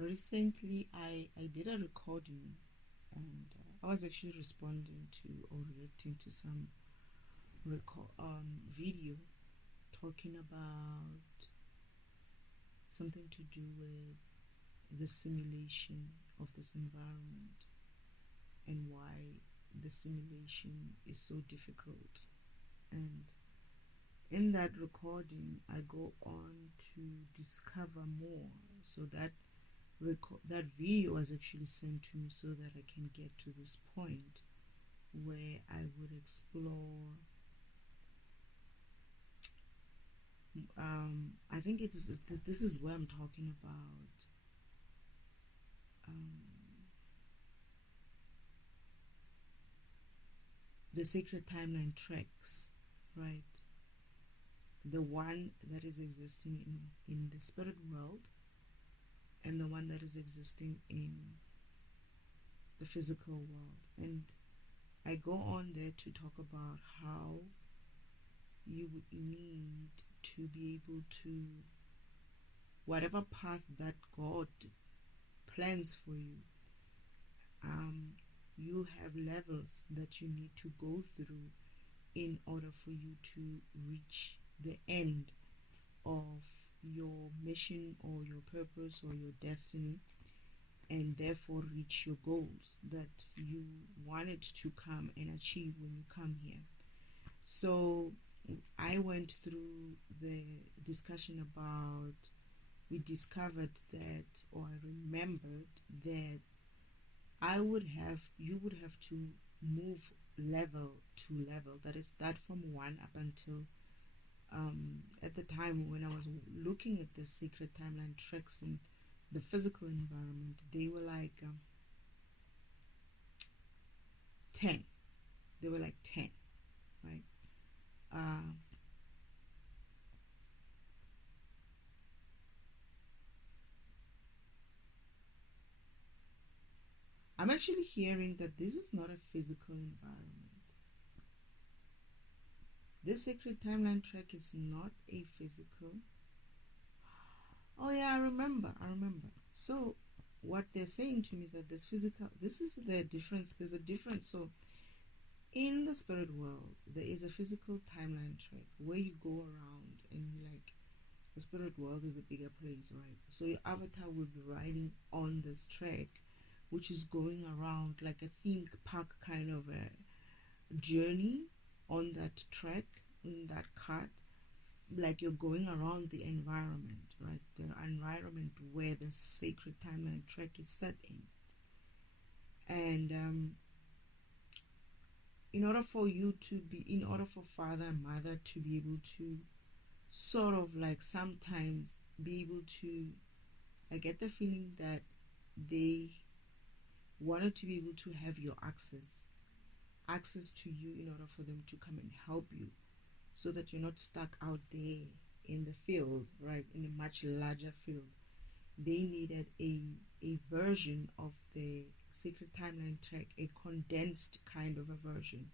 Recently, I did a recording, and I was actually responding to or reacting to some video talking about something to do with the simulation of this environment and why the simulation is so difficult. And in that recording, I go on to discover more. So that video was actually sent to me so that I can get to this point where I would explore. I think this is where I'm talking about the sacred timeline tracks, right? The one that is existing in the spirit world and the one that is existing in the physical world. And I go on there to talk about how you would need to be able to, whatever path that God plans for you, you have levels that you need to go through in order for you to reach the end of your mission or your purpose or your destiny, and therefore reach your goals that you wanted to come and achieve when you come here. So I went through the discussion about, we discovered that, or I remembered that you would have to move level to level, that is, start from 1 up until at the time when I was looking at the sacred timeline tracks in the physical environment, they were like 10. They were like 10, right? I'm actually hearing that this is not a physical environment. This sacred timeline track is not a physical. Oh yeah, I remember. So what they're saying to me is that this is the difference. There's a difference. So in the spirit world, there is a physical timeline track where you go around and like, the spirit world is a bigger place, right? So your avatar will be riding on this track, which is going around like a theme park kind of a journey on that track, in that cart, like you're going around the environment, right? The environment where the sacred timeline track is set in. And in order for father and mother to be able to sort of like sometimes be able to, I get the feeling that they wanted to be able to have your access to you in order for them to come and help you, so that you're not stuck out there in the field, right, in a much larger field. They needed a version of the sacred timeline track, a condensed kind of a version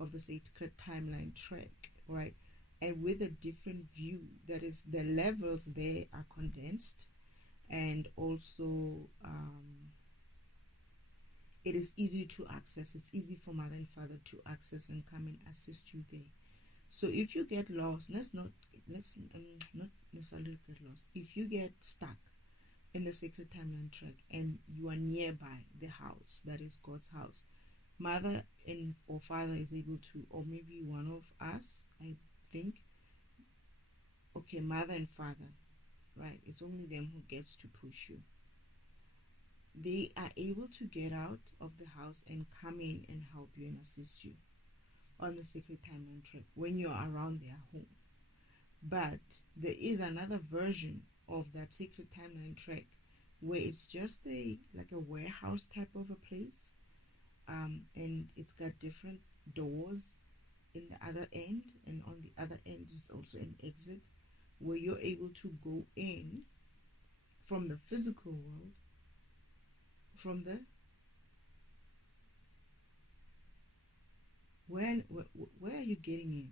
of the sacred timeline track, right, and with a different view. That is, the levels there are condensed, and also it is easy to access. It's easy for mother and father to access and come and assist you there. So if you get lost, not necessarily get lost. If you get stuck in the sacred timeline track and you are nearby the house, that is God's house, mother and or father is able to, or maybe one of us, I think, okay, mother and father, right? It's only them who gets to push you. They are able to get out of the house and come in and help you and assist you on the sacred timeline track when you're around their home. But there is another version of that sacred timeline track where it's just like a warehouse type of a place, and it's got different doors in the other end, and on the other end is also an exit where you're able to go in from the physical world, from the where are you getting in?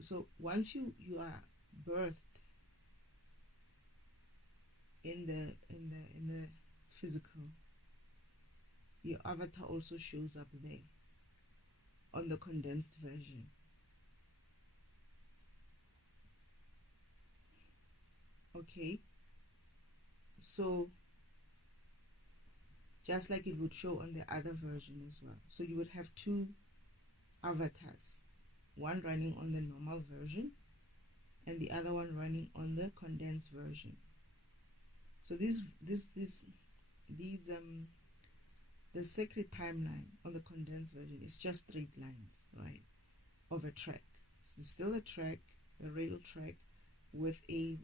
So once you are birthed in the physical, your avatar also shows up there on the condensed version. Okay, so just like it would show on the other version as well. So you would have two avatars, one running on the normal version and the other one running on the condensed version. So the sacred timeline on the condensed version is just straight lines, right, of a track. It's still a track, a rail track, with a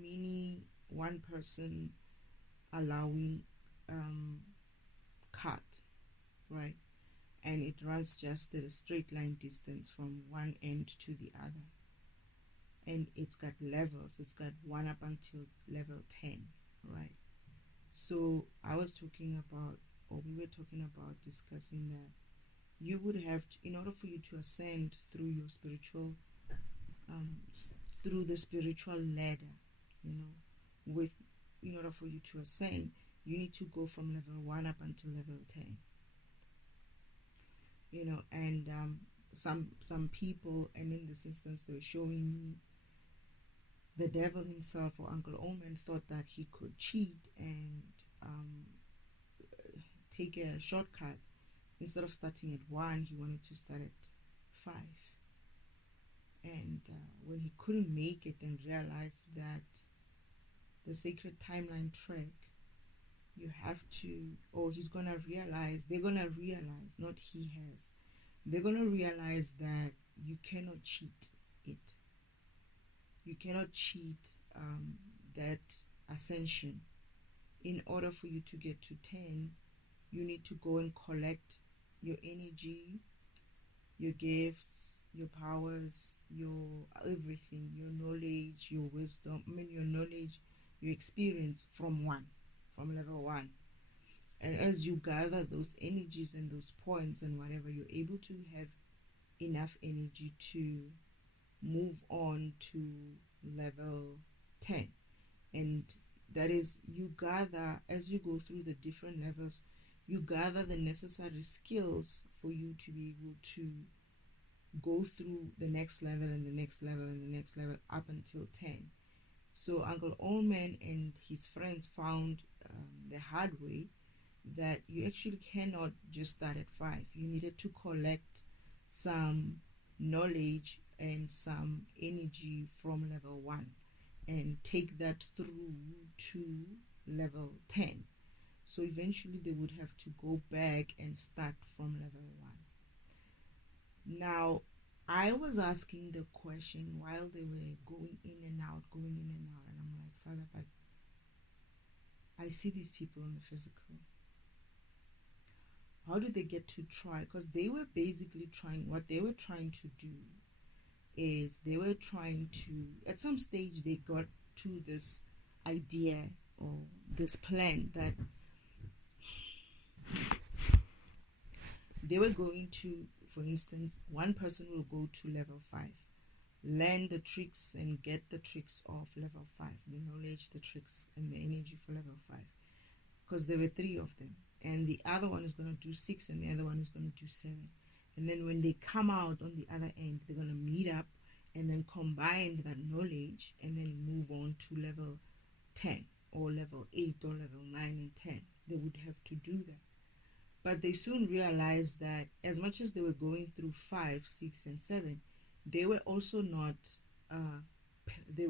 mini one person allowing cut, right? And it runs just at a straight line distance from one end to the other. And it's got levels. It's got 1 up until level 10, right? So I was talking about, or we were talking about discussing that you would have to, in order for you to ascend through your spiritual, through the spiritual ladder, in order for you to ascend, you need to go from level 1 up until level 10. And some people, and in this instance, they were showing me the devil himself, or Uncle Omen, thought that he could cheat and take a shortcut. Instead of starting at 1, he wanted to start at 5. And when he couldn't make it and realized that the sacred timeline track, you have to, or he's going to realize, they're going to realize, not he has, they're going to realize that you cannot cheat it. You cannot cheat that ascension. In order for you to get to 10, you need to go and collect your energy, your gifts, your powers, your everything, your knowledge, your wisdom, your knowledge, your experience from level 1. And as you gather those energies and those points and whatever, you're able to have enough energy to move on to level 10. And that is, you gather, as you go through the different levels, you gather the necessary skills for you to be able to go through the next level and the next level and the next level up until 10. So Uncle Oldman and his friends found the hard way that you actually cannot just start at 5. You needed to collect some knowledge and some energy from level 1 and take that through to level 10. So eventually they would have to go back and start from level 1. Now, I was asking the question while they were going in and out, and I'm like, Father, but I see these people in the physical. How did they get to try? Because they were basically trying, what they were trying to do is they were trying to, at some stage they got to this idea or this plan that they were going to, for instance, one person will go to level 5, learn the tricks and get the tricks of level 5, the knowledge, the tricks, and the energy for level 5. Because there were 3 of them. And the other one is going to do 6 and the other one is going to do 7. And then when they come out on the other end, they're going to meet up and then combine that knowledge and then move on to level 10 or level 8 or level 9 and 10. They would have to do that. But they soon realized that as much as they were going through 5, 6, and 7, they were also not, they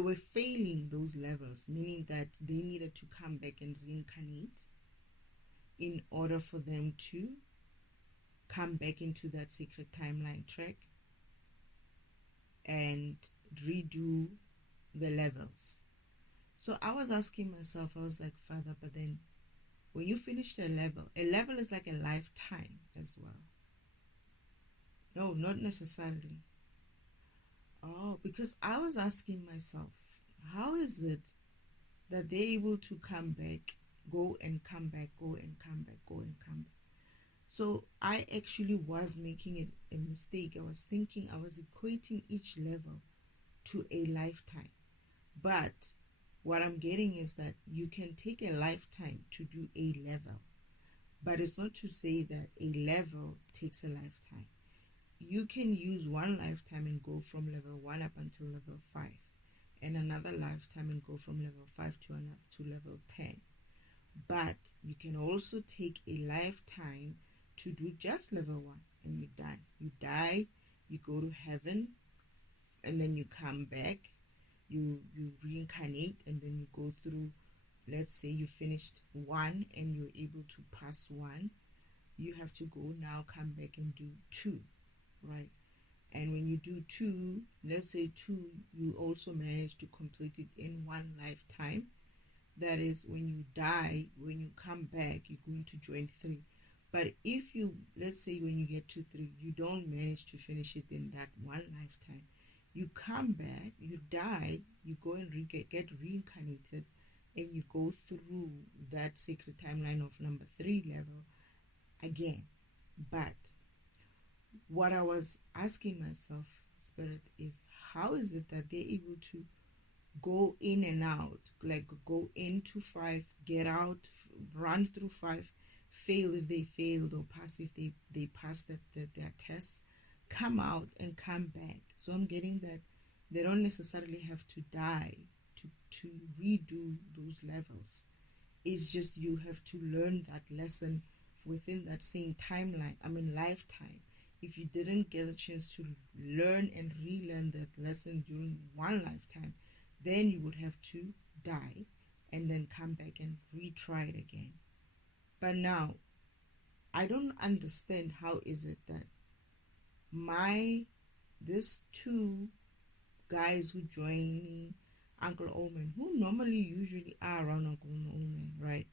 were failing those levels, meaning that they needed to come back and reincarnate in order for them to come back into that sacred timeline track and redo the levels. So I was asking myself, I was like, Father, but then when you finish a level is like a lifetime as well. No, not necessarily. Oh, because I was asking myself, how is it that they're able to come back, go and come back, go and come back, go and come back? So I actually was making it a mistake. I was thinking I was equating each level to a lifetime. But what I'm getting is that you can take a lifetime to do a level. But it's not to say that a level takes a lifetime. You can use one lifetime and go from level 1 up until level 5, and another lifetime and go from level 5 to level 10. But you can also take a lifetime to do just level 1 and you're done. You die, you go to heaven, and then you come back, you reincarnate, and then you go through, let's say you finished 1 and you're able to pass 1, you have to go now, come back and do 2, right? And when you do 2, let's say 2, you also manage to complete it in 1 lifetime. That is, when you die, when you come back, you're going to join 3. But if you, let's say when you get to 3, you don't manage to finish it in that 1 lifetime, you come back, you die, you go and get reincarnated, and you go through that sacred timeline of number 3 level again. But what I was asking myself, Spirit, is how is it that they're able to go in and out, like go into 5, get out, run through 5, fail if they failed, or pass if they passed their tests, come out and come back. So I'm getting that they don't necessarily have to die to redo those levels. It's just you have to learn that lesson within that same timeline, lifetime. If you didn't get a chance to learn and relearn that lesson during 1 lifetime, then you would have to die and then come back and retry it again. But now, I don't understand how is it that these 2 guys who joining Uncle Omen, who normally usually are around Uncle Omen, right?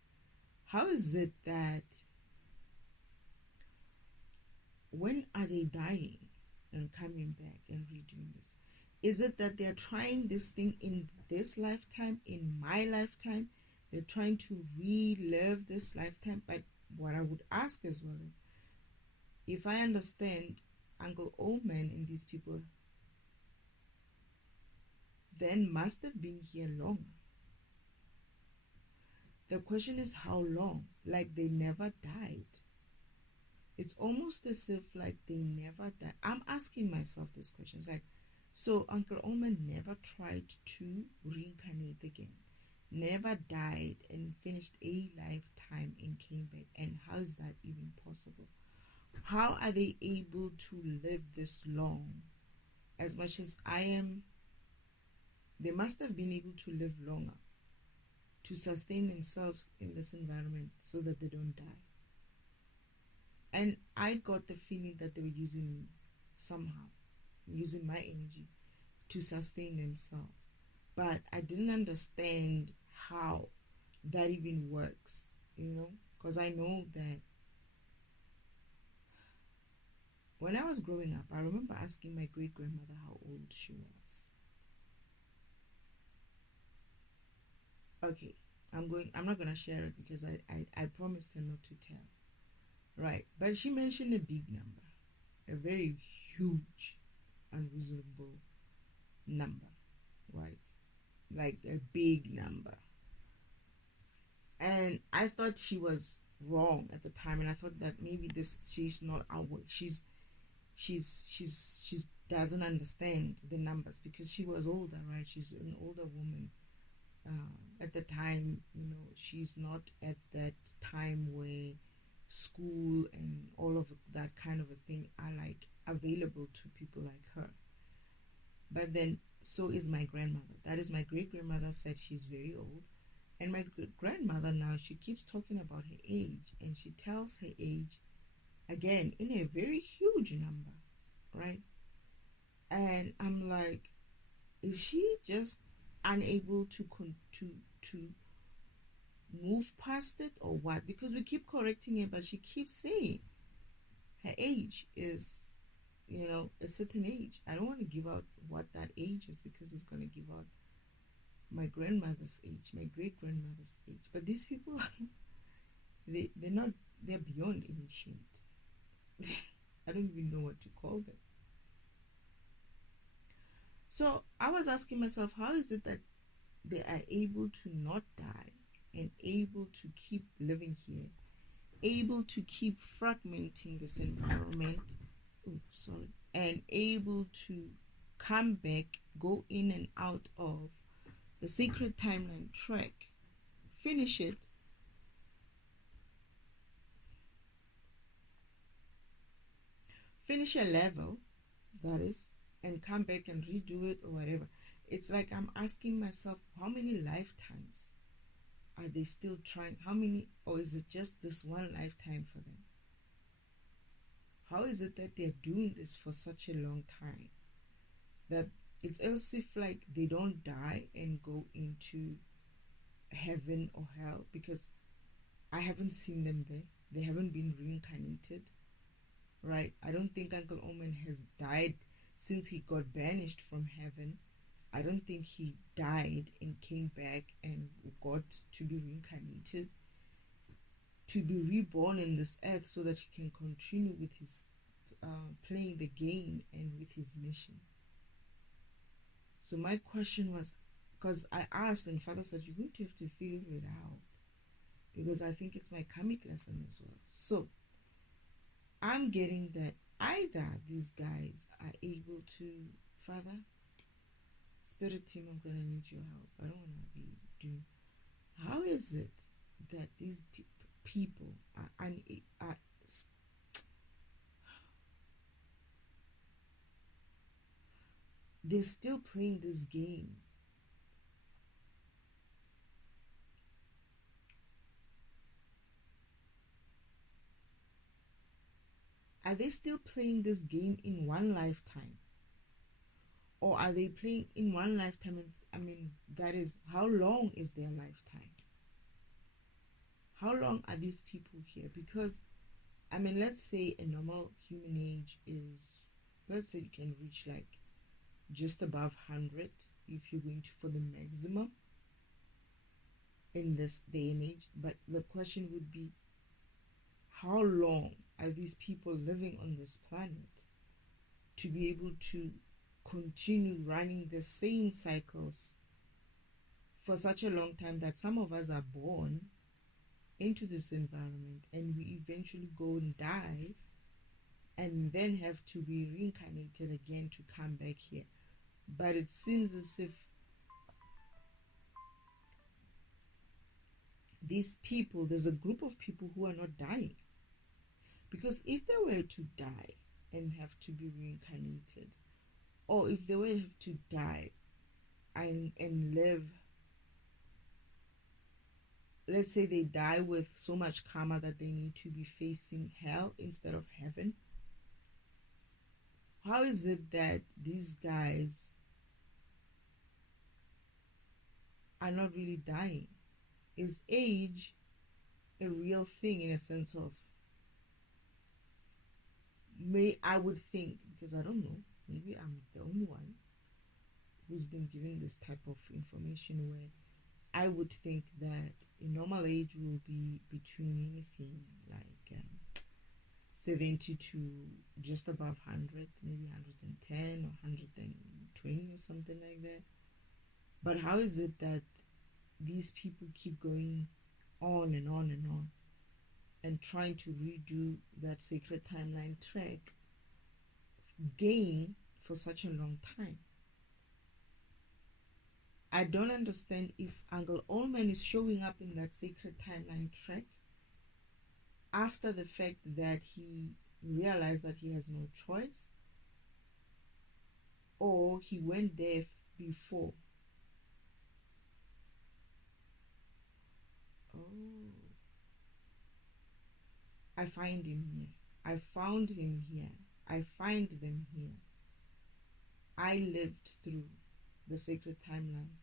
How is it that when are they dying and coming back and redoing this? Is it that they're trying this thing in this lifetime, in my lifetime? They're trying to relive this lifetime. But what I would ask as well is, if I understand Uncle Omen and these people, then must have been here long. The question is how long? Like they never died. It's almost as if like they never died. I'm asking myself this question. It's like, so Uncle Omen never tried to reincarnate again, never died and finished a lifetime and came back. And how is that even possible? How are they able to live this long? As much as I am, they must have been able to live longer to sustain themselves in this environment so that they don't die. And I got the feeling that they were using me somehow, using my energy to sustain themselves. But I didn't understand how that even works, because I know that when I was growing up, I remember asking my great-grandmother how old she was. Okay, I'm not going to share it because I promised her not to tell. Right, but she mentioned a big number, a very huge, unreasonable number, right? Like a big number. And I thought she was wrong at the time, and I thought that maybe she's not our way. She doesn't understand the numbers because she was older, right? She's an older woman. At the time, she's not at that time where school and all of that kind of a thing are like available to people like her. But then so is my grandmother. That is, my great-grandmother said she's very old, and my grandmother now, she keeps talking about her age, and she tells her age again in a very huge number, right? And I'm like, is she just unable to move past it or what? Because we keep correcting her, but she keeps saying her age is, a certain age. I don't want to give out what that age is because it's going to give out my grandmother's age, my great-grandmother's age. But these people, they're beyond ancient. I don't even know what to call them. So I was asking myself, how is it that they are able to not die and able to keep living here, able to keep fragmenting this environment, and able to come back, go in and out of the sacred timeline track, finish it, finish a level, that is, and come back and redo it or whatever. It's like I'm asking myself, how many lifetimes are they still trying? How many, or is it just this one lifetime for them? How is it that they're doing this for such a long time? That it's as if like they don't die and go into heaven or hell, because I haven't seen them there. They haven't been reincarnated, right? I don't think Uncle Omen has died since he got banished from heaven. I don't think he died and came back and got to be reincarnated, to be reborn in this earth so that he can continue with his playing the game and with his mission. So my question was, because I asked and Father said, you're going to have to figure it out, because I think it's my karmic lesson as well. So I'm getting that either these guys are able to, Father, Spirit team, I'm going to need your help. I don't want to be doing. How is it that these people are they're still playing this game? Are they still playing this game in one lifetime? Or are they playing in one lifetime? I mean, that is, how long is their lifetime? How long are these people here? Because, I mean, let's say a normal human age is, let's say you can reach like just above 100 if you're going to for the maximum in this day and age. But the question would be, how long are these people living on this planet to be able to continue running the same cycles for such a long time that some of us are born into this environment and we eventually go and die and then have to be reincarnated again to come back here? But it seems as if these people, there's a group of people who are not dying. Because if they were to die and have to be reincarnated, or if they were to die and live, let's say they die with so much karma that they need to be facing hell instead of heaven, how is it that these guys are not really dying? Is age a real thing in a sense of, I would think, because I don't know, maybe I'm the only one who's been given this type of information, where I would think that a normal age will be between anything like 70 to just above 100, maybe 110 or 120 or something like that. But how is it that these people keep going on and on and on and trying to redo that sacred timeline track game for such a long time? I don't understand if Uncle Allman is showing up in that sacred timeline track after the fact that he realized that he has no choice, or he went there before. Oh, I find him here. I found him here. I find them here. I lived through the sacred timeline,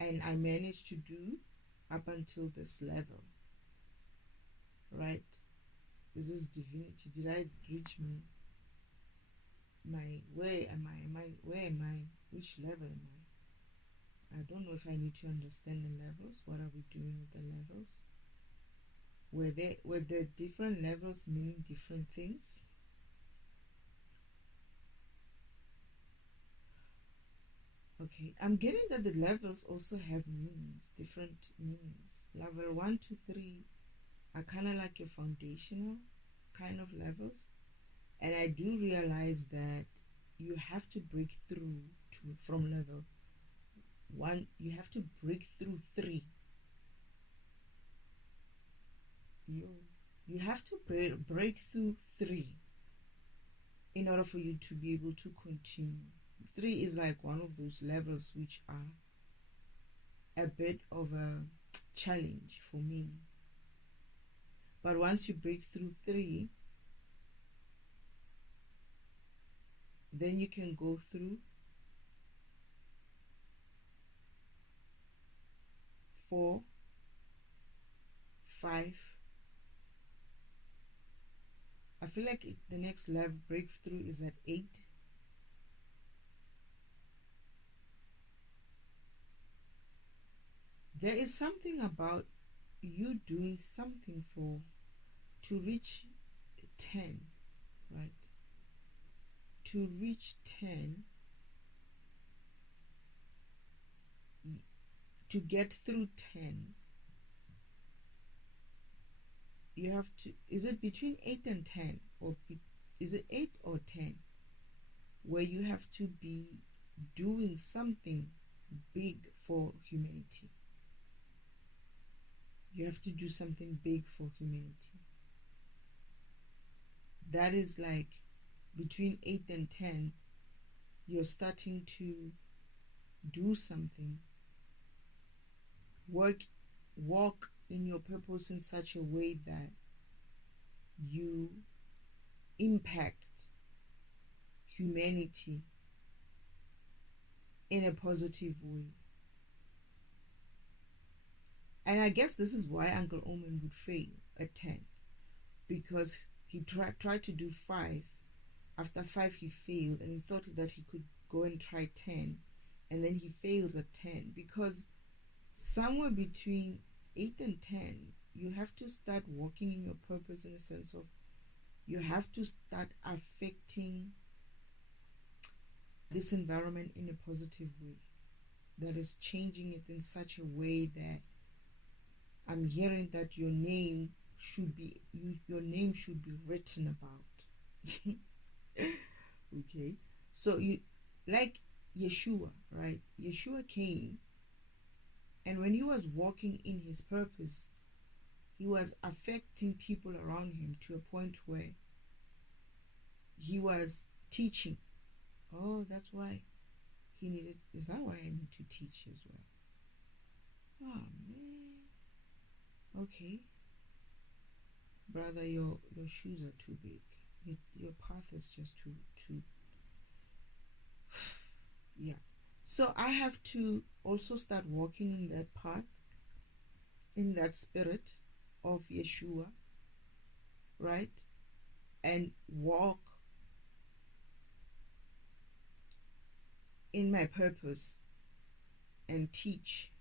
and I managed to do up until this level, right? This is divinity. Did I reach where am I? Which level am I don't know if I need to understand the levels. What are we doing with the levels? Were the different levels meaning different things? Okay, I'm getting that the levels also have meanings, different meanings. Level 1 to 3 are kind of like your foundational kind of levels, and I do realize that you have to break through from level 1. You have to break through 3. You have to break through 3 in order for you to be able to continue. 3 is like one of those levels which are a bit of a challenge for me. But once you break through 3, then you can go through 4, 5. I feel like the next level breakthrough is at 8. There is something about you doing something to reach 10, right? To reach 10, to get through 10, you have to, is it between 8 and 10, or is it 8 or 10, where you have to be doing something big for humanity? You have to do something big for humanity. That is like between 8 and 10, you're starting to do something, walk in your purpose in such a way that you impact humanity in a positive way. And I guess this is why Uncle Omen would fail at 10, because he tried to do 5. After 5 he failed, and he thought that he could go and try 10, and then he fails at 10, because somewhere between 8 and 10 you have to start walking in your purpose, in a sense of you have to start affecting this environment in a positive way that is changing it in such a way that I'm hearing that your name should be written about. Okay, so you, like Yeshua, right? Yeshua came, and when he was walking in his purpose, he was affecting people around him to a point where he was teaching. Oh, that's why he needed, is that why I need to teach as well? Oh man. Okay. Brother, your shoes are too big. Your path is just too yeah. So I have to also start walking in that path, in that spirit of Yeshua, right? And walk in my purpose and teach.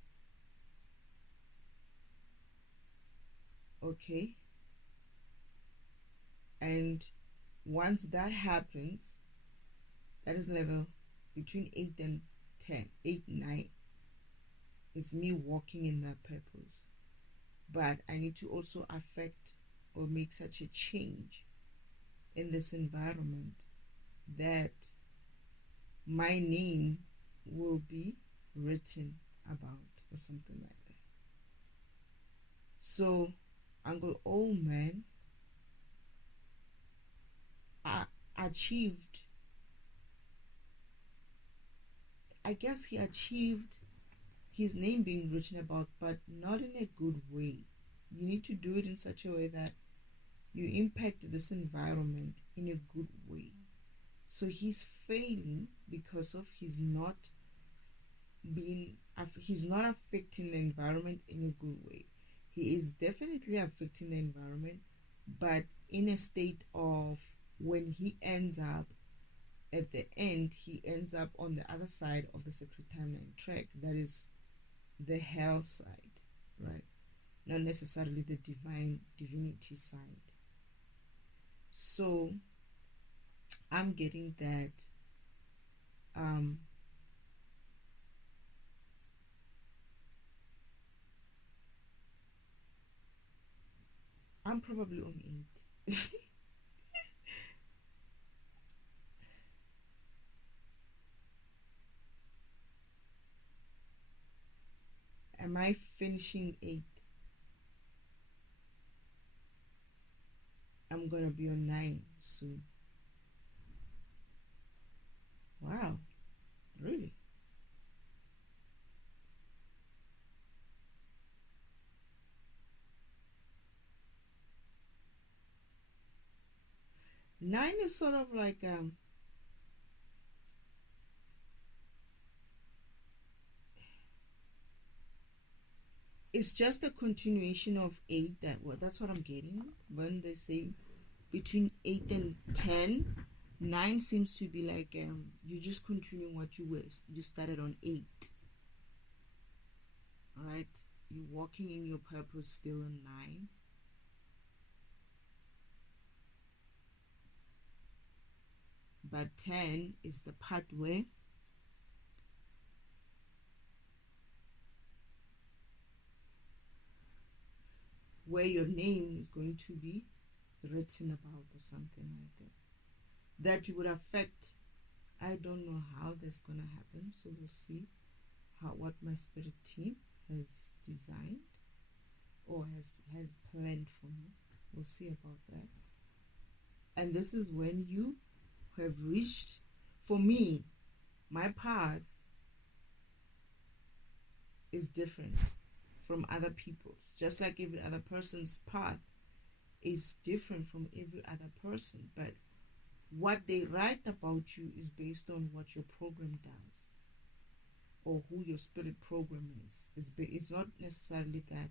Okay? And once that happens, that is level between 8 and 10, 8, 9. It's me walking in that purpose. But I need to also affect or make such a change in this environment that my name will be written about, or something like that. So Uncle Oman achieved, I guess he achieved his name being written about, but not in a good way. You need to do it in such a way that you impact this environment in a good way. So he's failing because of he's not affecting the environment in a good way. He is definitely affecting the environment, but in a state of, when he ends up at the end, he ends up on the other side of the sacred timeline track, that is the hell side, right? not necessarily the divinity side. So I'm getting that I'm probably on 8. Am I finishing 8? I'm gonna be on 9 soon. Wow, really? Nine is sort of like it's just a continuation of 8. That's what I'm getting when they say between 8 and 10. 9 seems to be like you just continue what you started on 8. All right, you're walking in your purpose still on 9. But 10 is the part where your name is going to be written about or something like that. That you would affect. I don't know how that's gonna happen, so we'll see what my spirit team has designed or has planned for me. We'll see about that. And this is when you have reached, for me, my path is different from other people's, just like every other person's path is different from every other person. But what they write about you is based on what your program does or who your spirit program is. It's not necessarily that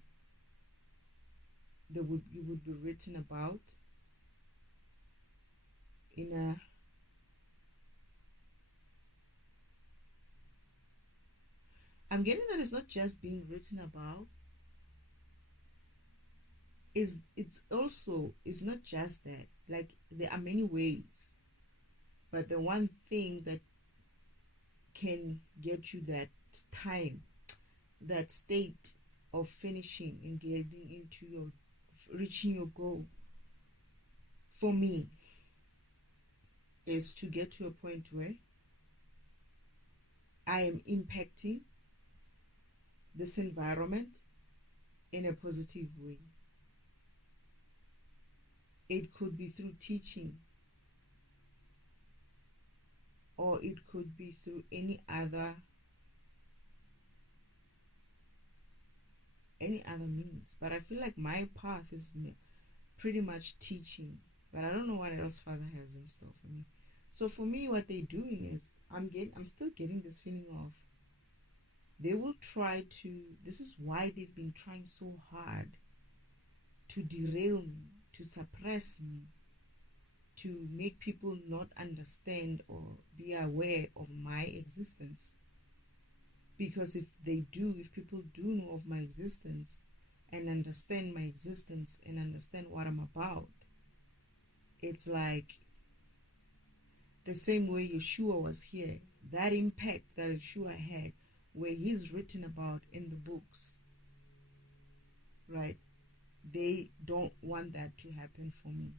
you would be written about in a I'm getting that it's not just being written about. It's not just that. Like, there are many ways, but the one thing that can get you that time, that state of finishing and getting into reaching your goal, for me, is to get to a point where I am impacting this environment in a positive way. It could be through teaching, or it could be through any other means. But I feel like my path is pretty much teaching, but I don't know what else Father has in store for me. So for me, what they're doing is I'm still getting this feeling of they will try to, this is why they've been trying so hard to derail me, to suppress me, to make people not understand or be aware of my existence. Because if people do know of my existence and understand my existence and understand what I'm about, it's like the same way Yeshua was here, that impact that Yeshua had, where he's written about in the books, right? They don't want that to happen for me.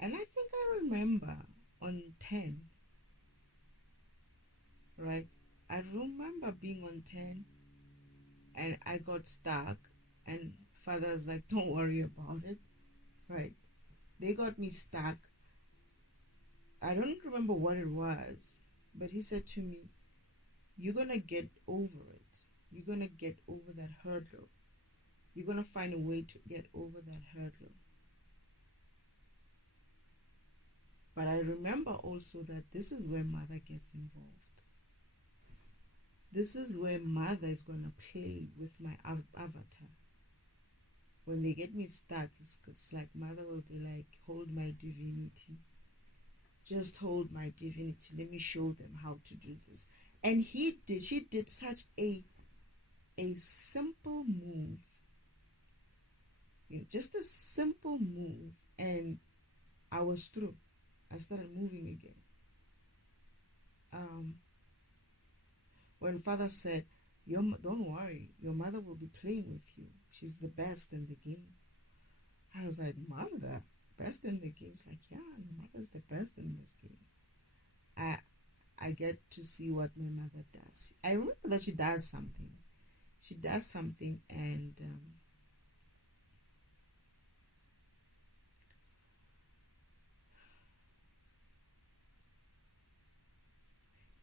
And I think I remember on 10, right? I remember being on 10 and I got stuck, and Father's like, don't worry about it, right? They got me stuck. I don't remember what it was, but he said to me, you're going to get over it. You're going to get over that hurdle. You're going to find a way to get over that hurdle. But I remember also that this is where Mother gets involved. This is where Mother is going to play with my avatar. When they get me stuck, it's like Mother will be like, hold my divinity. Just hold my divinity. Let me show them how to do this. And she did such a simple move just a simple move, and I was through. I started moving again. When father said, don't worry, your mother will be playing with you. She's the best in the game. I was like, mother, best in the game? It's like, yeah, your mother's the best in this game. I get to see what my mother does. I remember that she does something. And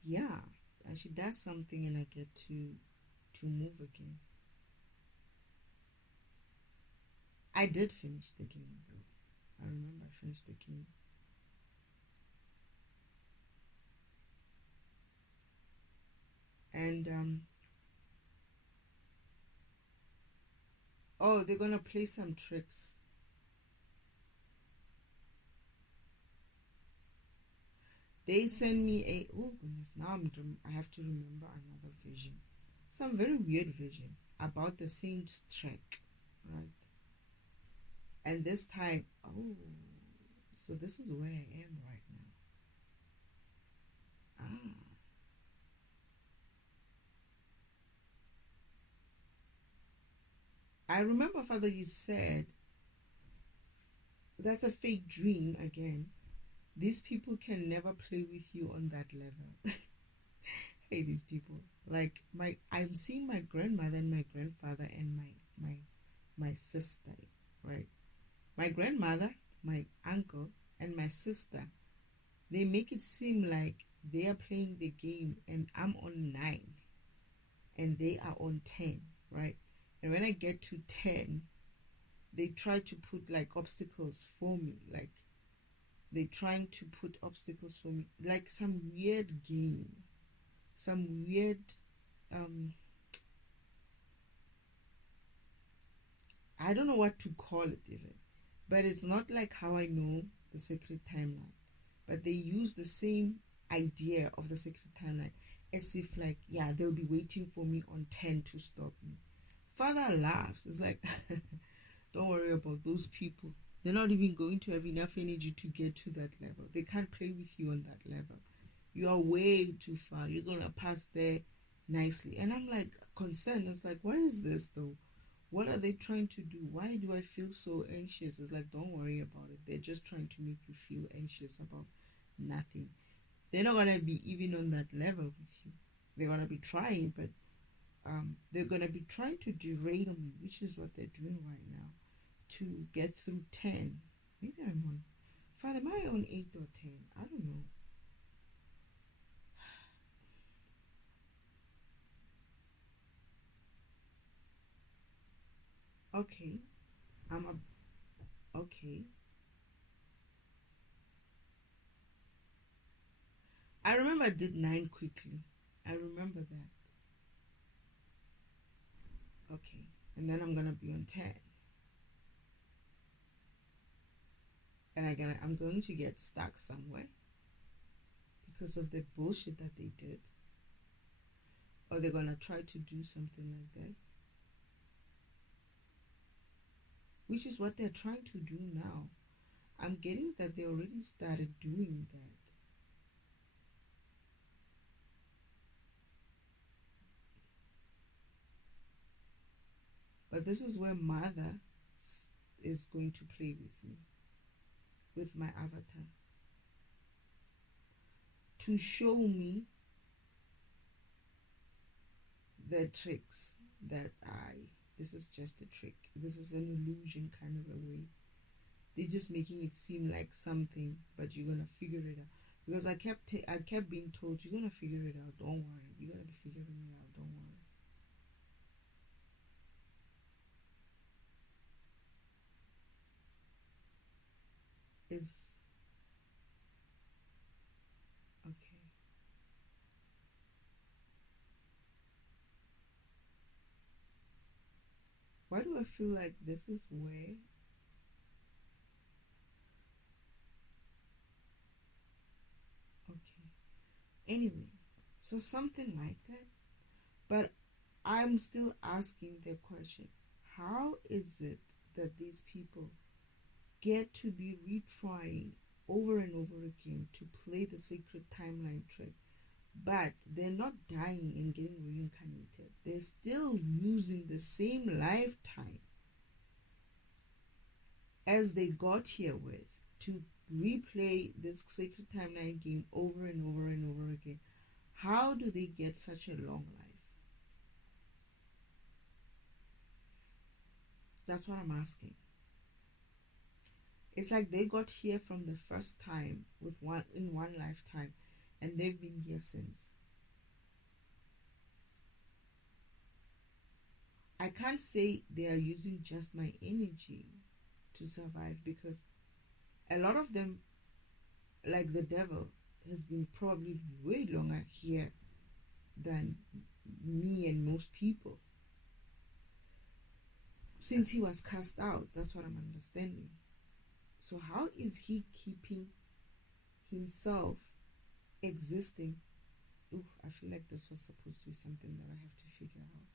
yeah, and she does something, and I get to move again. I did finish the game though. I remember I finished the game. And oh, they're gonna play some tricks. They send me oh goodness, now I have to remember another vision. Some very weird vision about the same track, right? And this time, oh, so this is where I am right now. I remember, Father, you said that's a fake dream again. These people can never play with you on that level. Hey, these people. Like I'm seeing my grandmother and my grandfather and my sister, right? My grandmother, my uncle, and my sister, they make it seem like they are playing the game and I'm on 9 and they are on 10, right? And when I get to 10, they try to put like obstacles for me. Like they're trying to put obstacles for me. Like some weird game. Some weird I don't know what to call it even. But it's not like how I know the sacred timeline. But they use the same idea of the sacred timeline as if like, yeah, they'll be waiting for me on 10 to stop me. Father laughs. It's like, don't worry about those people. They're not even going to have enough energy to get to that level. They can't play with you on that level. You are way too far. You're going to pass there nicely. And I'm like concerned. It's like, what is this though? What are they trying to do? Why do I feel so anxious? It's like, don't worry about it. They're just trying to make you feel anxious about nothing. They're not going to be even on that level with you. They're going to be trying, but they're going to be trying to derail me, which is what they're doing right now, to get through 10. Maybe I'm on, Father, am I on 8 or 10? I don't know. Okay. Okay. I remember I did 9 quickly. I remember that. Okay. And then I'm gonna be on 10. And I'm going to get stuck somewhere because of the bullshit that they did. Or they're gonna try to do something like that. Which is what they're trying to do now. I'm getting that they already started doing that. But this is where Mother is going to play with me, with my avatar, to show me the tricks that this is just a trick. This is an illusion kind of a way. They're just making it seem like something, but you're gonna figure it out. Because I kept being told, you're gonna figure it out. Don't worry, you're gonna be figuring it out. Don't worry. Is okay. Why do I feel like this is where okay. Anyway, so something like that. But I'm still asking the question, how is it that these people get to be retrying over and over again to play the sacred timeline trick, but they're not dying and getting reincarnated. They're still using the same lifetime as they got here with to replay this sacred timeline game over and over and over again. How do they get such a long life? That's what I'm asking. It's like they got here from the first time in one lifetime, and they've been here since. I can't say they are using just my energy to survive, because a lot of them, like the devil, has been probably way longer here than me and most people. Since he was cast out, that's what I'm understanding. So how is he keeping himself existing? Ooh, I feel like this was supposed to be something that I have to figure out.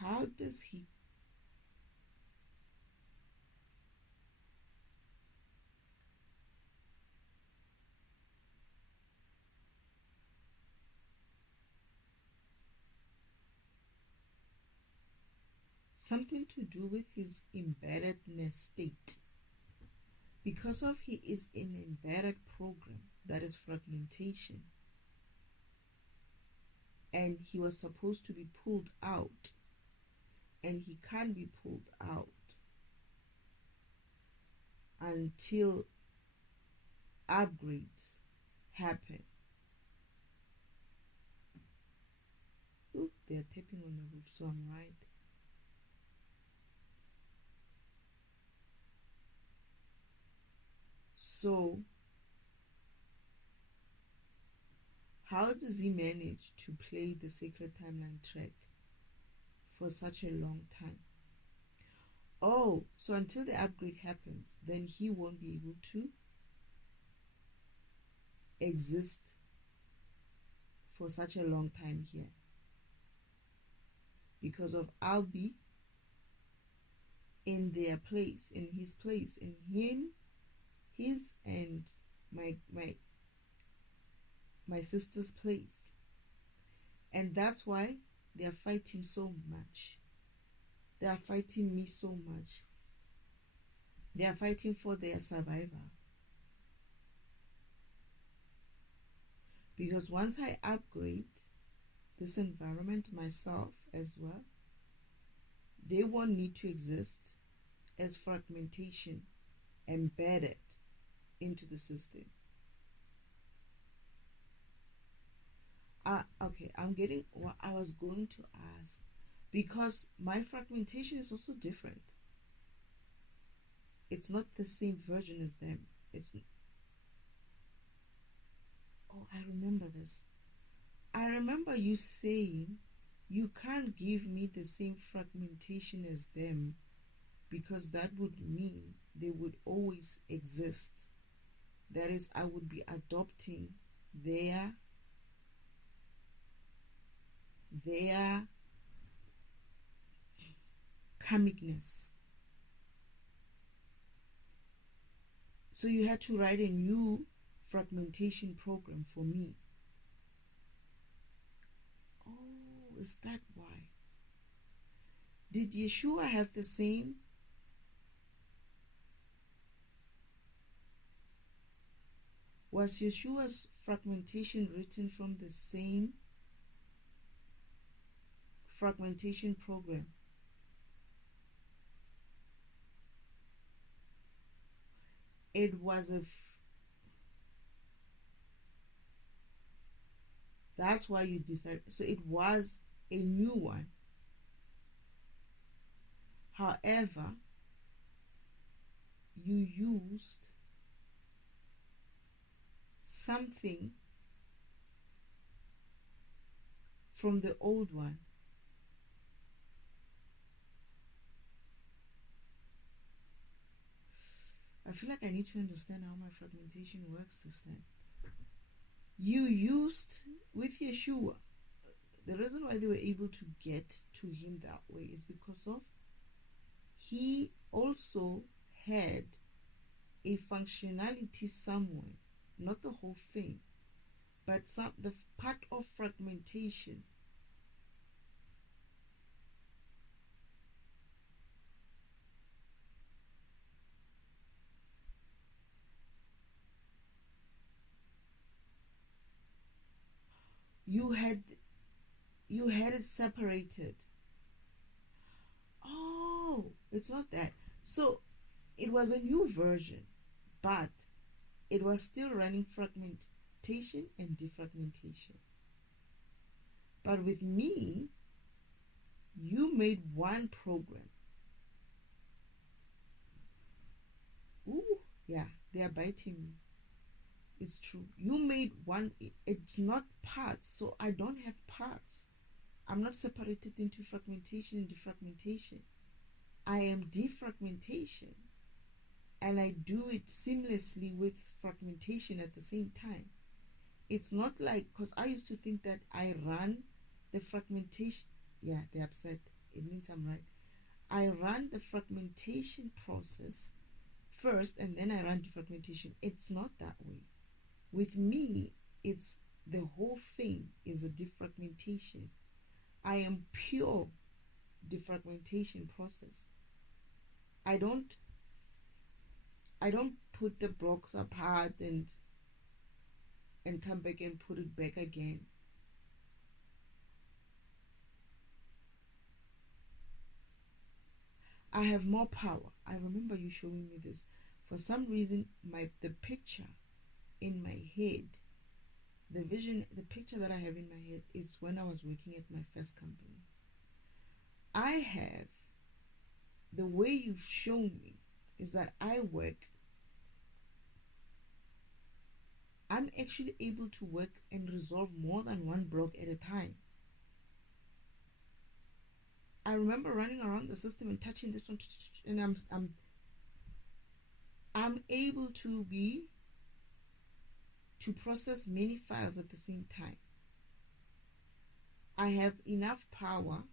How does he something to do with his embeddedness state? Because of he is in an embedded program that is fragmentation, and he was supposed to be pulled out, and he can't be pulled out until upgrades happen. Ooh, they're tapping on the roof, so I'm right. So how does he manage to play the sacred timeline track for such a long time? Oh, so until the upgrade happens, then he won't be able to exist for such a long time here, because of I'll be in their place, in his place, in him, his and my sister's place. And that's why they are fighting so much. They are fighting me so much. They are fighting for their survival. Because once I upgrade this environment myself as well, they won't need to exist as fragmentation embedded into the system. Okay, I'm getting what I was going to ask, because my fragmentation is also different. It's not the same version as them. Oh, I remember this. I remember you saying you can't give me the same fragmentation as them, because that would mean they would always exist. That is, I would be adopting their karmicness. So you had to write a new fragmentation program for me. Oh, is that why? Did Yeshua have the same? Was Yeshua's fragmentation written from the same fragmentation program? It was that's why you decided. So it was a new one. However, you used something from the old one. I feel like I need to understand how my fragmentation works this time. You used with Yeshua. The reason why they were able to get to him that way is because of he also had a functionality somewhere, not the whole thing, but the part of fragmentation. You had it separated. Oh, it's not that. So it was a new version, but it was still running fragmentation and defragmentation. But with me, you made one program. Ooh, yeah, they are biting me. It's true. You made one. It's not parts, so I don't have parts. I'm not separated into fragmentation and defragmentation. I am defragmentation, and I do it seamlessly with fragmentation at the same time. It's not like, because I used to think that I run the fragmentation. Yeah, they're upset. It means I'm right. I run the fragmentation process first, and then I run defragmentation. It's not that way. With me, it's the whole thing is a defragmentation. I am pure defragmentation process. I don't put the blocks apart and come back and put it back again. I have more power. I remember you showing me this. For some reason, the picture in my head, the picture that I have in my head is when I was working at my first company. I have, the way you've shown me is that I'm actually able to work and resolve more than one block at a time. I remember running around the system and touching this one, and I'm able to process many files at the same time. I have enough power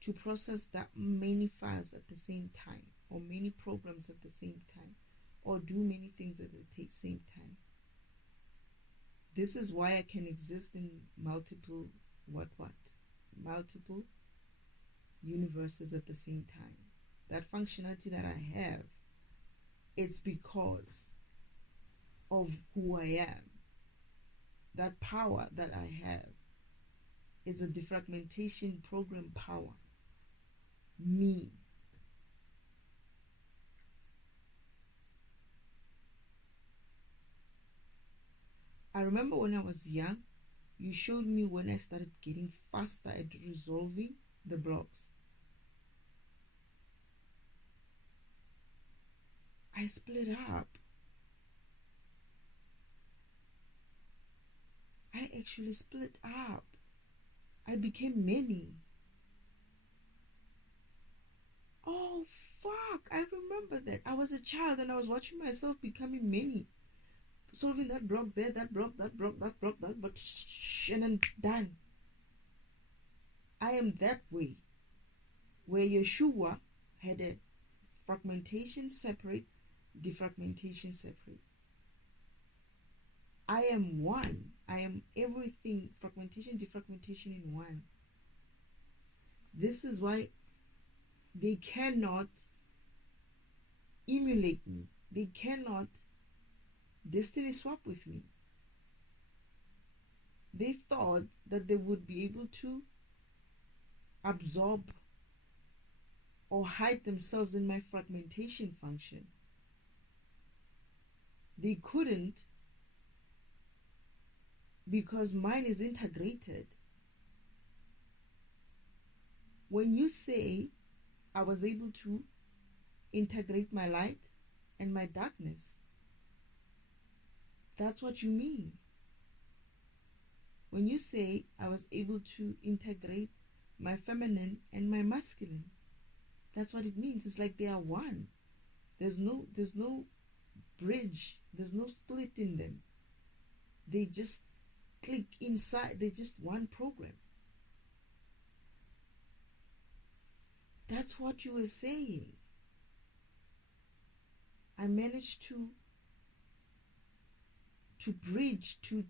to process that many files at the same time, or many programs at the same time, or do many things at the same time. This is why I can exist in multiple universes at the same time. That functionality that I have, it's because of who I am. That power that I have is a defragmentation program power. Me. I remember when I was young, you showed me when I started getting faster at resolving the blocks. I split up. I actually split up. I became many. Oh, fuck. I remember that. I was a child and I was watching myself becoming many. Solving that block there, that block, but and then done. I am that way. Where Yeshua had a fragmentation separate, defragmentation separate. I am one. I am everything, fragmentation, defragmentation in one. This is why they cannot emulate me. They cannot destiny swap with me. They thought that they would be able to absorb or hide themselves in my fragmentation function. They couldn't, because mine is integrated. When you say I was able to integrate my light and my darkness, that's what you mean. When you say I was able to integrate my feminine and my masculine, that's what it means. It's like they are one. There's no bridge. There's no split in them. They just click inside. They're just one program. That's what you were saying. I managed to bridge, to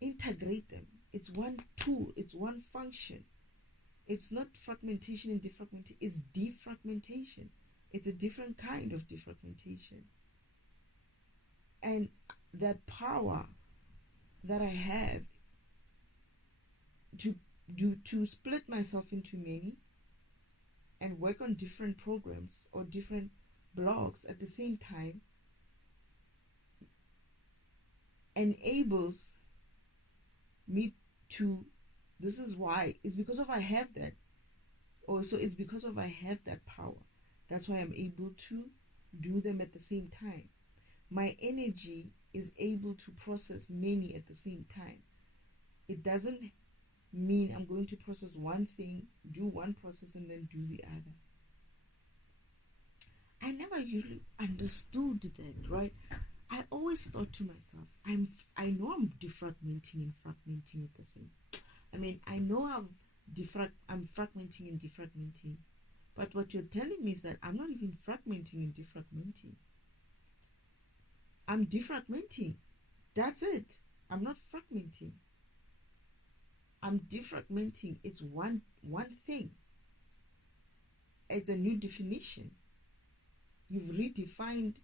integrate them. It's one tool, it's one function. It's not fragmentation and defragmentation, it's defragmentation. It's a different kind of defragmentation. And that power that I have to split myself into many and work on different programs or different blocks at the same time enables me to, this is why, it's because of I have that. Also, it's because of I have that power. That's why I'm able to do them at the same time. My energy is able to process many at the same time. It doesn't mean I'm going to process one thing, do one process, and then do the other. I never usually understood that, right? I always thought to myself, I know I'm defragmenting and fragmenting at the same. I mean, I know I'm fragmenting and defragmenting. But what you're telling me is that I'm not even fragmenting and defragmenting. I'm defragmenting. That's it. I'm not fragmenting. I'm defragmenting. It's one thing. It's a new definition. You've redefined.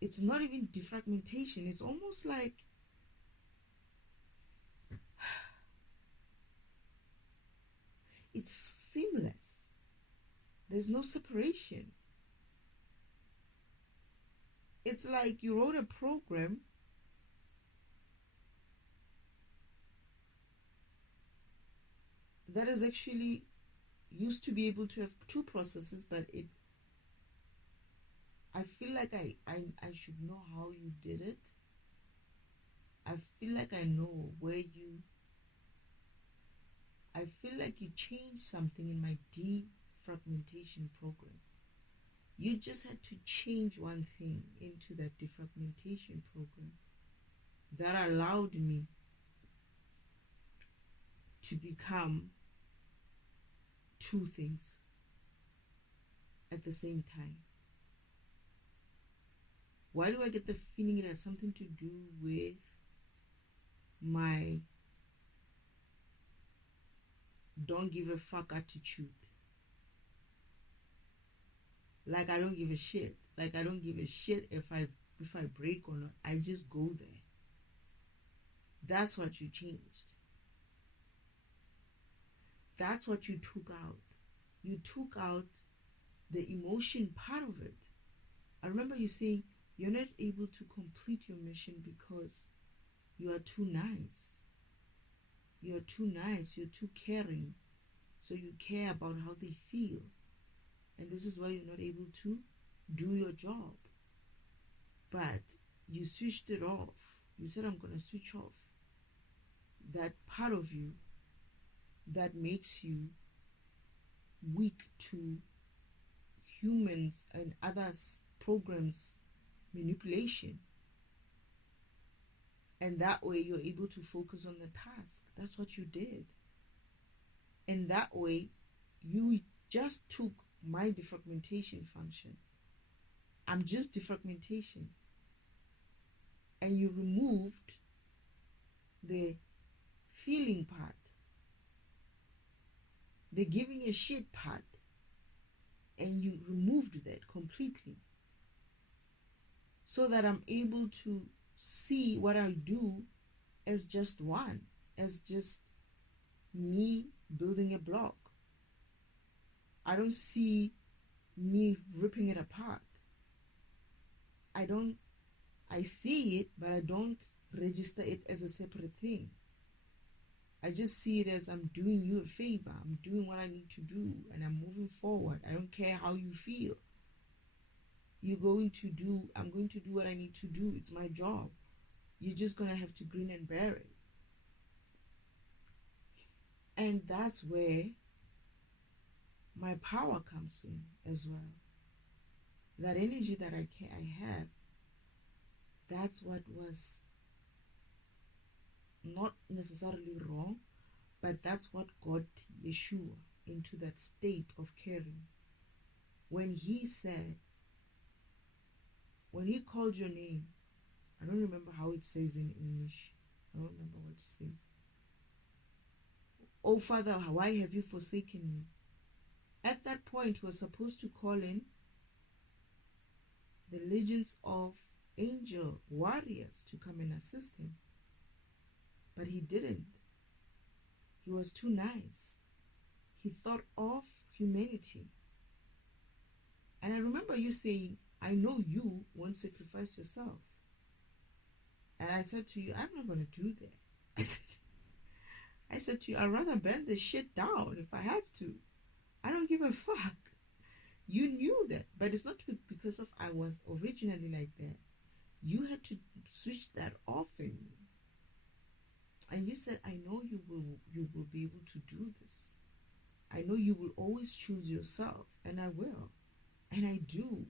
It's not even defragmentation. It's almost like it's seamless. There's no separation. It's like you wrote a program that is actually used to be able to have two processes, but I feel like I should know how you did it. I feel like I know where I feel like you changed something in my defragmentation program. You just had to change one thing into that defragmentation program that allowed me to become two things at the same time. Why do I get the feeling it has something to do with my don't give a fuck attitude? Like I don't give a shit. Like I don't give a shit if I break or not. I just go there. That's what you changed. That's what you took out. You took out the emotion part of it. I remember you saying you're not able to complete your mission because you are too nice. You're too nice. You're too caring. So you care about how they feel. And this is why you're not able to do your job. But you switched it off. You said, I'm going to switch off that part of you that makes you weak to humans and others' programs manipulation. And that way you're able to focus on the task. That's what you did. And that way you just took my defragmentation function. I'm just defragmentation. And you removed the feeling part, the giving a shit part, and you removed that completely so that I'm able to see what I do as just one, as just me building a block. I don't see me ripping it apart. I see it, but I don't register it as a separate thing. I just see it as I'm doing you a favor. I'm doing what I need to do and I'm moving forward. I don't care how you feel. I'm going to do what I need to do. It's my job. You're just going to have to grin and bear it. And that's where my power comes in as well. That energy that I have that's what was not necessarily wrong, but that's what got Yeshua into that state of caring. When he said, when he called your name, I don't remember how it says in English. I don't remember what it says. Oh Father, why have you forsaken me? At that point, he was supposed to call in the legions of angel warriors to come and assist him. But he didn't. He was too nice. He thought of humanity. And I remember you saying, I know you won't sacrifice yourself. And I said to you, I'm not going to do that. I said to you, I'd rather bend the shit down if I have to. I don't give a fuck. You knew that. But it's not because of I was originally like that. You had to switch that off in me. And you said, I know you will be able to do this. I know you will always choose yourself. And I will. And I do.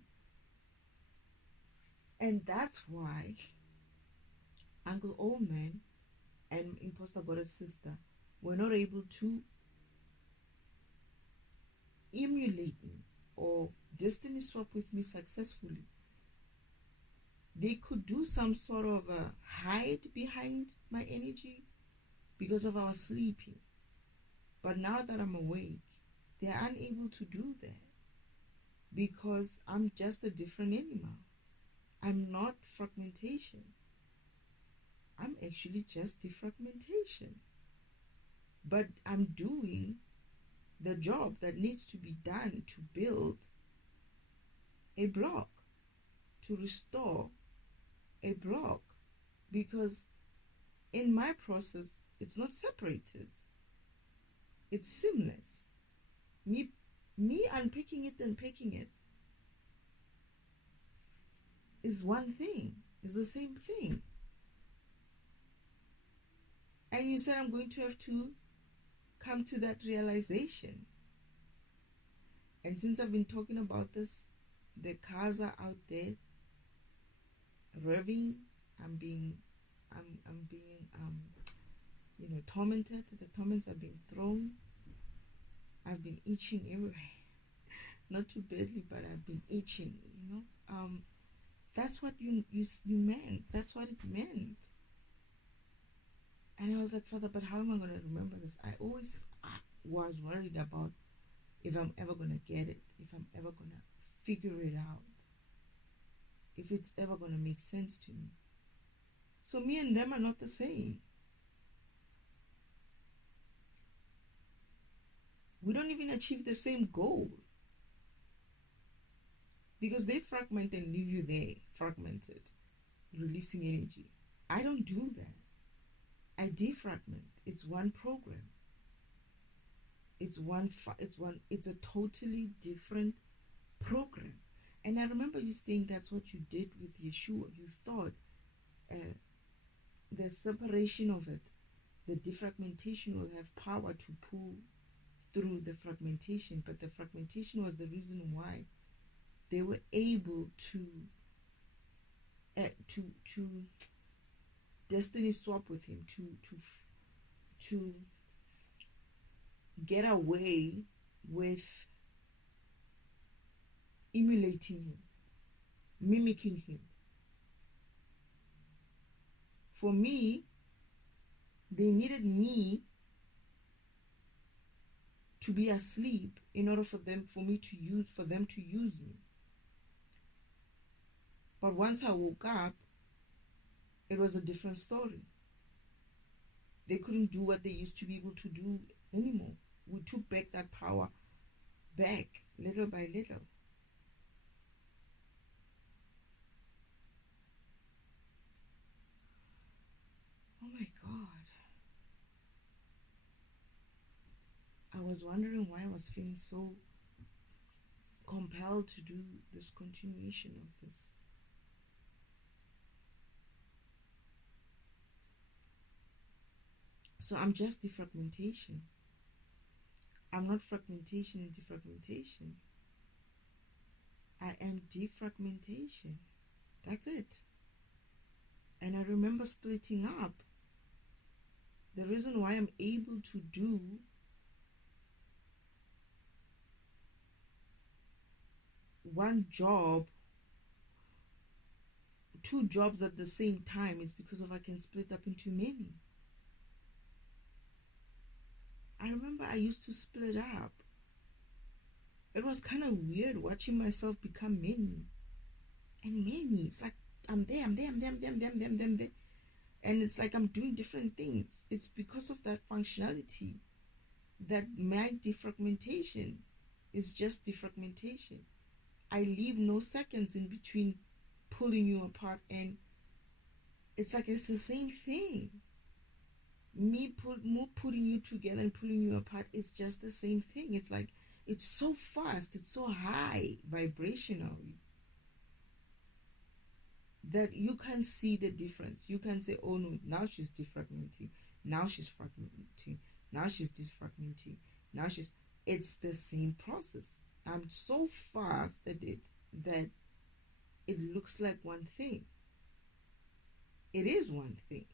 And that's why Uncle Oldman and Imposter Goddess Sister were not able to emulate me or destiny swap with me successfully. They could do some sort of a hide behind my energy because of our sleeping. But now that I'm awake, they're unable to do that because I'm just a different animal. I'm not fragmentation. I'm actually just defragmentation. But I'm doing the job that needs to be done to build a block, to restore a block, because in my process, it's not separated. It's seamless. Me unpicking it and picking it is one thing, is the same thing. And you said I'm going to have to come to that realization. And since I've been talking about this, the cars are out there revving. I'm being tormented. The torments are being thrown. I've been itching everywhere. Not too badly, but I've been itching, That's what you meant. That's what it meant. And I was like, Father, but how am I going to remember this? I always was worried about if I'm ever going to get it, if I'm ever going to figure it out, if it's ever going to make sense to me. So me and them are not the same. We don't even achieve the same goal. Because they fragment and leave you there, fragmented, releasing energy. I don't do that. I defragment. It's one program. It's a totally different program. And I remember you saying that's what you did with Yeshua. You thought the separation of it, the defragmentation will have power to pull through the fragmentation, but the fragmentation was the reason why they were able to destiny swap with him, to get away with emulating him, mimicking him. For me, they needed me to be asleep in order for them to use me. But once I woke up, it was a different story. They couldn't do what they used to be able to do anymore. We took back that power back little by little. Oh my God. I was wondering why I was feeling so compelled to do this continuation of this. So I'm just defragmentation. I'm not fragmentation and defragmentation. I am defragmentation. That's it. And I remember splitting up. The reason why I'm able to do one job, two jobs at the same time is because of I can split up into many. I remember I used to split up. It was kind of weird watching myself become many. And many. It's like I'm there. And it's like I'm doing different things. It's because of that functionality that my defragmentation is just defragmentation. I leave no seconds in between pulling you apart, and it's like it's the same thing. Me putting you together and pulling you apart is just the same thing. It's like it's so fast, it's so high vibrationally that you can see the difference. You can say, oh no, now she's defragmenting, now she's fragmenting, now she's defragmenting, now she's... It's the same process. I'm so fast at it that it looks like one thing. It is one thing.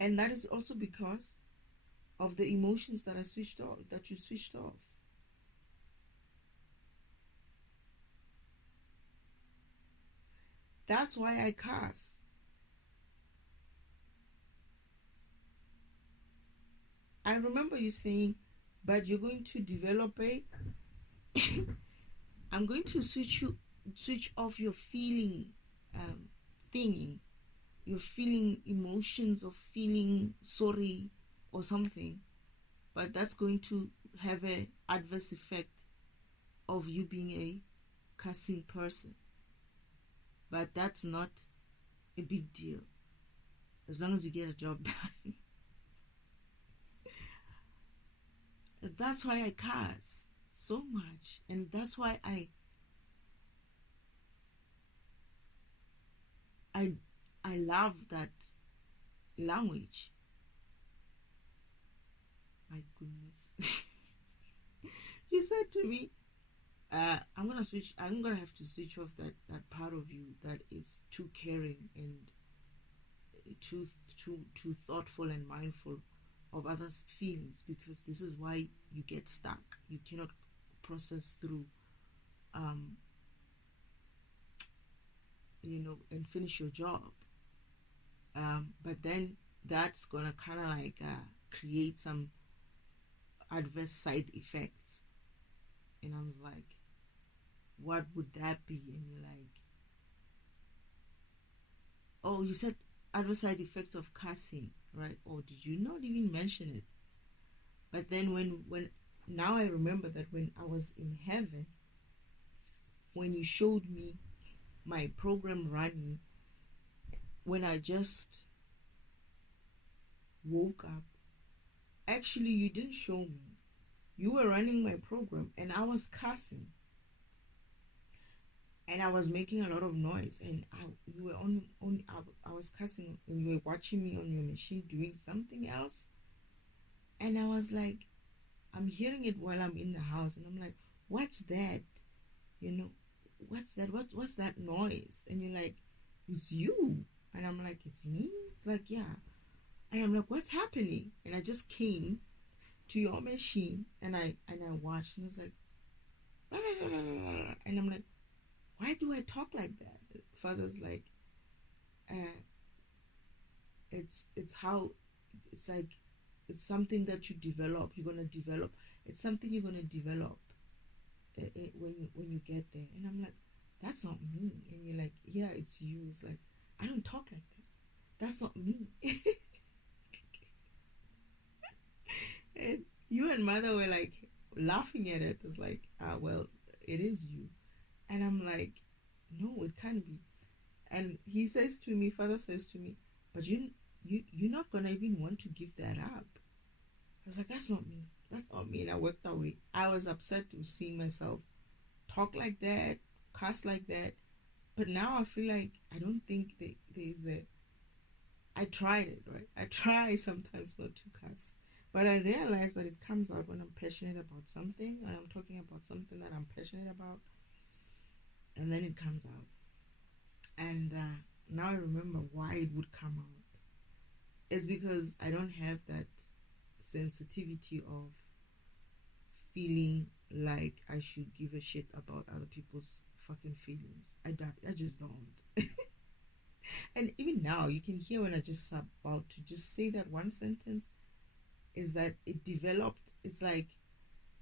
And that is also because of the emotions that I switched off, that you switched off. That's why I curse. I remember you saying, but you're going to develop a... I'm going to switch off your feeling thingy. You're feeling emotions of feeling sorry or something, but that's going to have an adverse effect of you being a cussing person. But that's not a big deal as long as you get a job done. That's why I curse so much, and that's why I love that language. My goodness. She said to me, I'm gonna have to switch off that part of you that is too caring and too thoughtful and mindful of others' feelings, because this is why you get stuck. You cannot process through and finish your job. But then that's gonna kind of like create some adverse side effects. And I was like, what would that be? And you're like, oh, you said adverse side effects of cussing, right? Or did you not even mention it? But then when now I remember that when I was in heaven, when you showed me my program running, when I just woke up, actually you didn't show me. You were running my program and I was cussing. And I was making a lot of noise, and you were I was cussing, and you were watching me on your machine doing something else. And I was like, I'm hearing it while I'm in the house, and I'm like, what's that? What's that? What's that noise? And you're like, it's you. And I'm like, it's me? It's like, yeah. And I'm like, what's happening? And I just came to your machine, and I watched, and it's like, blah, blah, blah, blah, blah. And I'm like, why do I talk like that? Father's like, it's something that you develop. You're gonna develop. It's something you're gonna develop when you get there. And I'm like, that's not me. And you're like, yeah, it's you. It's like, I don't talk like that. That's not me. And you and mother were like laughing at it. It's like, well, it is you. And I'm like, no, it can't be. And he says to me, Father says to me, but you're not gonna even want to give that up. I was like, that's not me. That's not me. And I worked away. I was upset to see myself talk like that, cuss like that. But now I feel like I don't think there's a... I tried it, right? I try sometimes not to cuss. But I realize that it comes out when I'm passionate about something, and I'm talking about something that I'm passionate about. And then it comes out. And now I remember why it would come out. It's because I don't have that sensitivity of feeling like I should give a shit about other people's fucking feelings. I just don't. And even now, you can hear when I just about to just say that one sentence, is that it developed. It's like,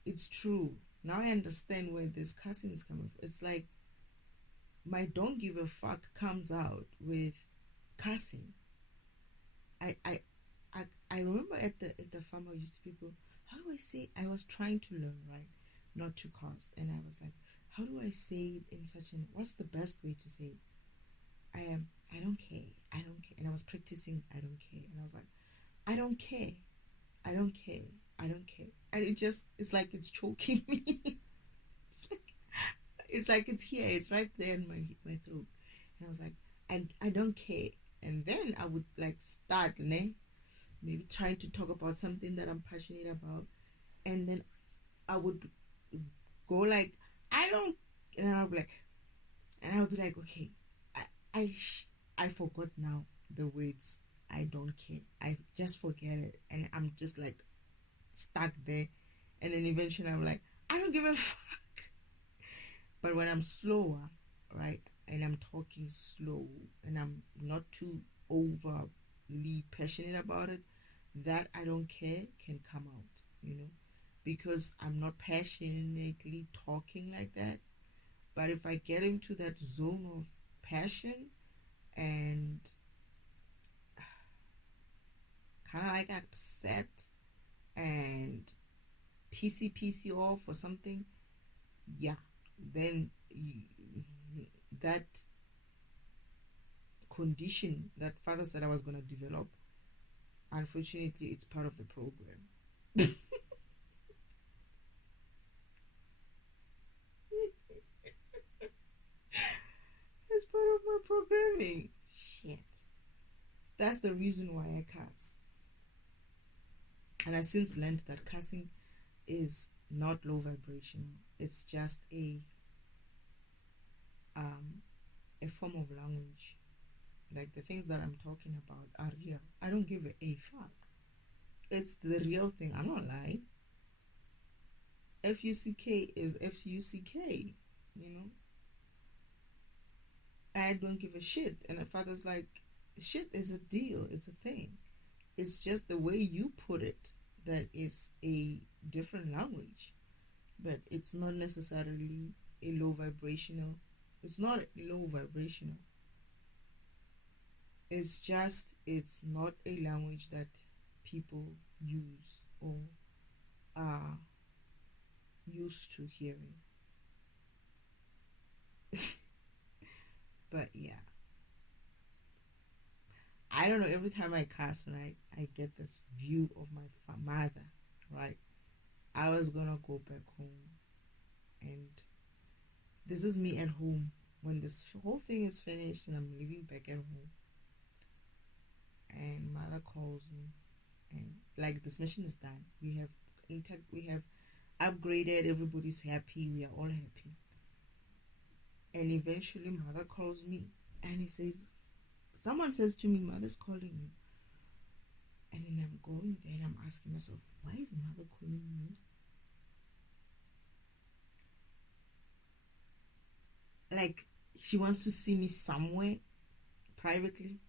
it's true. Now I understand where this cussing is coming from. It's like my don't give a fuck comes out with cussing. I remember at the farm I used to people, how do I say, I was trying to learn, right, not to cuss, and I was like, how do I say it in such an, what's the best way to say it? I don't care, and I was practicing I don't care, and I was like, I don't care, and it's like it's choking me. it's like it's here, it's right there in my throat, and I was like, I don't care, and then I would like start maybe trying to talk about something that I'm passionate about, and then I would go like, I don't, and I would be like, okay, I forgot now the words. I don't care. I just forget it, and I'm just like stuck there, and then eventually I'm like, I don't give a fuck. But when I'm slower, right, and I'm talking slow, and I'm not too overly passionate about it, that I don't care can come out, because I'm not passionately talking like that. But if I get into that zone of passion and kind of like upset and PC off or something, yeah, then that condition that father said I was going to develop, unfortunately, it's part of the program. It's part of my programming. Shit. That's the reason why I cuss. And I since learned that cussing is not low vibrational. It's just a form of language. Like the things that I'm talking about are real. I don't give a fuck. It's the real thing. I'm not lying. F-U-C-K is F-U-C-K, I don't give a shit. And the father's like, shit is a deal. It's a thing. It's just the way you put it that is a different language. But it's not necessarily a low vibrational. It's not low vibrational. It's just, it's not a language that people use or are used to hearing. But yeah, I don't know, every time I cast, right, I get this view of my mother, right? I was gonna go back home, and this is me at home when this whole thing is finished and I'm living back at home, and mother calls me, and like, this mission is done, we have upgraded, everybody's happy, we are all happy. And eventually mother calls me, and someone says to me, mother's calling you. And then I'm going there and I'm asking myself, why is mother calling me? Like, she wants to see me somewhere privately.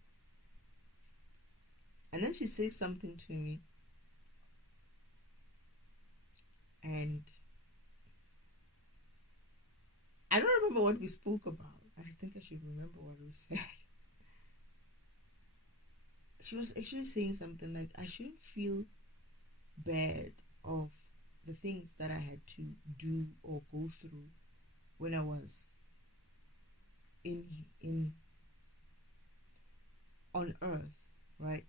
And then she says something to me, and I don't remember what we spoke about. I think I should remember what we said. She was actually saying something like, I shouldn't feel bad of the things that I had to do or go through when I was on earth, right?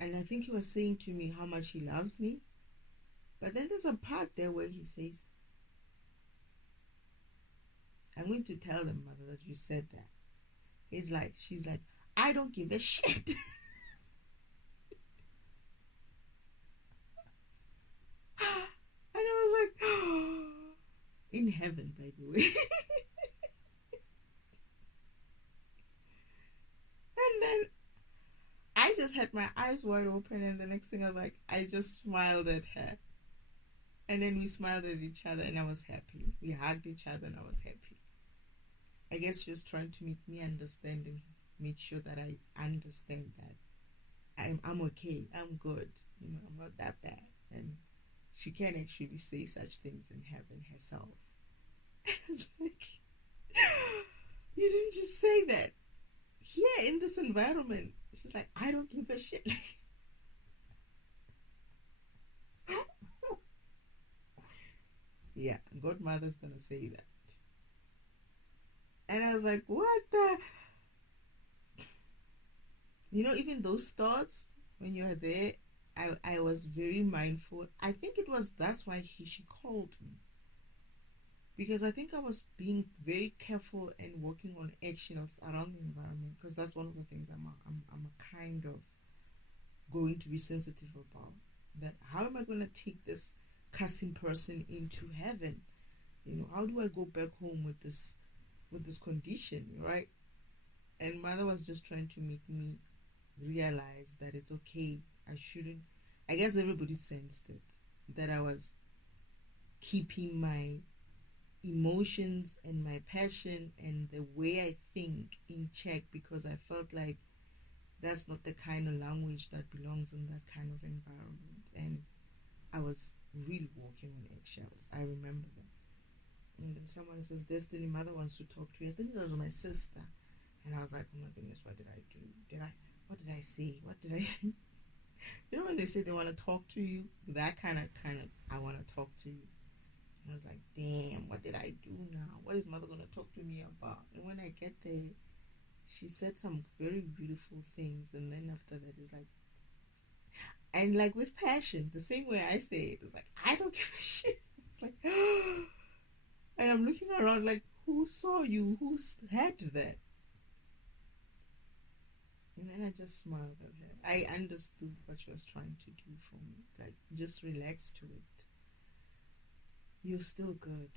And I think he was saying to me how much he loves me. But then there's a part there where he says, I'm going to tell them, mother, that you said that. She's like, I don't give a shit. And I was like, oh. in heaven, by the way. And then I just had my eyes wide open, and the next thing I was like, I just smiled at her. And then we smiled at each other, and I was happy. We hugged each other, and I was happy. I guess she was trying to make me understand and make sure that I understand that I'm okay, I'm good, I'm not that bad. And she can actually say such things in heaven herself. It's like, you didn't just say that. Here in this environment, she's like, I don't give a shit. Yeah, Godmother's gonna say that. And I was like, what the? Even those thoughts, when you're there, I was very mindful. I think that's why she called me. Because I think I was being very careful and working on eggshells around the environment, because that's one of the things I'm a kind of going to be sensitive about. That how am I going to take this cussing person into heaven? How do I go back home with this condition, right? And Mother was just trying to make me realize that it's okay. I guess everybody sensed it, that I was keeping my emotions and my passion and the way I think in check, because I felt like that's not the kind of language that belongs in that kind of environment. And I was really walking on eggshells. I remember that. And then someone says, Destiny, Mother wants to talk to you. I think that was my sister. And I was like, oh my goodness, what did I do? What did I say? What did I say? When they say they want to talk to you, that kind of, I want to talk to you. And I was like, damn, what did I do now? What is Mother going to talk to me about? And when I get there, she said some very beautiful things. And then after that, it's like, and like with passion, the same way I say it, it's like, I don't give a shit. It's like, and I'm looking around like, who saw you? Who had that? And then I just smiled at her. I understood what she was trying to do for me. Like, just relax to it. You're still good.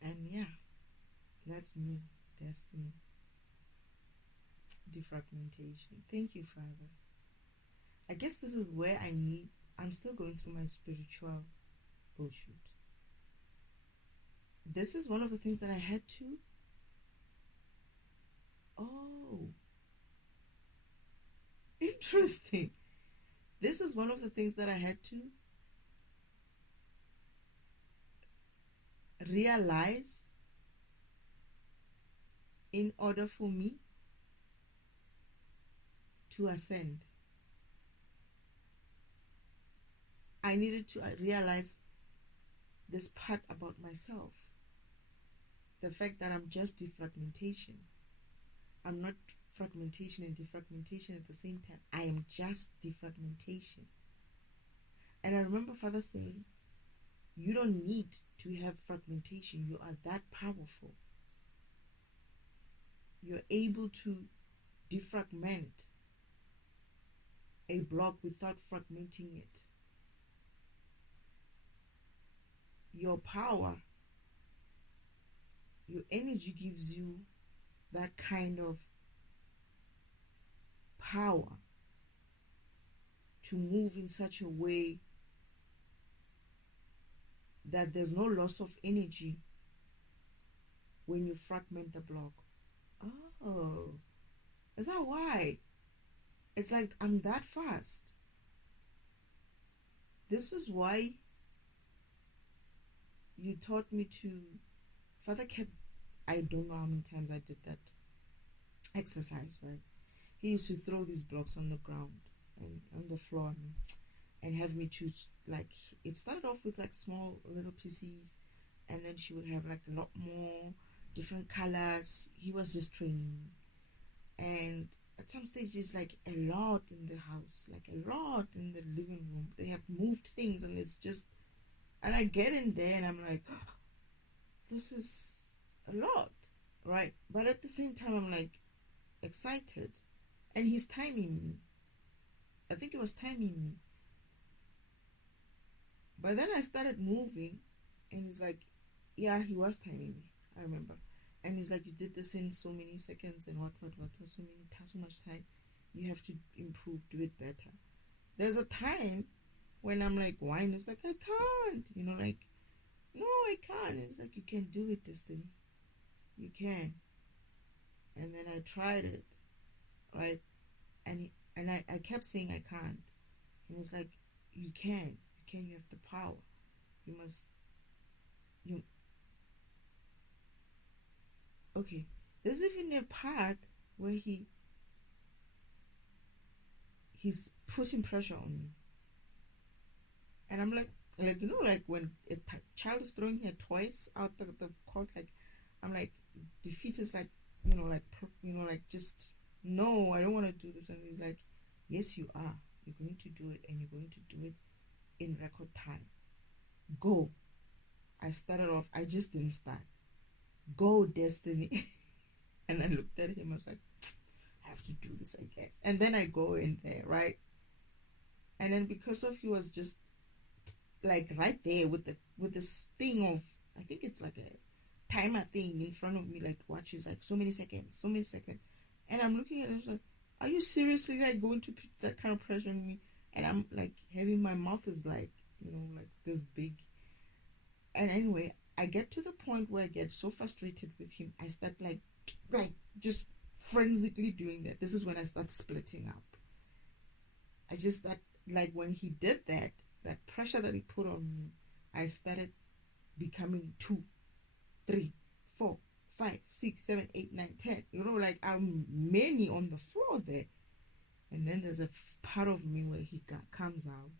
And yeah, that's me, Destiny. Defragmentation. Thank you, Father. I guess this is where I'm still going through my spiritual bullshit. This is one of the things that I had to. Oh, interesting. This is one of the things that I had to realize in order for me to ascend. I needed to realize this part about myself. The fact that I'm just defragmentation. I'm not fragmentation and defragmentation at the same time. I am just defragmentation. And I remember Father saying, you don't need to have fragmentation. You are that powerful. You're able to defragment a block without fragmenting it. Your power, your energy gives you that kind of power to move in such a way that there's no loss of energy when you fragment the block. Oh, is that why? It's like I'm that fast. This is why you taught me to. Father kept, I don't know how many times I did that exercise, right? He used to throw these blocks on the ground and on the floor and have me choose, like, it started off with like small little pieces, and then she would have like a lot more different colors. He was just training me. And at some stages, like a lot in the house, like a lot in the living room. They have moved things, and it's just, and I get in there and I'm like, oh, this is a lot, right? But at the same time, I'm like excited, and he's timing me. I think it was timing me. But then I started moving, And he's like, yeah, he was timing me, I remember. And he's like, you did this in so many seconds and what, so much time. You have to improve, do it better. There's a time when I'm like, whine, it's like, I can't, like, no, I can't. It's like, you can do it, Destiny. You can. And then I tried it, right? And I kept saying I can't. And it's like, you can. You have the power. Okay. There's even a part where he's putting pressure on me. And I'm like when a child is throwing her toys out the court, like, I'm like, defeat is like, just, no, I don't want to do this. And he's like, yes, you are. You're going to do it, and you're going to do it in record time. Go. I started off, I just didn't start. Go, Destiny. And I looked at him, I was like, I have to do this, I guess. And then I go in there, right? And then because of he was just like right there with this thing of, I think it's like a timer thing in front of me, like watches like so many seconds. And I'm looking at it, I was like, are you seriously like going to put that kind of pressure on me? And I'm like having, my mouth is like, like this big. And anyway, I get to the point where I get so frustrated with him, I start like just frantically doing that. This is when I start splitting up. I just start, like, when he did that pressure that he put on me, I started becoming 2, 3, 4, 5, 6, 7, 8, 9, 10. Like I'm many on the floor there. And then there's a part of me where he comes out.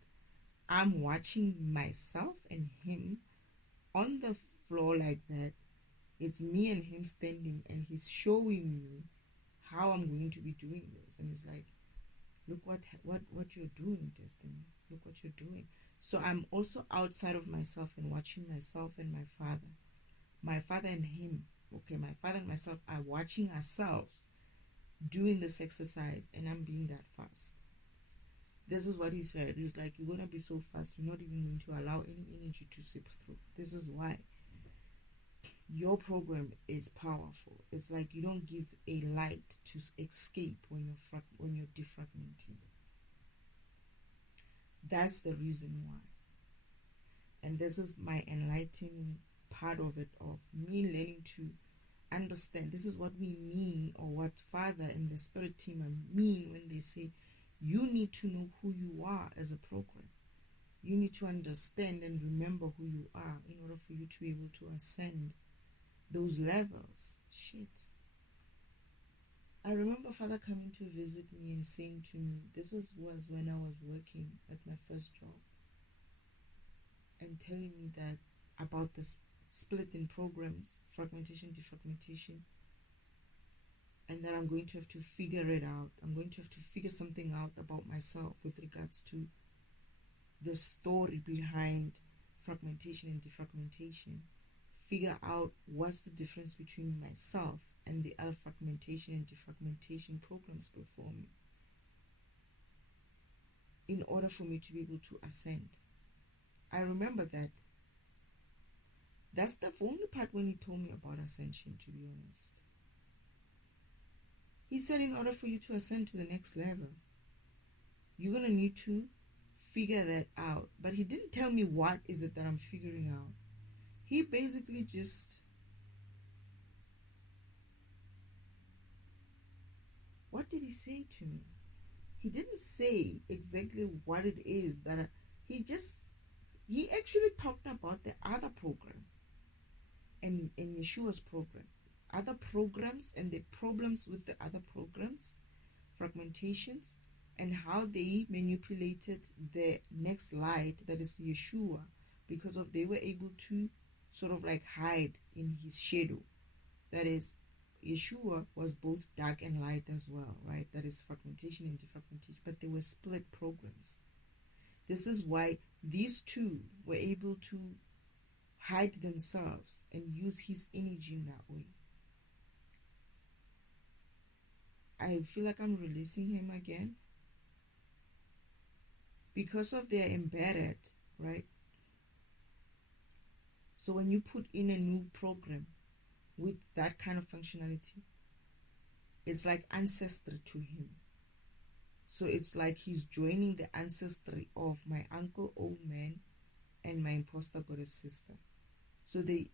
I'm watching myself and him on the floor like that. It's me and him standing, and he's showing me how I'm going to be doing this. And he's like, look what you're doing, Destiny. Look what you're doing. So I'm also outside of myself and watching myself and my father and him. Okay, my father and myself are watching ourselves doing this exercise, and I'm being that fast. This is what he said. He's like, you're going to be so fast, you're not even going to allow any energy to seep through. This is why your program is powerful. It's like you don't give a light to escape when you're defragmenting. That's the reason why. And this is my enlightening part of it, of me learning to understand. This is what we mean, or what Father and the Spirit team mean when they say you need to know who you are as a program. You need to understand and remember who you are in order for you to be able to ascend those levels. Shit. I remember Father coming to visit me and saying to me, this was when I was working at my first job, and telling me that about this split in programs, fragmentation, defragmentation, and that I'm going to have to figure it out. I'm going to have to figure something out about myself with regards to the story behind fragmentation and defragmentation. Figure out what's the difference between myself and the other fragmentation and defragmentation programs before me, in order for me to be able to ascend. I remember that. That's the only part when he told me about ascension, to be honest. He said in order for you to ascend to the next level, you're going to need to figure that out. But he didn't tell me what is it that I'm figuring out. He basically just... What did he say to me? He didn't say exactly what it is that he actually talked about the other program and Yeshua's program. Other programs and the problems with the other programs, fragmentations, and how they manipulated the next light, that is Yeshua, because of they were able to sort of like hide in his shadow. That is, Yeshua was both dark and light as well, right? That is fragmentation and defragmentation, but they were split programs. This is why these two were able to hide themselves and use his energy in that way. I feel like I'm releasing him again because of their embedded, right? So when you put in a new program with that kind of functionality, it's like ancestry to him. So it's like he's joining the ancestry of my uncle, old man, and my imposter goddess sister. So they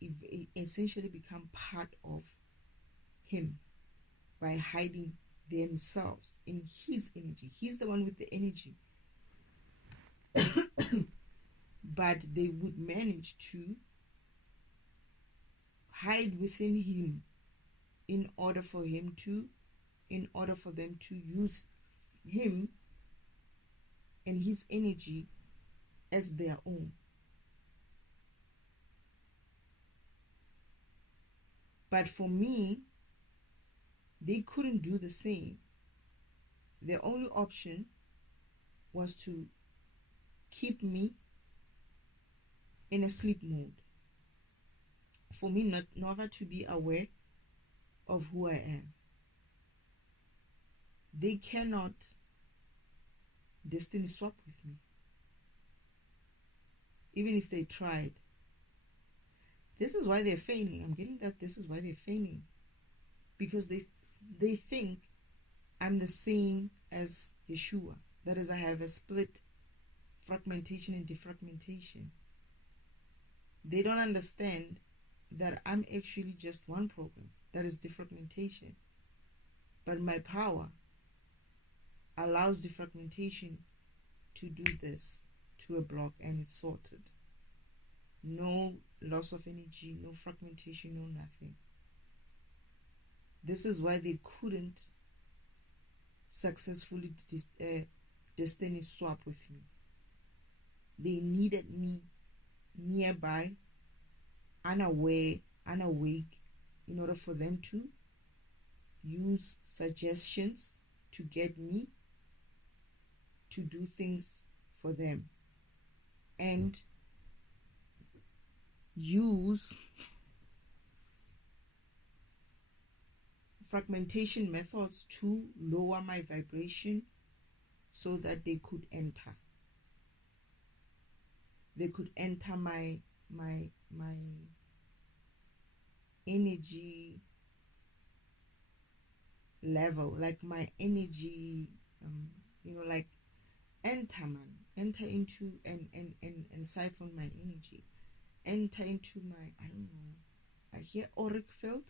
essentially become part of him by hiding themselves in his energy. He's the one with the energy. But they would manage to hide within him in order for them to use him and his energy as their own. But for me, they couldn't do the same. The only option was to keep me in a sleep mode. For me never to be aware of who I am. They cannot destiny swap with me. Even if they tried. This is why they're failing. I'm getting that this is why they're failing. Because they think I'm the same as Yeshua. That is, I have a split fragmentation and defragmentation. They don't understand that I'm actually just one program. That is defragmentation. But my power allows defragmentation to do this to a block, and it's sorted. No loss of energy, no fragmentation, no nothing. This is why they couldn't successfully destiny swap with me. They needed me nearby, unawake, in order for them to use suggestions to get me to do things for them and use fragmentation methods to lower my vibration so that they could enter. They could enter my energy level, like my energy, like enter into and siphon my energy, enter into my, I don't know, I hear auric field.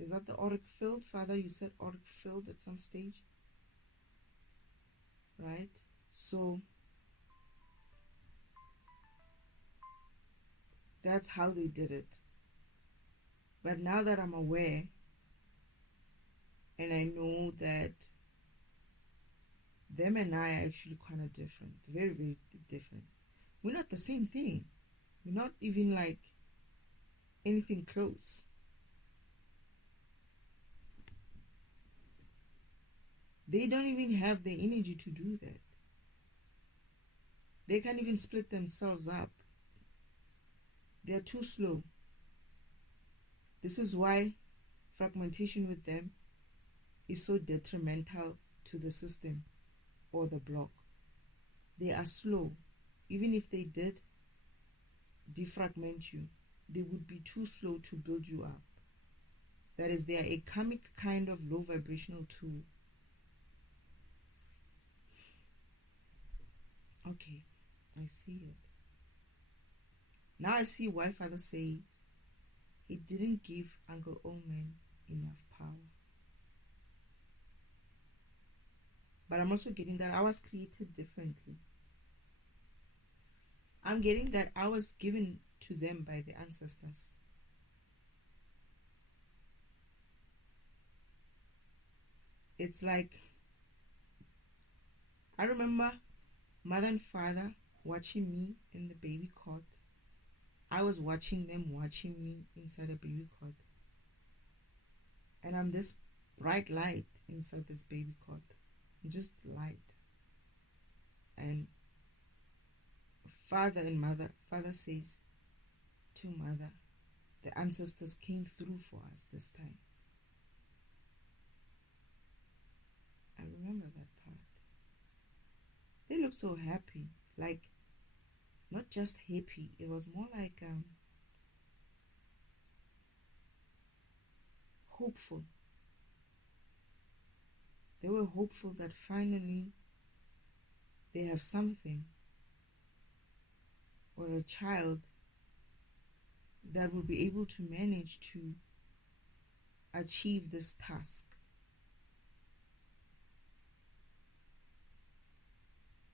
Is that the auric field? Father, you said auric field at some stage, right? So that's how they did it. But now that I'm aware and I know that them and I are actually kind of different, very, very different. We're not the same thing. We're not even like anything close. They don't even have the energy to do that. They can't even split themselves up. They're too slow. This is why fragmentation with them is so detrimental to the system or the block. They are slow. Even if they did defragment you, they would be too slow to build you up. That is, they are a karmic kind of low vibrational tool. Okay, I see it. Now I see why Father says he didn't give Uncle Oman enough power. But I'm also getting that I was created differently. I'm getting that I was given to them by the ancestors. It's like, I remember mother and father watching me in the baby cot. I was watching them watching me inside a baby cot. And I'm this bright light inside this baby cot. I'm just light. And father and mother, father says to mother, the ancestors came through for us this time. I remember that part. They look so happy. Like not just happy, it was more like hopeful. They were hopeful that finally they have something, or a child that will be able to manage to achieve this task.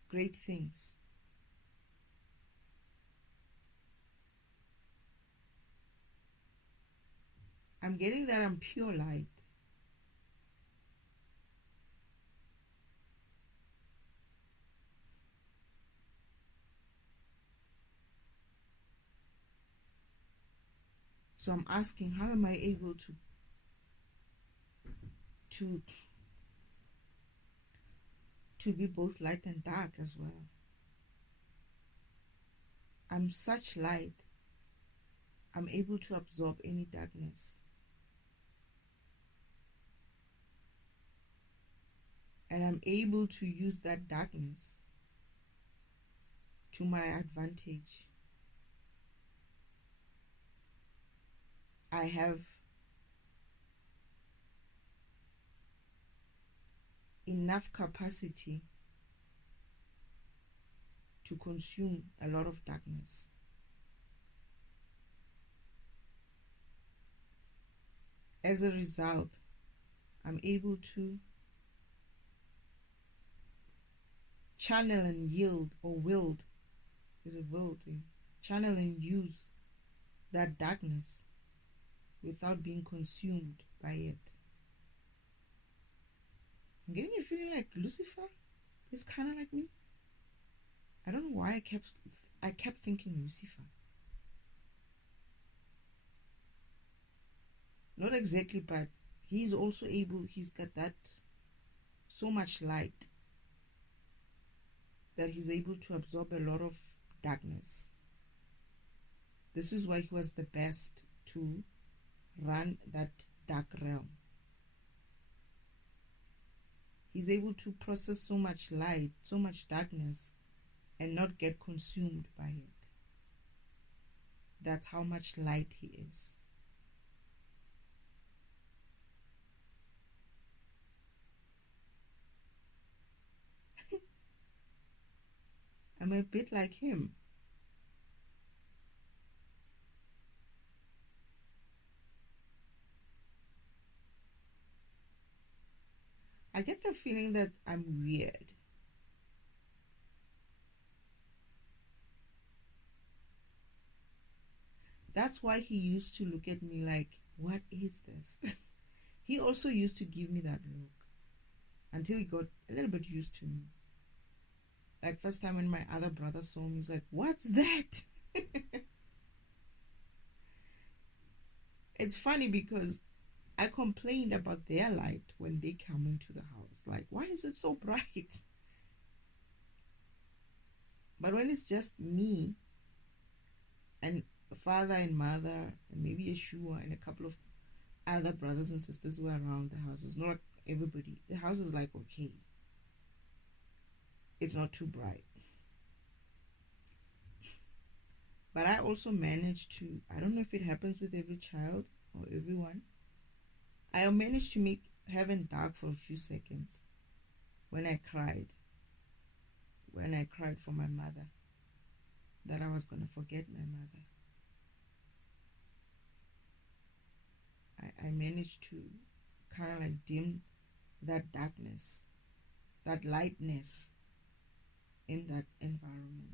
Great things. I'm getting that I'm pure light. So I'm asking, how am I able to be both light and dark as well? I'm such light. I'm able to absorb any darkness. And I'm able to use that darkness to my advantage. I have enough capacity to consume a lot of darkness. As a result, I'm able to channel and yield, or willed, is a will thing, channel and use that darkness without being consumed by it. I'm getting a feeling like Lucifer is kind of like me. I don't know why I kept thinking Lucifer. Not exactly, but he's also able, he's got that so much light that he's able to absorb a lot of darkness. This is why he was the best to run that dark realm. He's able to process so much light, so much darkness, and not get consumed by it. That's how much light he is. I'm a bit like him. I get the feeling that I'm weird. That's why he used to look at me like, what is this? He also used to give me that look until he got a little bit used to me. Like first time when my other brother saw me, he's like, what's that? It's funny because I complained about their light when they come into the house. Like, why is it so bright? But when it's just me and father and mother and maybe Yeshua and a couple of other brothers and sisters who are around the house, it's not like everybody. The house is like, okay, it's not too bright. But I also managed to, I don't know if it happens with every child or everyone, I managed to make heaven dark for a few seconds when I cried. When I cried for my mother, that I was going to forget my mother. I managed to kind of like dim that darkness, that lightness in that environment.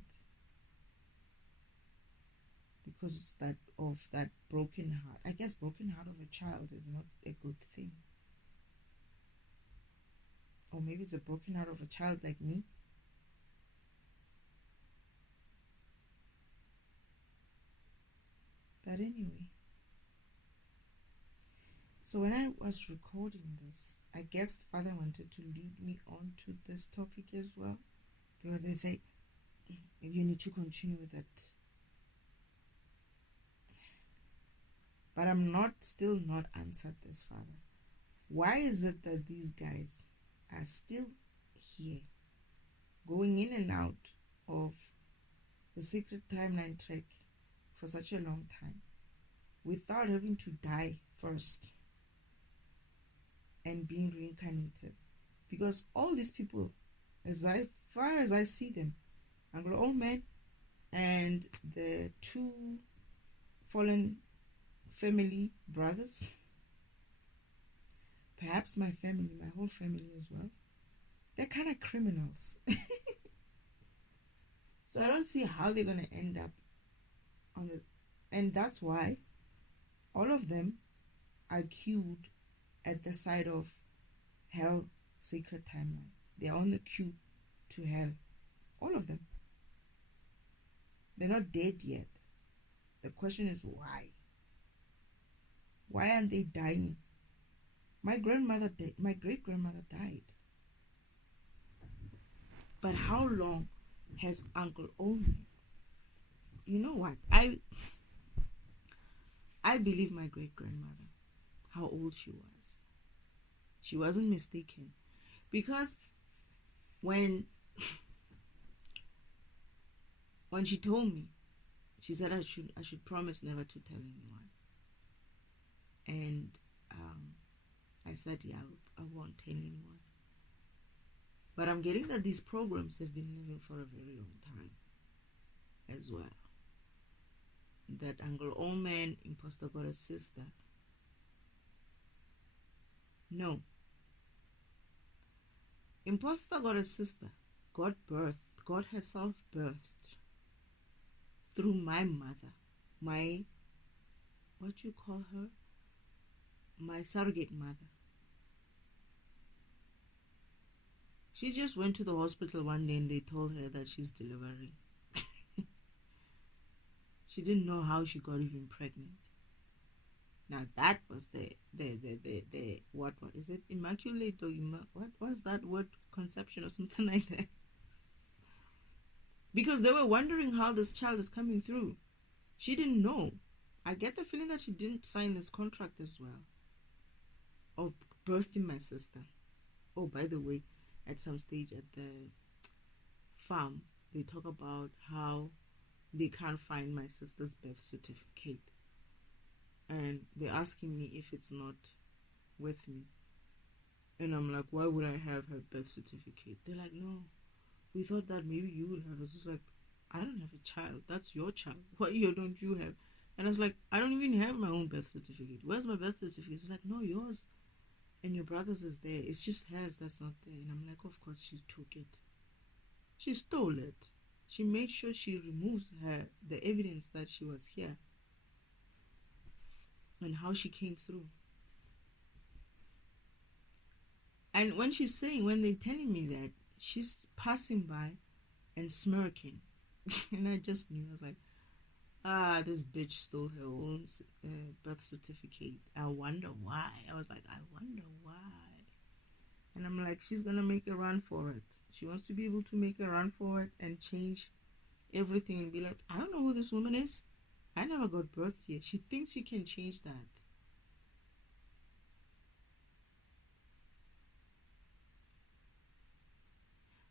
Because it's that broken heart. I guess broken heart of a child is not a good thing. Or maybe it's a broken heart of a child like me. But anyway. So when I was recording this, I guess Father wanted to lead me on to this topic as well. Because they say, you need to continue with it. But I'm still not answered this, Father. Why is it that these guys are still here, going in and out of the secret timeline track for such a long time without having to die first and being reincarnated. Because all these people, as far as I see them, Uncle Old Man and the two fallen family brothers, perhaps my family, my whole family as well, they're kind of criminals. So I don't see how they're going to end up on the... And that's why all of them are queued at the side of hell sacred timeline. They're on the queue to hell. All of them. They're not dead yet. The question is why? Why aren't they dying? My grandmother, my great-grandmother died. But how long has Uncle Omi? You know what? I believe my great-grandmother, how old she was. She wasn't mistaken. Because when she told me, she said I should promise never to tell anyone. And I said, yeah, I won't tell anyone. But I'm getting that these programs have been living for a very long time as well. That Uncle Old Man, imposter, got a sister. No. Imposter got a sister, got herself birthed through my mother, what you call her? My surrogate mother. She just went to the hospital one day and they told her that she's delivering. She didn't know how she got even pregnant. Now that was the what is it? Immaculate or what was that word? Conception or something like that. Because they were wondering how this child is coming through. She didn't know. I get the feeling that she didn't sign this contract as well. Of birthing my sister. Oh, by the way, at some stage at the farm, they talk about how they can't find my sister's birth certificate. And they're asking me if it's not with me. And I'm like, why would I have her birth certificate? They're like, no, we thought that maybe you would have. It's just like, I don't have a child. That's your child. What year don't you have? And I was like, I don't even have my own birth certificate. Where's my birth certificate? It's like, no, yours and your brother's is there. It's just hers that's not there. And I'm like, of course she took it. She stole it. She made sure she removes the evidence that she was here. And how she came through. And when they're telling me that, she's passing by and smirking. And I just knew. I was like, this bitch stole her own birth certificate. I wonder why. I was like, I wonder why. And I'm like, she's going to make a run for it. She wants to be able to make a run for it and change everything and be like, I don't know who this woman is. I never got birthed yet. She thinks she can change that.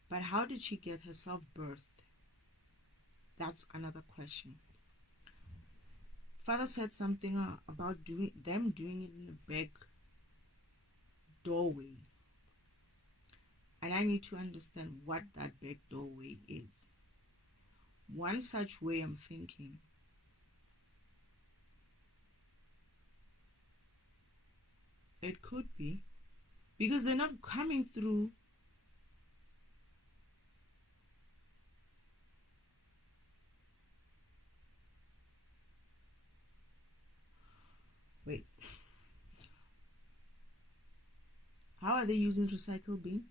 But how did she get herself birthed? That's another question. Father said something about doing it in the back doorway. And I need to understand what that back doorway is. One such way I'm thinking, it could be because they're not coming through wait. How are they using recycle bin?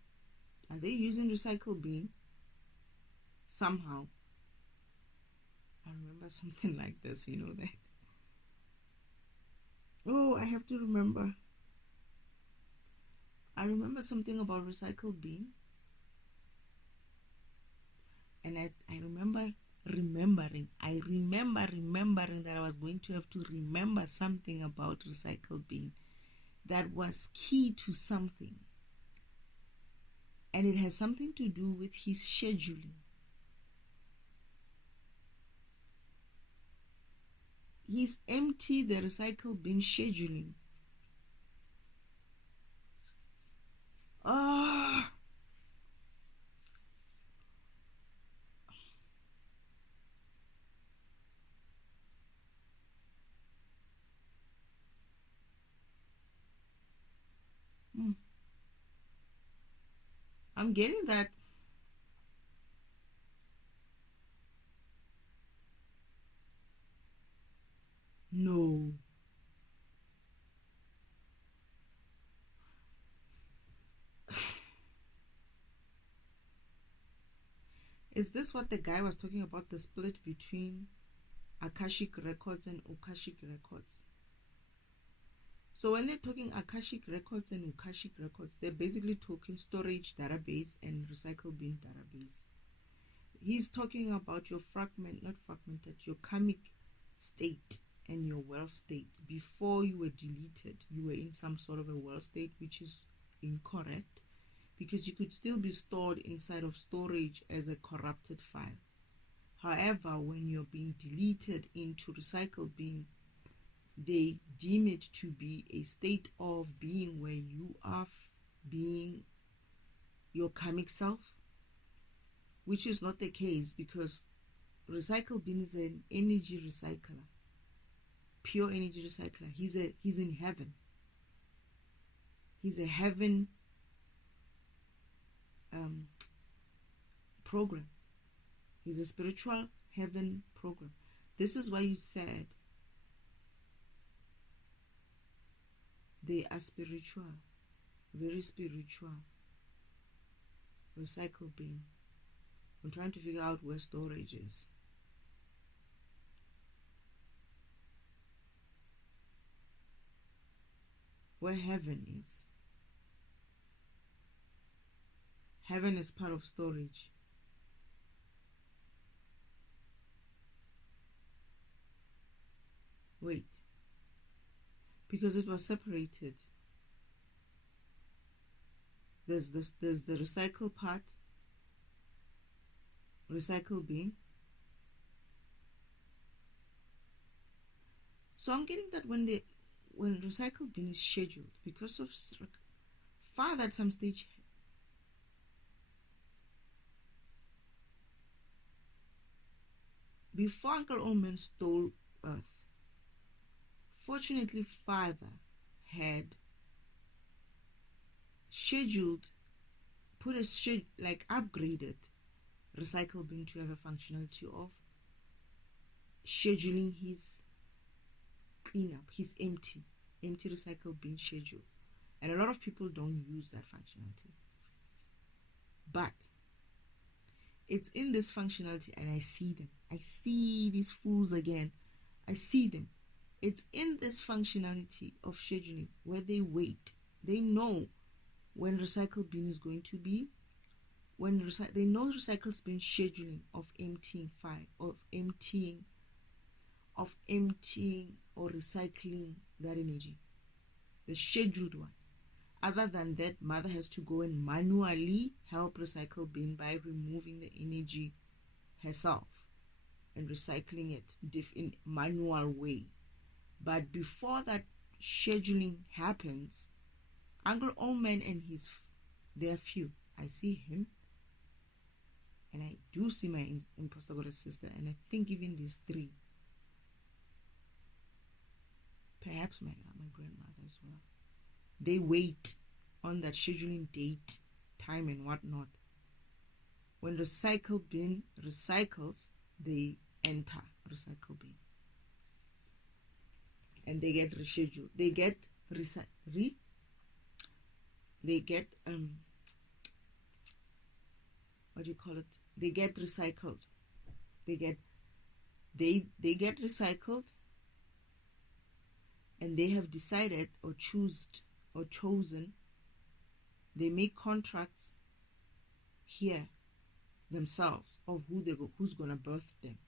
Are they using recycle bin? Somehow. I remember something like this, you know that. Oh, I have to remember. I remember something about recycle bin. And I remember remembering that I was going to have to remember something about recycle bin that was key to something. And it has something to do with his scheduling. he's empty the recycle bin scheduling. Ah. I'm getting that. No. Is this what the guy was talking about, the split between Akashic records and Ukashic records? So when they're talking Akashic records and Ukashic records, they're basically talking storage database and recycle bin database. He's talking about your not fragmented, your karmic state and your world state. Before you were deleted, you were in some sort of a world state, which is incorrect, because you could still be stored inside of storage as a corrupted file. However, when you're being deleted into recycle bin, they deem it to be a state of being where you are being your karmic self, which is not the case, because recycle bin is an energy recycler, pure energy recycler. He's in heaven. He's a heaven program. He's a spiritual heaven program. This is why you said they are spiritual, very spiritual. Recycle bin. I'm trying to figure out where storage is. Where heaven is. Heaven is part of storage. Wait. Because it was separated. There's the recycle part, recycle bin. So I'm getting that when recycle bin is scheduled, because of father at some stage before Uncle Omen stole Earth, fortunately father had scheduled, upgraded recycle bin to have a functionality of scheduling his cleanup, his empty recycle bin schedule. And a lot of people don't use that functionality. But it's in this functionality, and I see them. I see these fools again. I see them. It's in this functionality of scheduling where they wait. They know when recycle bin is going to be. They know recycle bin scheduling of emptying file, of emptying or recycling that energy. The scheduled one. Other than that, mother has to go and manually help recycle bin by removing the energy herself and recycling it in manual way. But before that scheduling happens, Uncle Omen and there are few. I see him, and I do see my imposter goddess sister, and I think even these three, perhaps my grandmother as well. They wait on that scheduling date, time, and whatnot. When recycle bin recycles, they enter recycle bin, and they get rescheduled. They get what do you call it? They get recycled. They get recycled, and they have decided or chosen. They make contracts here themselves of who's gonna birth them.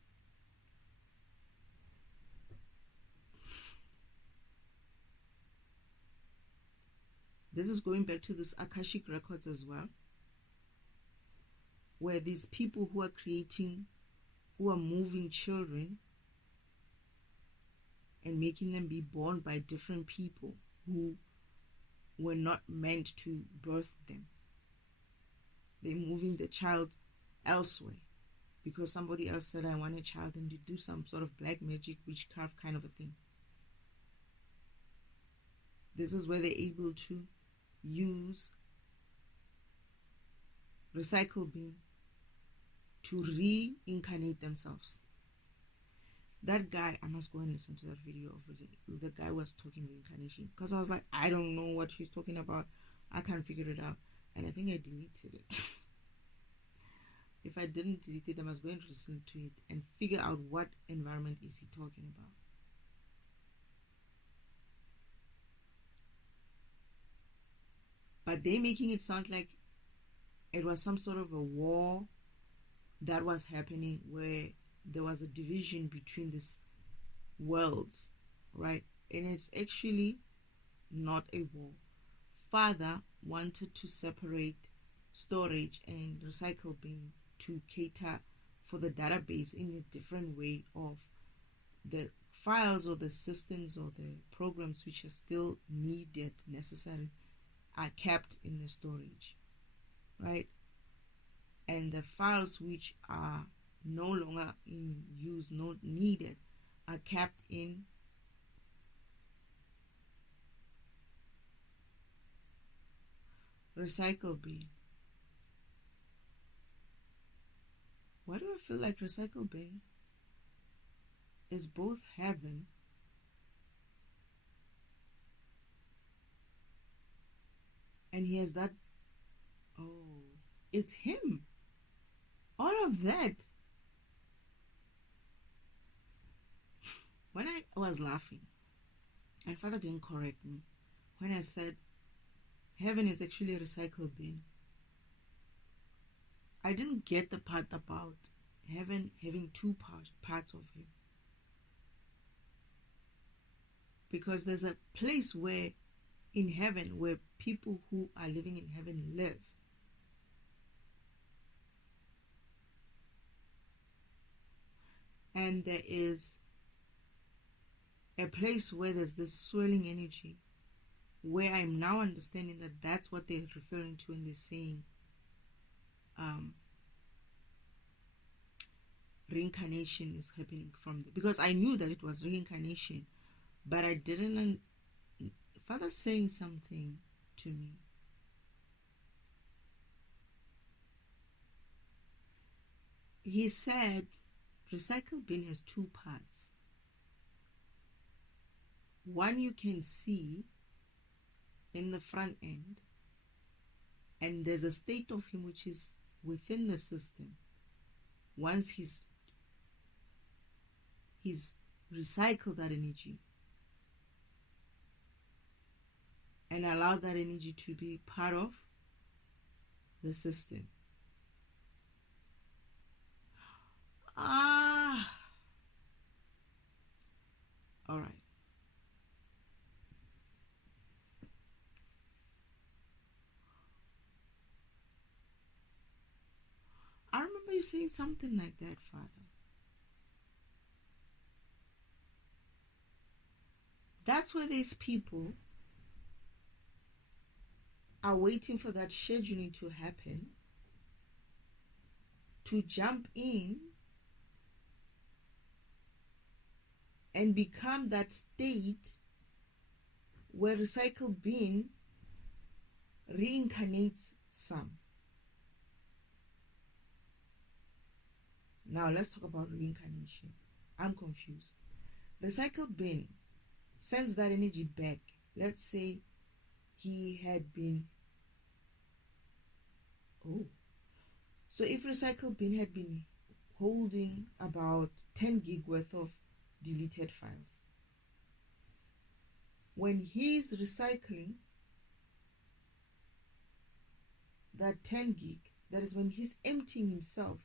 This is going back to this Akashic records as well, where these people who are moving children, and making them be born by different people who were not meant to birth them. They're moving the child elsewhere because somebody else said, I want a child, and they do some sort of black magic, witchcraft kind of a thing. This is where they're able to use recycle bin to reincarnate themselves. That guy, I must go and listen to that video of it. The guy was talking reincarnation, because I was like, I don't know what he's talking about. I can't figure it out. And I think I deleted it. If I didn't delete it, I must go and listen to it and figure out what environment is he talking about. But they're making it sound like it was some sort of a war that was happening, where there was a division between these worlds, right? And it's actually not a war. Father wanted to separate storage and recycle bin to cater for the database in a different way of the files or the systems or the programs which are still needed, necessary, are kept in the storage, right? And the files which are no longer in use, not needed, are kept in recycle bin. Why do I feel like recycle bin is both heaven and he has that, oh, it's him. All of that. When I was laughing, and Father didn't correct me, when I said heaven is actually a recycle bin, I didn't get the part about heaven having two parts of him. Because there's a place where, in heaven, where people who are living in heaven live. And there is a place where there's this swirling energy, where I'm now understanding that that's what they're referring to when they're saying reincarnation is happening from there. Because I knew that it was reincarnation, but I didn't. Father's saying something to me. He said recycle bin has two parts. One you can see in the front end, and there's a state of him which is within the system. Once he's recycled that energy and allowed that energy to be part of the system. All right. I remember you saying something like that, Father. That's where these people are waiting for that scheduling to happen, to jump in and become that state where recycle bin reincarnates some. Now let's talk about reincarnation. I'm confused. Recycle bin sends that energy back. Let's say he had been, so if recycle bin had been holding about 10 gig worth of deleted files, when he's recycling that 10 gig, that is when he's emptying himself.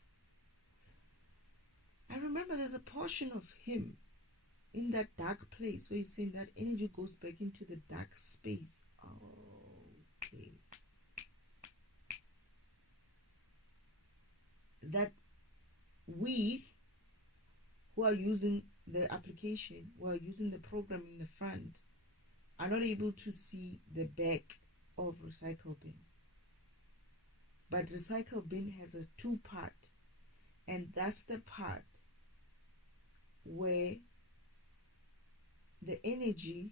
I remember there's a portion of him in that dark place where he's saying that energy goes back into the dark space. Okay. That we who are using the application, while using the program in the front, are not able to see the back of recycle bin. But recycle bin has a two-part, and that's the part where the energy.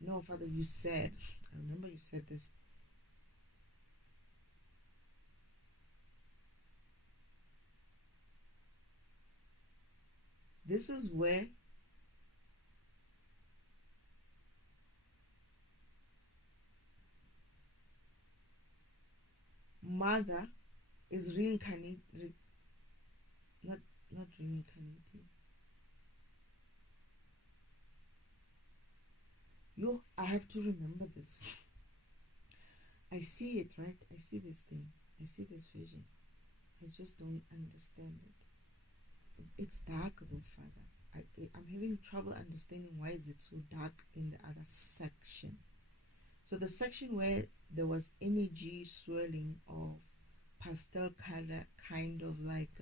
No, Father, you said, I remember you said this. This is where mother is reincarnated, not reincarnating. Yo, I have to remember this. I see it, right? I see this thing. I see this vision. I just don't understand it. It's dark though, Father. I'm having trouble understanding why is it so dark in the other section. So the section where there was energy swirling of pastel color, kind of like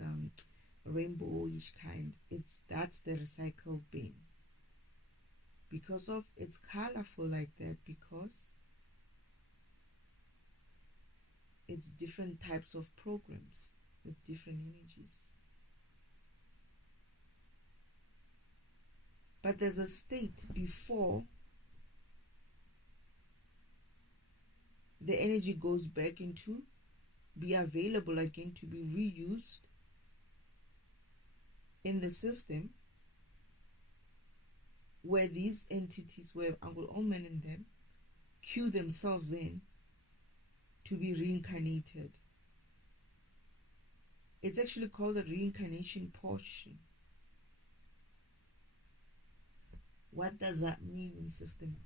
rainbowish kind, that's the recycle bin. Because of it's colorful like that, because it's different types of programs with different energies. But there's a state before the energy goes back into be available again to be reused in the system, where these entities, where Uncle Omen and them cue themselves in to be reincarnated. It's actually called the reincarnation portion. What does that mean in system?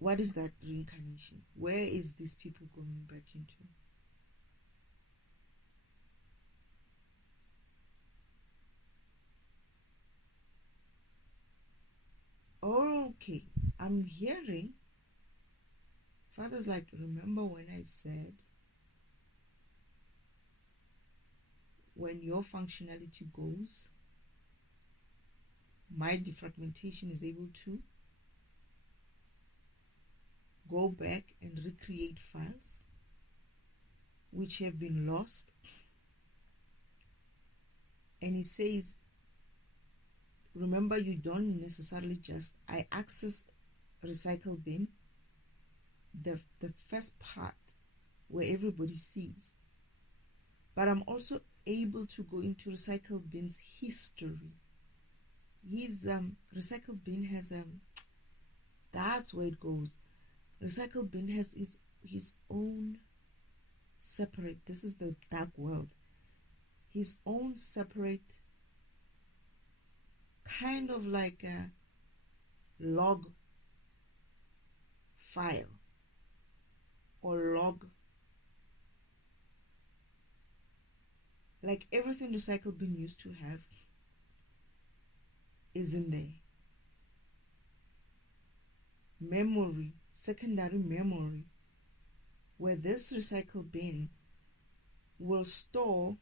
What is that reincarnation? Where is these people going back into? Okay, I'm hearing Father's like, remember when I said when your functionality goes, my defragmentation is able to go back and recreate files which have been lost. And he says, remember, you don't necessarily just, I access recycle bin, the first part where everybody sees, but I'm also able to go into recycle bin's history. His recycle bin has that's where it goes. Recycle bin has his own separate, this is the dark world, his own separate kind of like a log file or log, like everything recycle bin used to have is in there. Memory, secondary memory, where this recycle bin will store.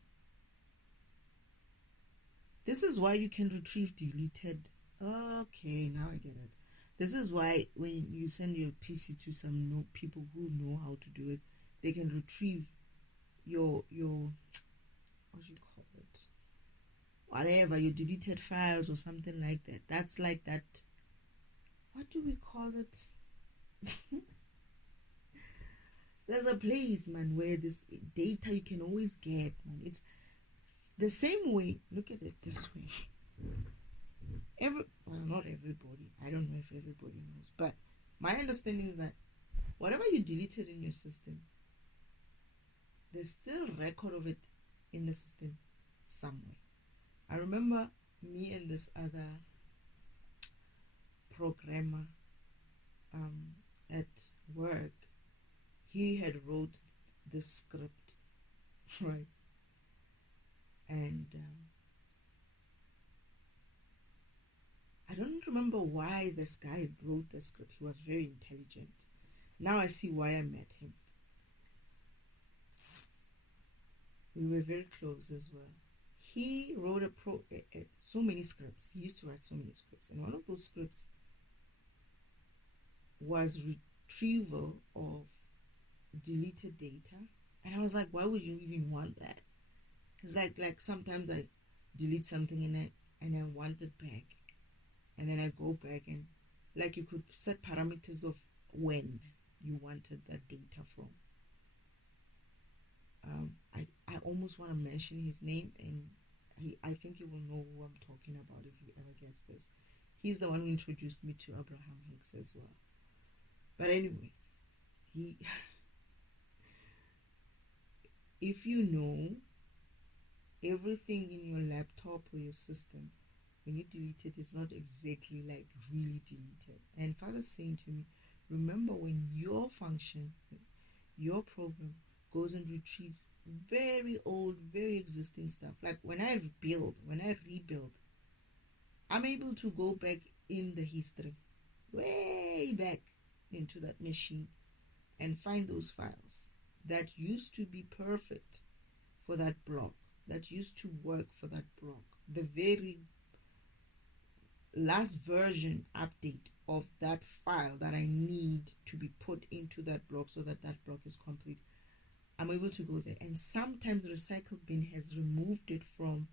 This is why you can retrieve deleted. Okay, now I get it. This is why when you send your PC to some people who know how to do it, they can retrieve your what do you call it? Whatever, your deleted files or something like that. That's like that. What do we call it? There's a place, man, where this data you can always get, man. It's the same way. Look at it this way. Not everybody. I don't know if everybody knows, but my understanding is that whatever you deleted in your system, there's still a record of it in the system somewhere. I remember me and this other programmer at work. He had wrote this script, right? And I don't remember why this guy wrote the script. He was very intelligent. Now I see why I met him. We were very close as well. he wrote so many scripts. He used to write so many scripts, and one of those scripts was retrieval of deleted data. And I was like, why would you even want that? Because like sometimes I delete something and I want it back, and then I go back and like you could set parameters of when you wanted that data from. I almost want to mention his name, and I think he will know who I'm talking about if he ever gets this. He's the one who introduced me to Abraham Hicks as well. But anyway, if you know everything in your laptop or your system, when you delete it, it's not exactly like really deleted. And Father's saying to me, remember when your function, your program goes and retrieves very old, very existing stuff. Like when I rebuild, I'm able to go back in the history, way back into that machine, and find those files that used to be perfect for that block, that used to work for that block. The very last version update of that file that I need to be put into that block so that that block is complete. I'm able to go there, and sometimes the recycle bin has removed it from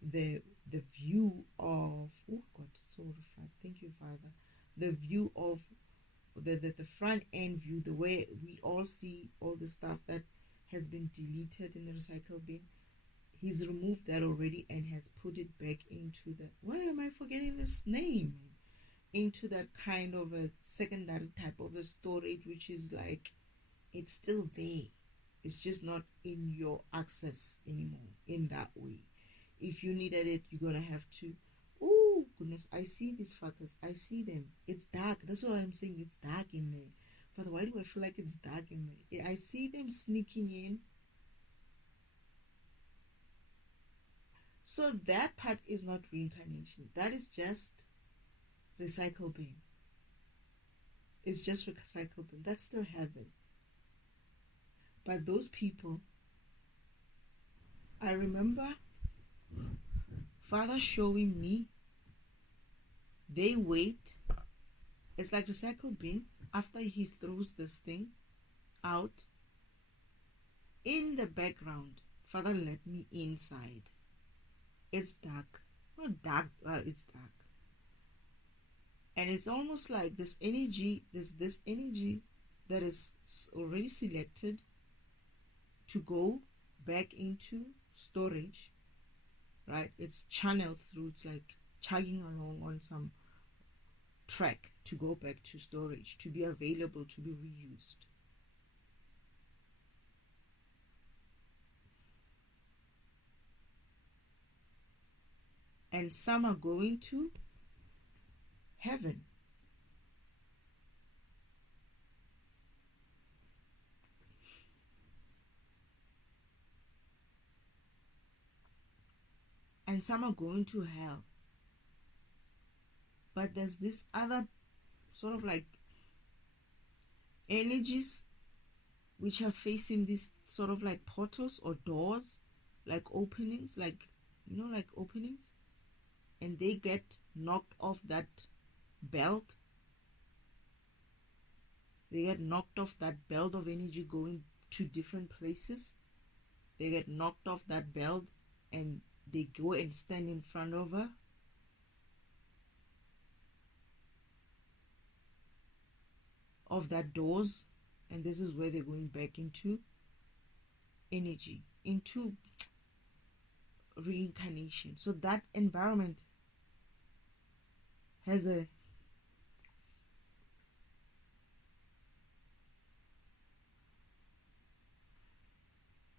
the view of, oh God, so refined. Thank you, Father. The view of the front end view, the way we all see all the stuff that has been deleted in the recycle bin. He's removed that already and has put it back into the, why am I forgetting this name? Into that kind of a secondary type of a storage, which is like, it's still there. It's just not in your access anymore in that way. If you needed it, you're going to have to, oh goodness, I see these fuckers. I see them. It's dark. That's what I'm saying. It's dark in there. Father, why do I feel like it's dark in there? I see them sneaking in. So that part is not reincarnation. That is just recycle bin. It's just recycle bin. That's still heaven. But those people, I remember Father showing me, they wait. It's like recycle bin. After he throws this thing out, in the background, Father let me inside. It's dark. Not dark, it's dark. And it's almost like this energy, this energy that is already selected to go back into storage, right? It's channeled through, it's like chugging along on some track to go back to storage, to be available, to be reused. And some are going to heaven. And some are going to hell. But there's this other sort of like energies which are facing these sort of like portals or doors, like openings, like, you know, like openings. And they get knocked off that belt. They get knocked off that belt of energy going to different places. They get knocked off that belt and they go and stand in front of her. Of that doors. And this is where they're going back into energy, into reincarnation. So that environment has a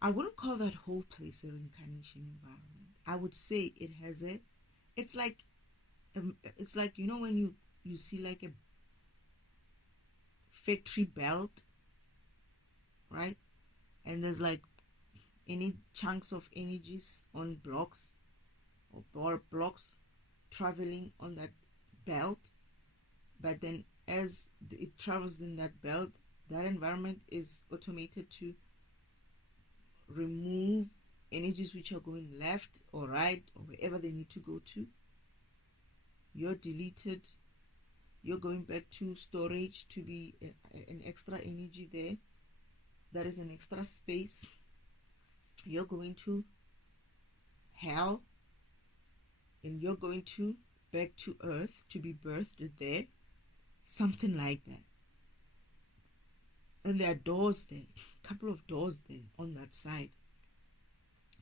I wouldn't call that whole place a reincarnation environment. I would say it has a, it's like, you know, when you see like a factory belt, right? And there's like any chunks of energies on blocks or bar blocks traveling on that belt. But then as it travels in that belt, that environment is automated to remove energies which are going left or right or wherever they need to go to. You're deleted. You're going back to storage to be an extra energy there. That is an extra space. You're going to hell, and you're going to back to earth to be birthed there. Something like that. And there are doors there, a couple of doors there on that side,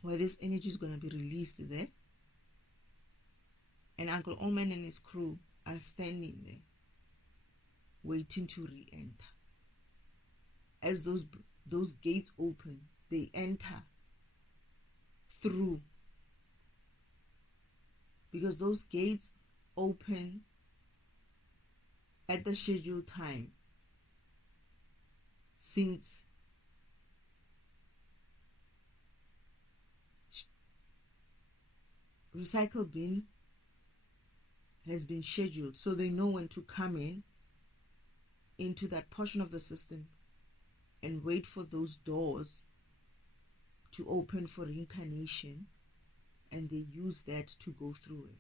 where this energy is going to be released there. And Uncle Omen and his crew are standing there, waiting to re-enter. As those gates open, they enter through. Because those gates open at the scheduled time. Since recycle bin has been scheduled, so they know when to come into that portion of the system and wait for those doors to open for reincarnation, and they use that to go through it.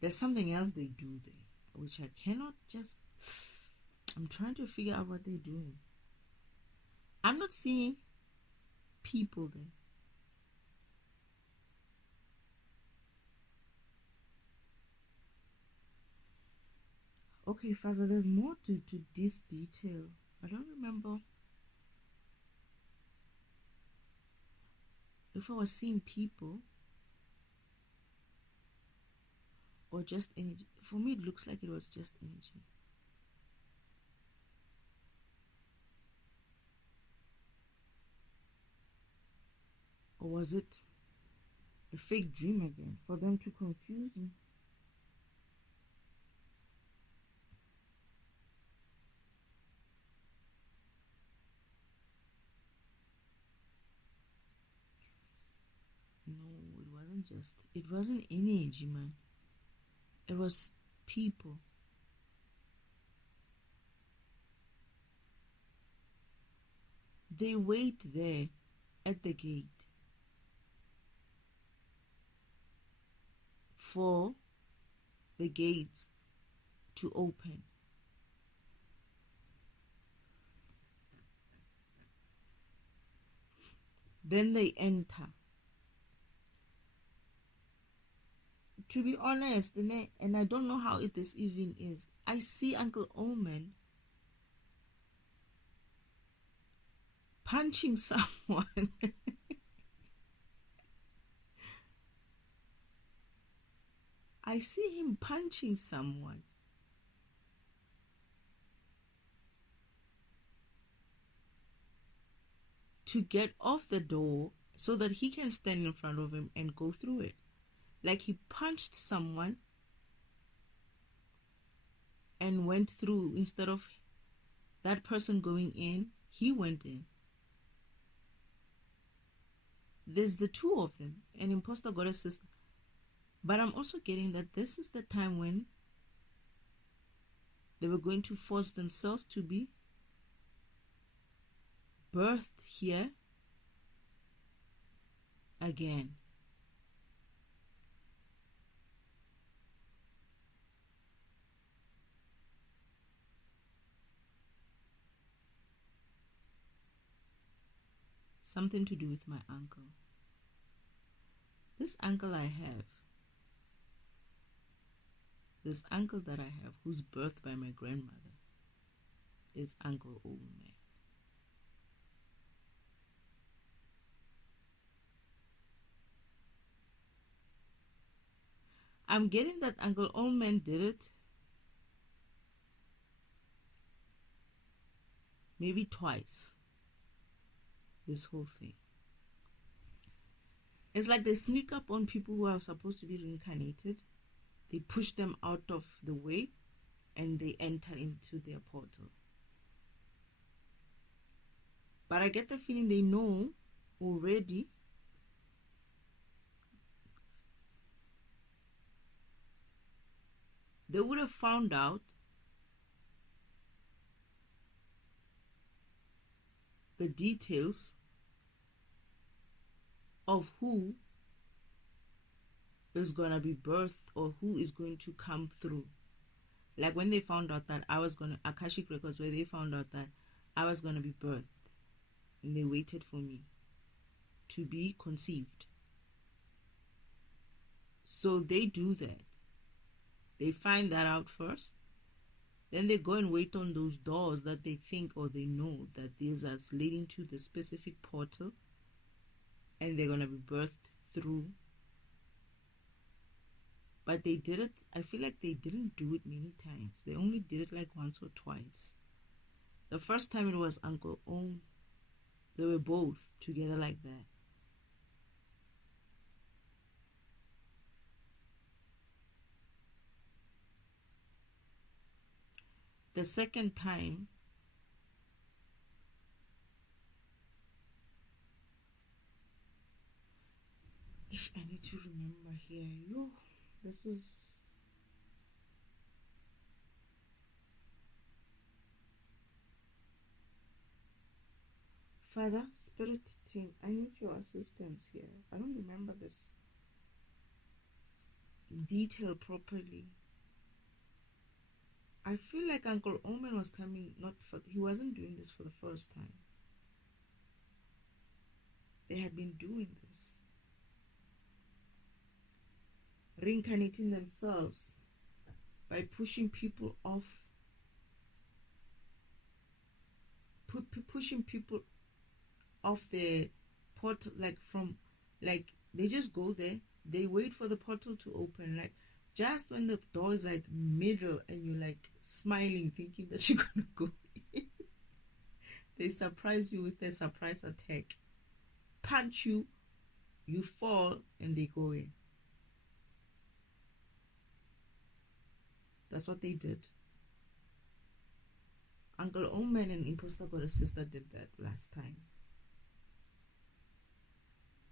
There's something else they do there, which I cannot just... I'm trying to figure out what they're doing. I'm not seeing people there. Okay, Father, there's more to this detail. I don't remember if I was seeing people or just energy. For me, it looks like it was just energy. Or was it a fake dream again for them to confuse me? No, it wasn't energy, man. It was people. They wait there at the gate for the gates to open. Then they enter. To be honest, and I don't know how this even is, I see Uncle Omen punching someone. I see him punching someone. To get off the door so that he can stand in front of him and go through it. Like he punched someone and went through. Instead of that person going in, he went in. There's the two of them, an imposter got a sister. But I'm also getting that this is the time when they were going to force themselves to be birthed here again. Something to do with my uncle. This uncle I have, this uncle that I have, who's birthed by my grandmother, is Uncle Ome. I'm getting that Uncle Omen did it maybe twice. This whole thing. It's like they sneak up on people who are supposed to be reincarnated. They push them out of the way and they enter into their portal. But I get the feeling they know already they would have found out the details of who is going to be birthed or who is going to come through. Like when they found out that I was going to, Akashic Records, where they found out that I was going to be birthed, and they waited for me to be conceived. So they do that. They find that out first. Then they go and wait on those doors that they think or they know that these are leading to the specific portal, and they're going to be birthed through. But they did it, I feel like they didn't do it many times. They only did it like once or twice. The first time it was Uncle Om. They were both together like that. The second time, if I need to remember here, this is... Father, Spirit Team, I need your assistance here. I don't remember this detail properly. I feel like Uncle Omen was coming, he wasn't doing this for the first time. They had been doing this. Reincarnating themselves by pushing people off. Pushing people off the portal, like they just go there, they wait for the portal to open, like just when the door is like middle and you're like smiling thinking that you're gonna go in, they surprise you with a surprise attack, punch you, you fall, and they go in. That's what they did. Uncle Omen and Imposter Goddess Sister did that last time.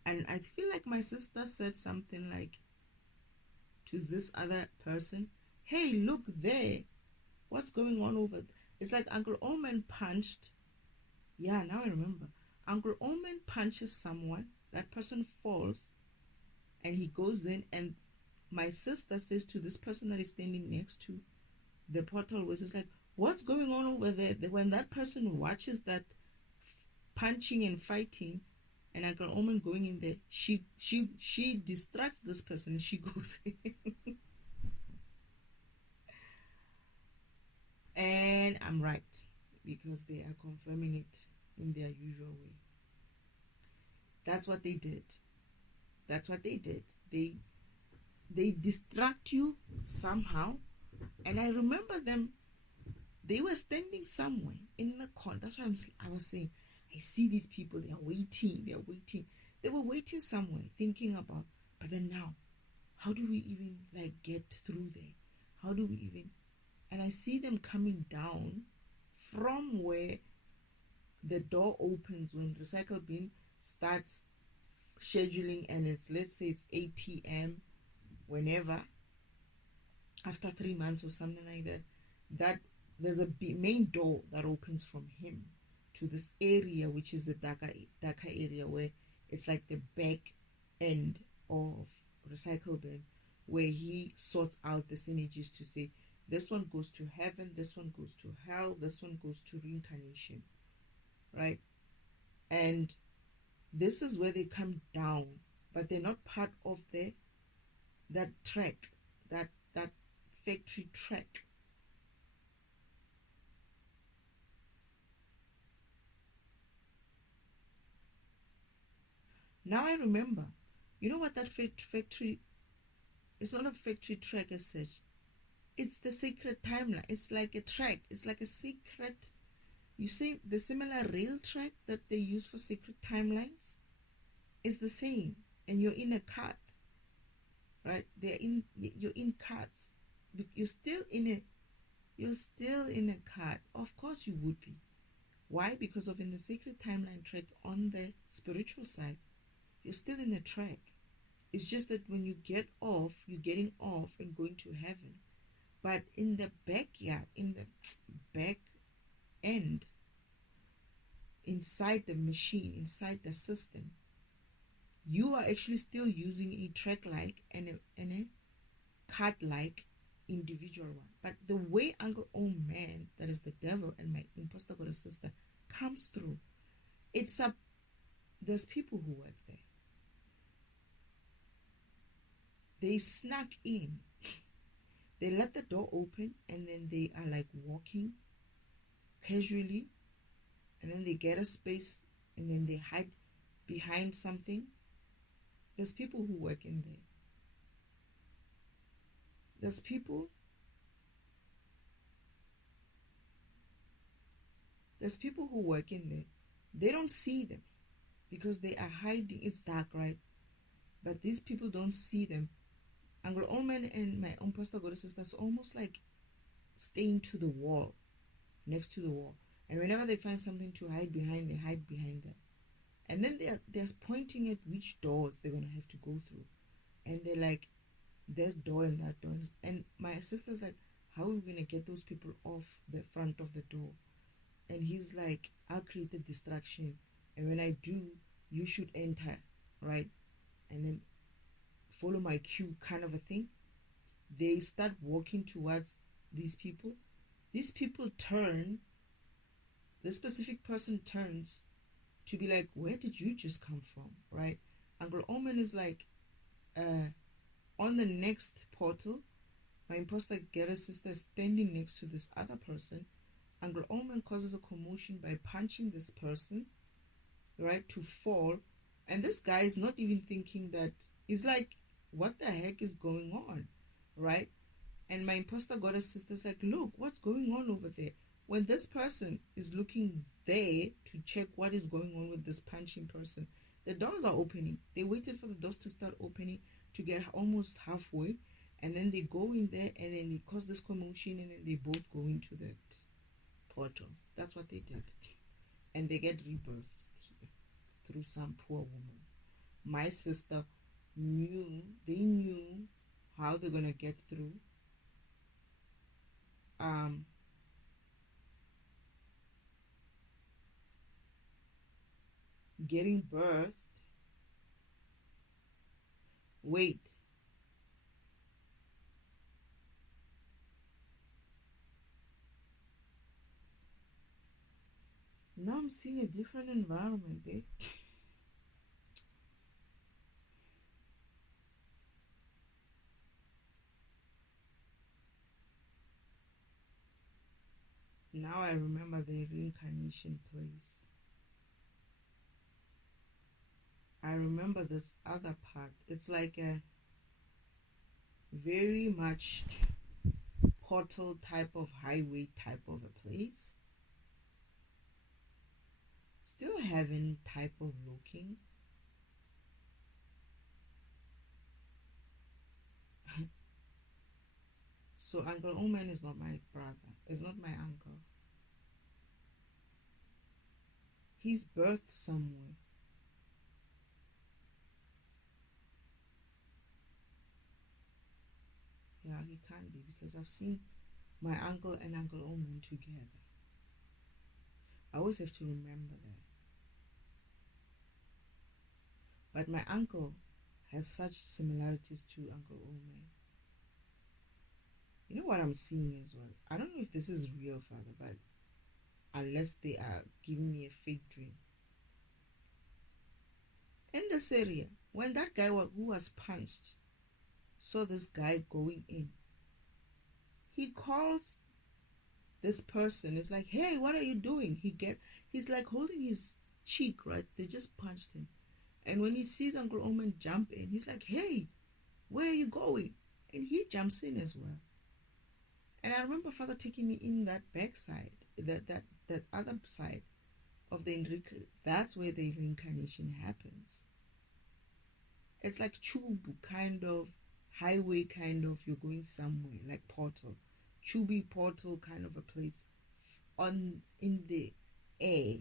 And I feel like my sister said something like to this other person, hey, look there. What's going on over there? It's like Uncle Omen punched. Yeah, now I remember. Uncle Omen punches someone. That person falls. And he goes in. And my sister says to this person that is standing next to the portal, which is like, what's going on over there? When that person watches that punching and fighting, and Uncle Omen going in there, she distracts this person and she goes in. And I'm right, because they are confirming it in their usual way. That's what they did. That's what they did. They distract you somehow. And I remember them, they were standing somewhere in the corner. That's why I was saying, I see these people, they are waiting. They were waiting somewhere, thinking about, but then now, how do we even like get through there? How do we even... And I see them coming down from where the door opens when Recycle Bin starts scheduling, and it's, let's say it's 8 p.m. whenever, after 3 months or something like that, that there's a main door that opens from him to this area, which is the darker area, where it's like the back end of Recycle Bin, where he sorts out the synergies to say, this one goes to heaven, this one goes to hell, this one goes to reincarnation, right? And this is where they come down, but they're not part of that track, that factory track. Now I remember, you know what that factory, it's not a factory track as such. It's the sacred timeline. It's like a track. It's like a secret. You see the similar rail track that they use for secret timelines? It's the same. And you're in a cart, right? You're in carts. You're still in a cart. Of course you would be. Why? Because of in the sacred timeline track on the spiritual side, you're still in a track. It's just that when you get off, you're getting off and going to heaven. But in the backyard, in the back end, inside the machine, inside the system, you are actually still using a track-like and a card-like individual one. But the way Uncle Oh Man, that is the devil, and my imposter goddess sister comes through, there's people who work there. They snuck in. They let the door open, and then they are like walking casually, and then they get a space, and then they hide behind something. There's people who work in there. There's people who work in there. They don't see them because they are hiding. It's dark, right? But these people don't see them. Uncle Omen and my own pastor goddess sisters almost like staying to the wall, next to the wall. And whenever they find something to hide behind, they hide behind them. And then they're pointing at which doors they're going to have to go through. And they're like, there's door and that door. And my sister's like, how are we going to get those people off the front of the door? And he's like, I'll create a distraction. And when I do, you should enter, right? And then follow my cue, kind of a thing. They start walking towards these people. These people turn. The specific person turns to be like, where did you just come from, right? Uncle Omen is like, on the next portal, my imposter goddess sister is standing next to this other person. Uncle Omen causes a commotion by punching this person, right, to fall. And this guy is not even thinking that. He's like, what the heck is going on, right? And my imposter goddess sister's like, look, what's going on over there? When this person is looking there to check what is going on with this punching person, the doors are opening. They waited for the doors to start opening to get almost halfway, and then they go in there, and then they cause this commotion, and then they both go into that portal. That's what they did. And they get rebirthed here through some poor woman. My sister knew how they're going to get through. Getting birthed. Wait. Now I'm seeing a different environment, eh? Now I remember the reincarnation place. I remember this other part. It's like a very much portal type of highway type of a place. Still heaven type of looking. So Uncle Omen is not my brother. It's not my uncle. He's birthed somewhere. Yeah, he can't be, because I've seen my uncle and Uncle Omen together. I always have to remember that. But my uncle has such similarities to Uncle Omen. You know what I'm seeing as well? I don't know if this is real, Father, but unless they are giving me a fake dream. In this area, when that guy who was punched saw this guy going in, he calls this person. It's like, hey, what are you doing? He's like holding his cheek, right? They just punched him. And when he sees Uncle Omen jump in, he's like, hey, where are you going? And he jumps in as well. And I remember Father taking me in that backside, that other side of the that's where the reincarnation happens. It's like Chubu kind of highway, kind of, you're going somewhere, like portal, Chubi portal kind of a place in the air.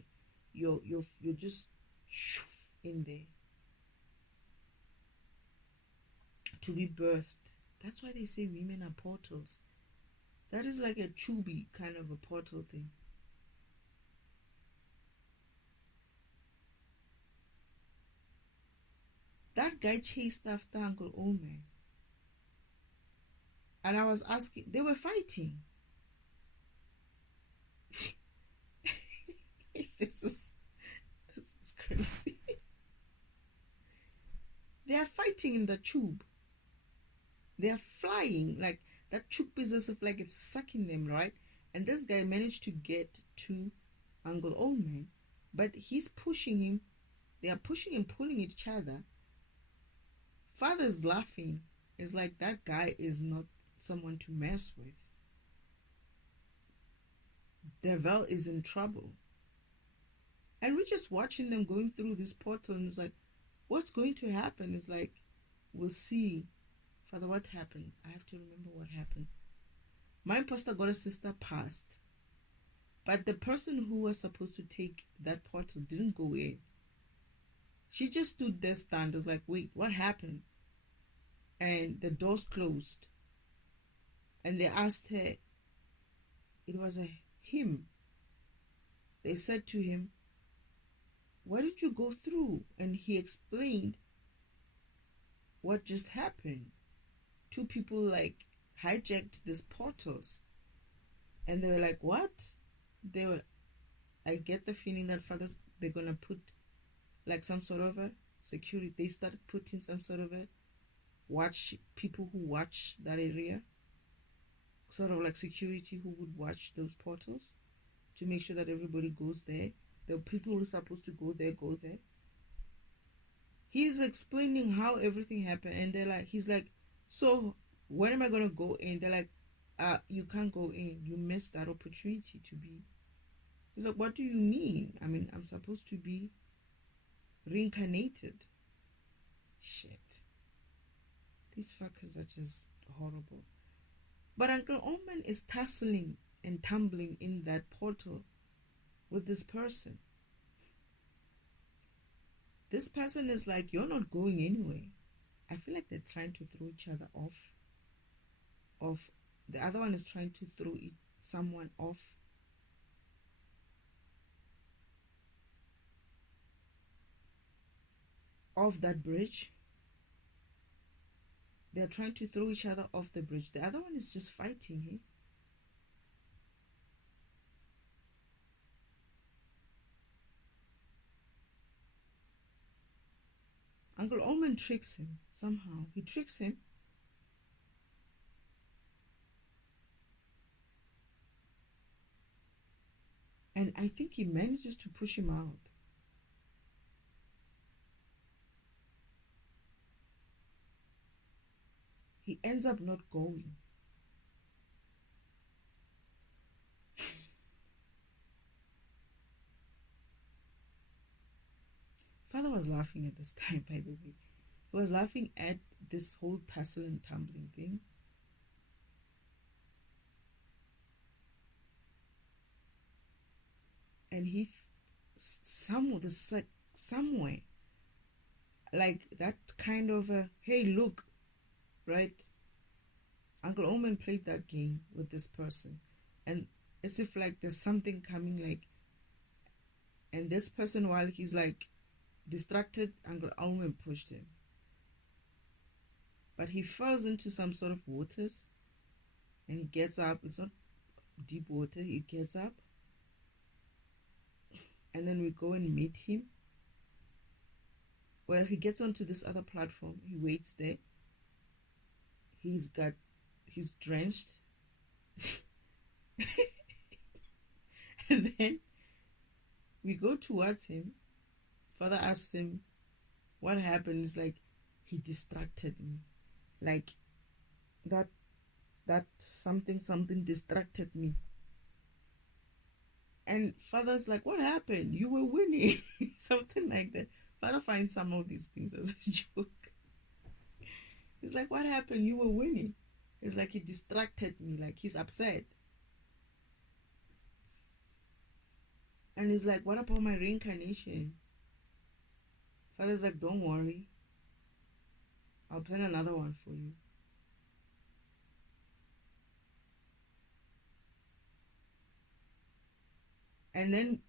You're just in there to be birthed. That's why they say women are portals. That is like a Chubi kind of a portal thing. that guy chased after Uncle Omer. And I was asking, they were fighting. This is crazy. They are fighting in the tube. They are flying. Like, that tube is as if like it's sucking them, right? And this guy managed to get to Uncle Omer, but he's pushing him. They are pushing and pulling each other. Father's laughing. It's like, that guy is not someone to mess with. Devil is in trouble. And we're just watching them going through this portal, and it's like, what's going to happen? It's like, we'll see. Father, what happened? I have to remember what happened. My imposter got a sister passed. But the person who was supposed to take that portal didn't go in. She just stood there stunned. I was like, wait, what happened? And the doors closed. And they asked her, it was him. They said to him, what did you go through? And he explained what just happened. Two people like hijacked these portals. And they were like, what? I get the feeling that they're going to put like some sort of a security. They started putting some sort of a people who watch that area. Sort of like security who would watch those portals to make sure that everybody goes there. The people who are supposed to go there, go there. He's explaining how everything happened, and he's like, so when am I going to go in? They're like, you can't go in. You missed that opportunity to be. He's like, what do you mean? I mean, I'm supposed to be reincarnated. Shit. These fuckers are just horrible. But Uncle Omen is tussling and tumbling in that portal with this person. This person is like, you're not going anywhere. I feel like they're trying to throw each other off. The other one is trying to throw someone off. Off that bridge. They're trying to throw each other off the bridge. The other one is just fighting. Eh? Uncle Omen tricks him somehow. He tricks him. And I think he manages to push him out. He ends up not going. Father was laughing at this time, by the way. He was laughing at this whole tussle and tumbling thing. And he, somewhere, like that kind of a, hey, look, right? Uncle Omen played that game with this person. And as if like there's something coming, like, and this person, while he's like distracted, Uncle Omen pushed him. But he falls into some sort of waters and he gets up. It's not deep water. He gets up. And then we go and meet him. Well, he gets onto this other platform. He waits there. He's drenched. And then we go towards him. Father asked him, what happened? It's like, he distracted me. Like, that something distracted me. And Father's like, what happened? You were winning. Something like that. Father finds some of these things as a joke. It's like, what happened? You were winning. It's like he distracted me. Like, he's upset. And he's like, what about my reincarnation? Father's like, don't worry. I'll plan another one for you. And then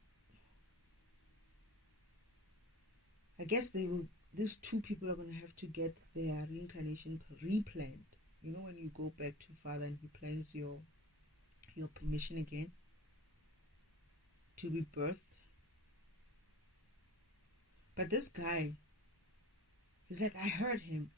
I guess they will these two people are going to have to get their reincarnation replanned. You know, when you go back to Father and he plans your permission again to be birthed. But this guy, he's like, I had him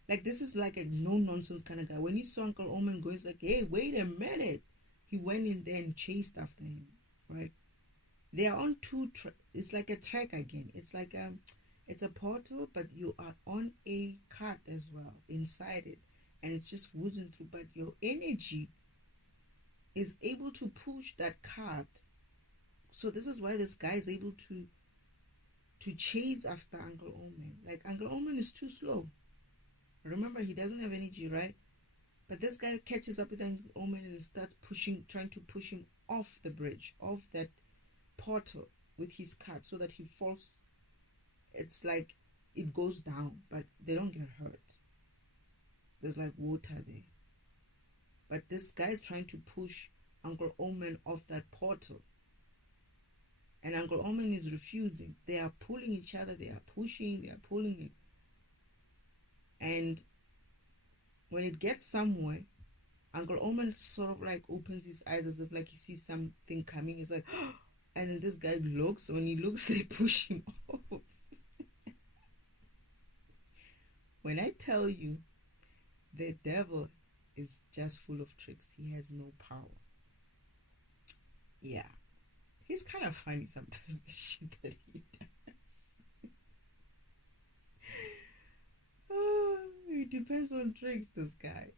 like this is like a no-nonsense kind of guy. When he saw Uncle Omen go, he's like, hey, wait a minute. He went in there and chased after him, right? They are on it's like a track again. It's like it's a portal, but you are on a cart as well inside it, and it's just woozing through. But your energy is able to push that cart. So this is why this guy is able to chase after Uncle Omen. Like, Uncle Omen is too slow. Remember, he doesn't have energy, right? But this guy catches up with Uncle Omen and starts trying to push him off the bridge, off that portal with his cart, so that he falls. It's like it goes down, but they don't get hurt. There's like water there. But this guy is trying to push Uncle Omen off that portal. And Uncle Omen is refusing. They are pulling each other. They are pushing. They are pulling it. And when it gets somewhere, Uncle Omen sort of like opens his eyes as if like he sees something coming. He's like, oh! And then this guy looks. When he looks, they push him off. When I tell you, the devil is just full of tricks. He has no power. Yeah. He's kind of funny sometimes, the shit that he does. Oh, it depends on tricks, this guy.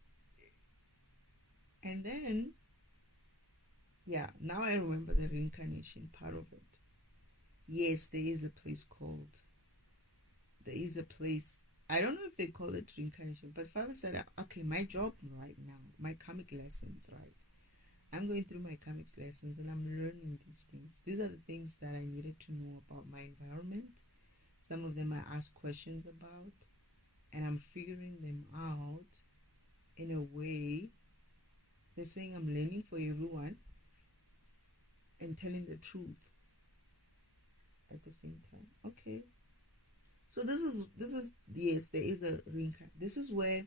And then, yeah, now I remember the reincarnation part of it. Yes, there is a place, I don't know if they call it reincarnation, but Father said, okay, my job right now, my karmic lessons, right? I'm going through my karmic lessons and I'm learning these things. These are the things that I needed to know about my environment. Some of them I ask questions about, and I'm figuring them out in a way. They're saying I'm learning for everyone and telling the truth at the same time. Okay. So this is yes, there is a reincarnation. This is where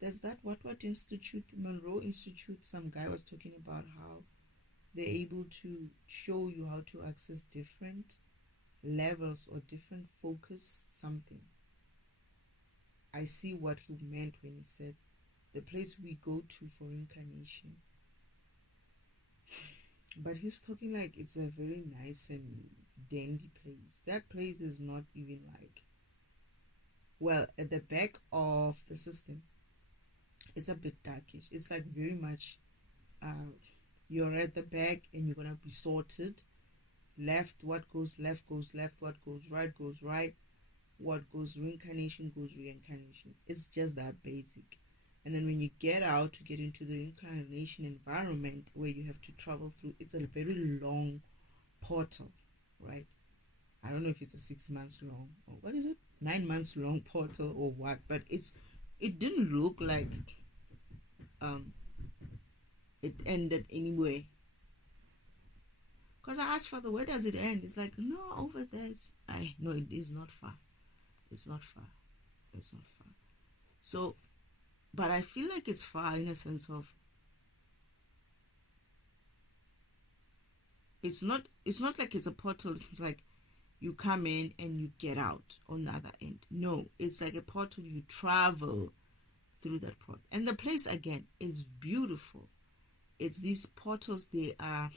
there's that what institute, Monroe Institute, some guy was talking about how they're able to show you how to access different levels or different focus something. I see what he meant when he said the place we go to for reincarnation. But he's talking like it's a very nice and dandy place. That place is not even like, well, at the back of the system, it's a bit darkish. It's like very much, you're at the back and you're going to be sorted. Left, what goes left goes left, what goes right, what goes reincarnation goes reincarnation. It's just that basic. And then when you get out to get into the reincarnation environment where you have to travel through, it's a very long portal, right? I don't know if it's a 6 months long or what is it? 9 months long portal or what, but it didn't look like it ended anyway. Because I asked Father, where does it end? It's like, no, over there. No, it is not far. It's not far. So, but I feel like it's far in a sense of, it's not like it's a portal. It's like you come in and you get out on the other end. No, it's like a portal. You travel through that portal. And the place, again, is beautiful. It's these portals. They are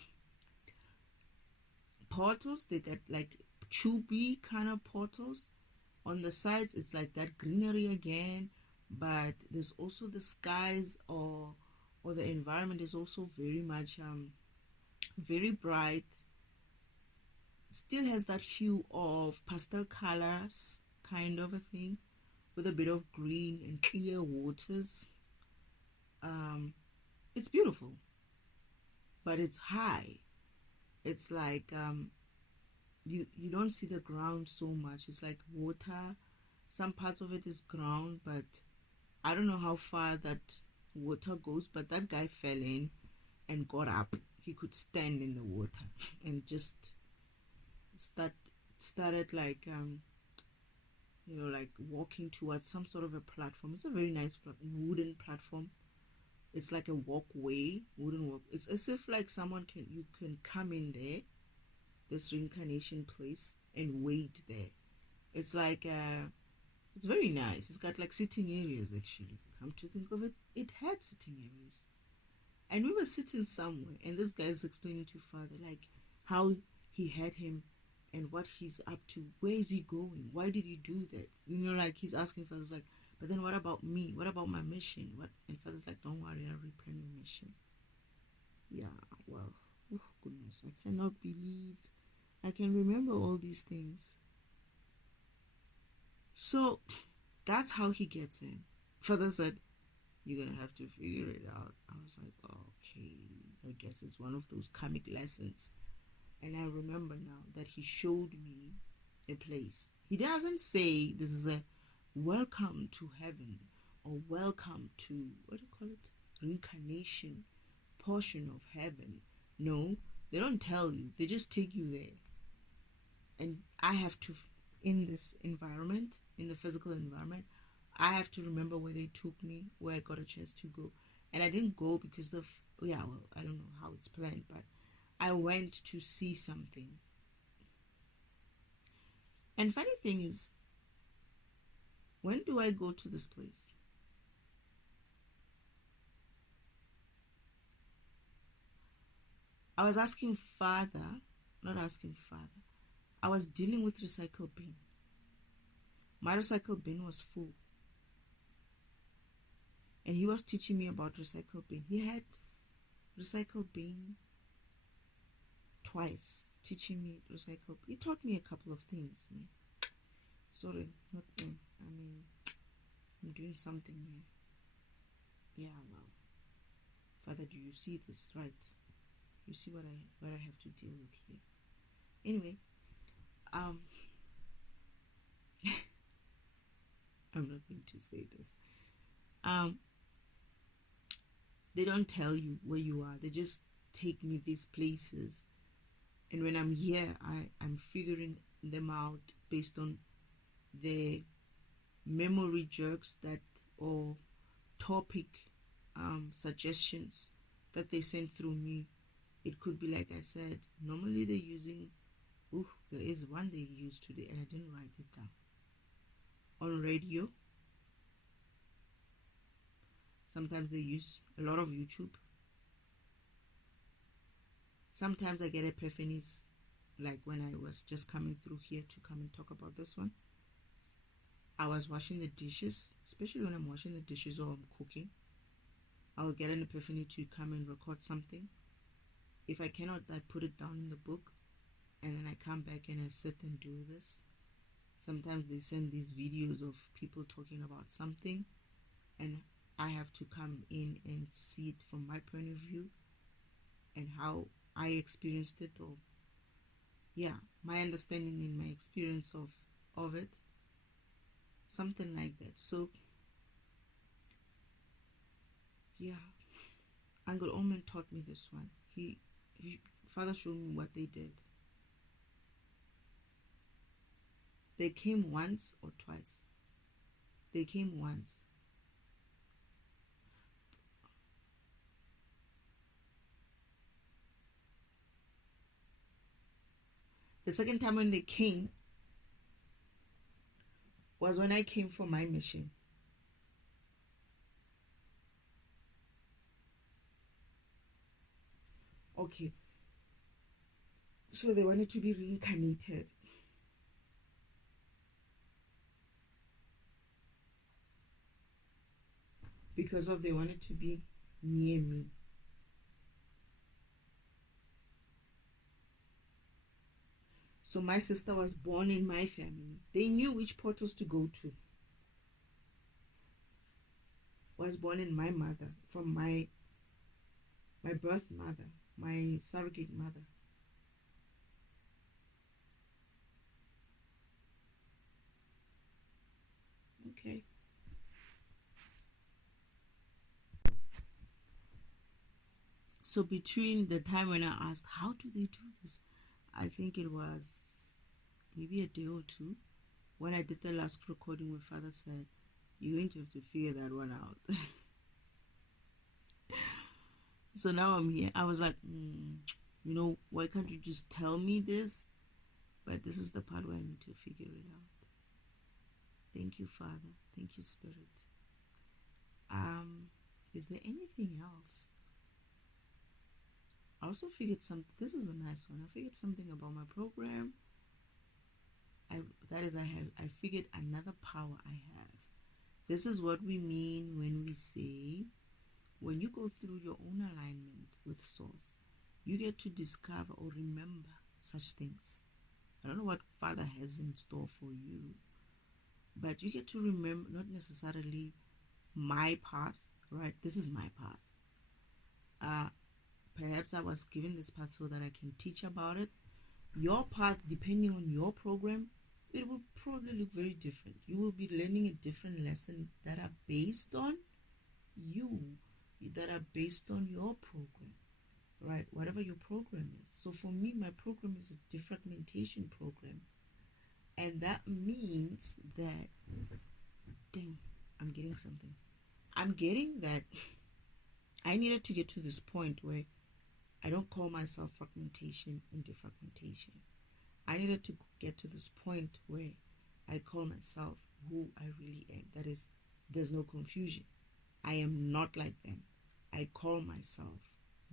portals. They get like chubby kind of portals. On the sides, it's like that greenery again. But there's also the skies or the environment is also very much very bright. Still has that hue of pastel colors kind of a thing, with a bit of green and clear waters. It's beautiful, but it's high. It's like you don't see the ground so much. It's like water. Some parts of it is ground, but I don't know how far that water goes. But that guy fell in and got up. He could stand in the water and just start started like like walking towards some sort of a platform. It's a very nice wooden platform. It's like a walkway, wooden walk. It's as if like you can come in there, this reincarnation place, and wait there. It's like it's very nice. It's got like sitting areas actually. Come to think of it, it had sitting areas. And we were sitting somewhere, and this guy is explaining to Father like how he had him and what he's up to. Where is he going? Why did he do that? Like he's asking Father's like, but then what about me? What about my mission? What? And Father's like, don't worry, I'll replan your mission. Yeah, well, oh goodness, I cannot believe I can remember all these things. So that's how he gets in. Father said, you're gonna have to figure it out. I was like, okay, I guess it's one of those karmic lessons. And I remember now that he showed me a place. He doesn't say this is a welcome to heaven or welcome to, what do you call it, reincarnation portion of heaven. No, they don't tell you. They just take you there. And I have to, in this environment, in the physical environment, I have to remember where they took me, where I got a chance to go. And I didn't go because of, I don't know how it's planned, but I went to see something. And funny thing is, when do I go to this place? I was asking Father, not asking Father. I was dealing with recycle bin. My recycle bin was full. And he was teaching me about recycle bin. He had recycle bin twice, teaching me recycle. He taught me a couple of things. Sorry, not me. I'm doing something here. Yeah, well, Father, do you see this? Right? You see what I have to deal with here. Anyway, I'm not going to say this. They don't tell you where you are. They just take me these places. And when I'm here, I'm figuring them out based on the memory jerks or topic suggestions that they send through me. It could be like I said, normally they're using, there is one they used today and I didn't write it down. On radio. Sometimes they use a lot of YouTube. Sometimes I get epiphanies, like when I was just coming through here to come and talk about this one. I was washing the dishes, especially when I'm washing the dishes or I'm cooking. I'll get an epiphany to come and record something. If I cannot, I put it down in the book, and then I come back and I sit and do this. Sometimes they send these videos of people talking about something, and I have to come in and see it from my point of view and how I experienced it, or my understanding and my experience of it, something like that. So Uncle Omen taught me this one. Father showed me what they did. They came once or twice. They came once. The second time when they came was when I came for my mission. Okay. So they wanted to be reincarnated. Because they wanted to be near me. So my sister was born in my family. They knew which portals to go to. Was born in my mother, from my birth mother, my surrogate mother. Okay. So between the time when I asked, how do they do this? I think it was maybe a day or two, when I did the last recording where Father said, you're going to have to figure that one out. So now I'm here. I was like, why can't you just tell me this? But this is the part where I need to figure it out. Thank you, Father. Thank you, Spirit. Is there anything else? I also figured something. This is a nice one. I figured something about my program. I figured another power I have. This is what we mean when we say, when you go through your own alignment with Source, you get to discover or remember such things. I don't know what Father has in store for you, but you get to remember, not necessarily my path, right? This is my path. Perhaps I was given this path so that I can teach about it. Your path, depending on your program, it will probably look very different. You will be learning a different lesson that are based on you, that are based on your program, right? Whatever your program is. So for me, my program is a defragmentation program. And that means that, I'm getting something. I'm getting that I needed to get to this point where I don't call myself fragmentation and defragmentation. I needed to get to this point where I call myself who I really am. That is, there's no confusion. I am not like them. I call myself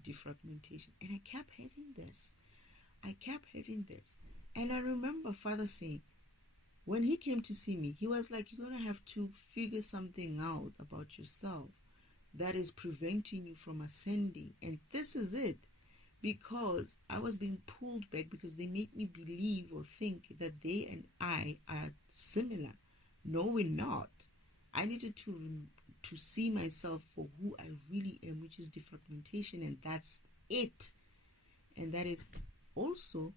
defragmentation. And I kept having this. And I remember Father saying, when he came to see me, he was like, you're going to have to figure something out about yourself that is preventing you from ascending. And this is it. Because I was being pulled back because they made me believe or think that they and I are similar. No, we're not. I needed to see myself for who I really am, which is defragmentation, and that's it. And that is also,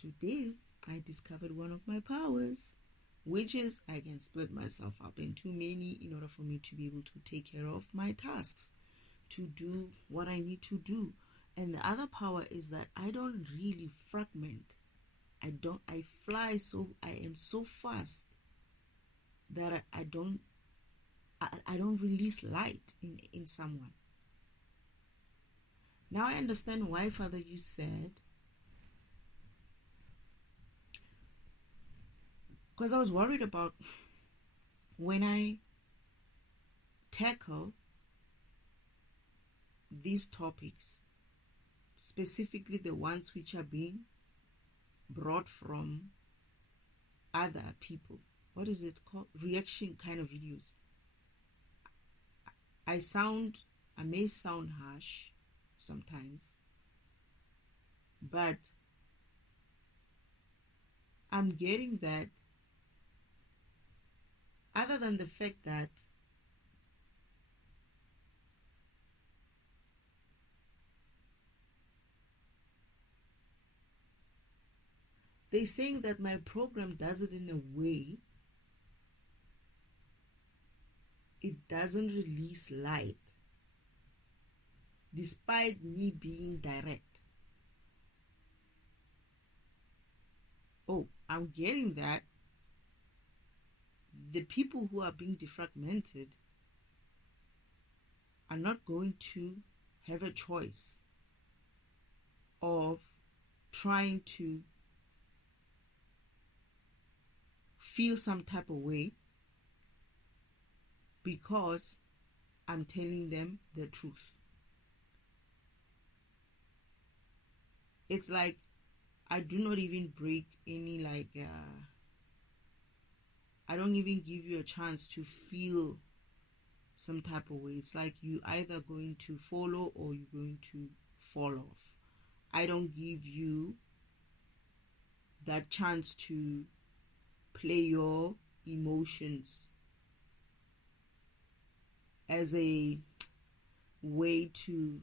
today, I discovered one of my powers, which is I can split myself up into many in order for me to be able to take care of my tasks, to do what I need to do. And the other power is that I don't really fragment. I fly I am so fast that I don't release light in someone. Now I understand why, Father, you said, because I was worried about when I tackle these topics, specifically the ones which are being brought from other people. What is it called? Reaction kind of videos. I may sound harsh sometimes, but I'm getting that other than the fact that they're saying that my program does it in a way it doesn't release light, despite me being direct. Oh, I'm getting that the people who are being defragmented are not going to have a choice of trying to feel some type of way because I'm telling them the truth. It's like I do not even break any I don't even give you a chance to feel some type of way. It's like you either going to follow or you're going to fall off. I don't give you that chance to play your emotions as a way to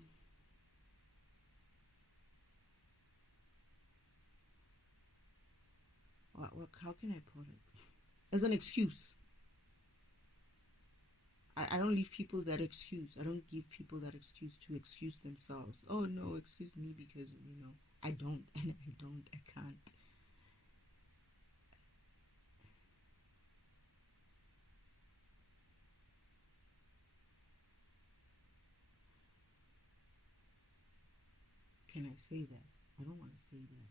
how can I put it? As an excuse. I don't leave people that excuse. I don't give people that excuse to excuse themselves. Oh no, excuse me because I don't and I can't. can I say that? I don't want to say that.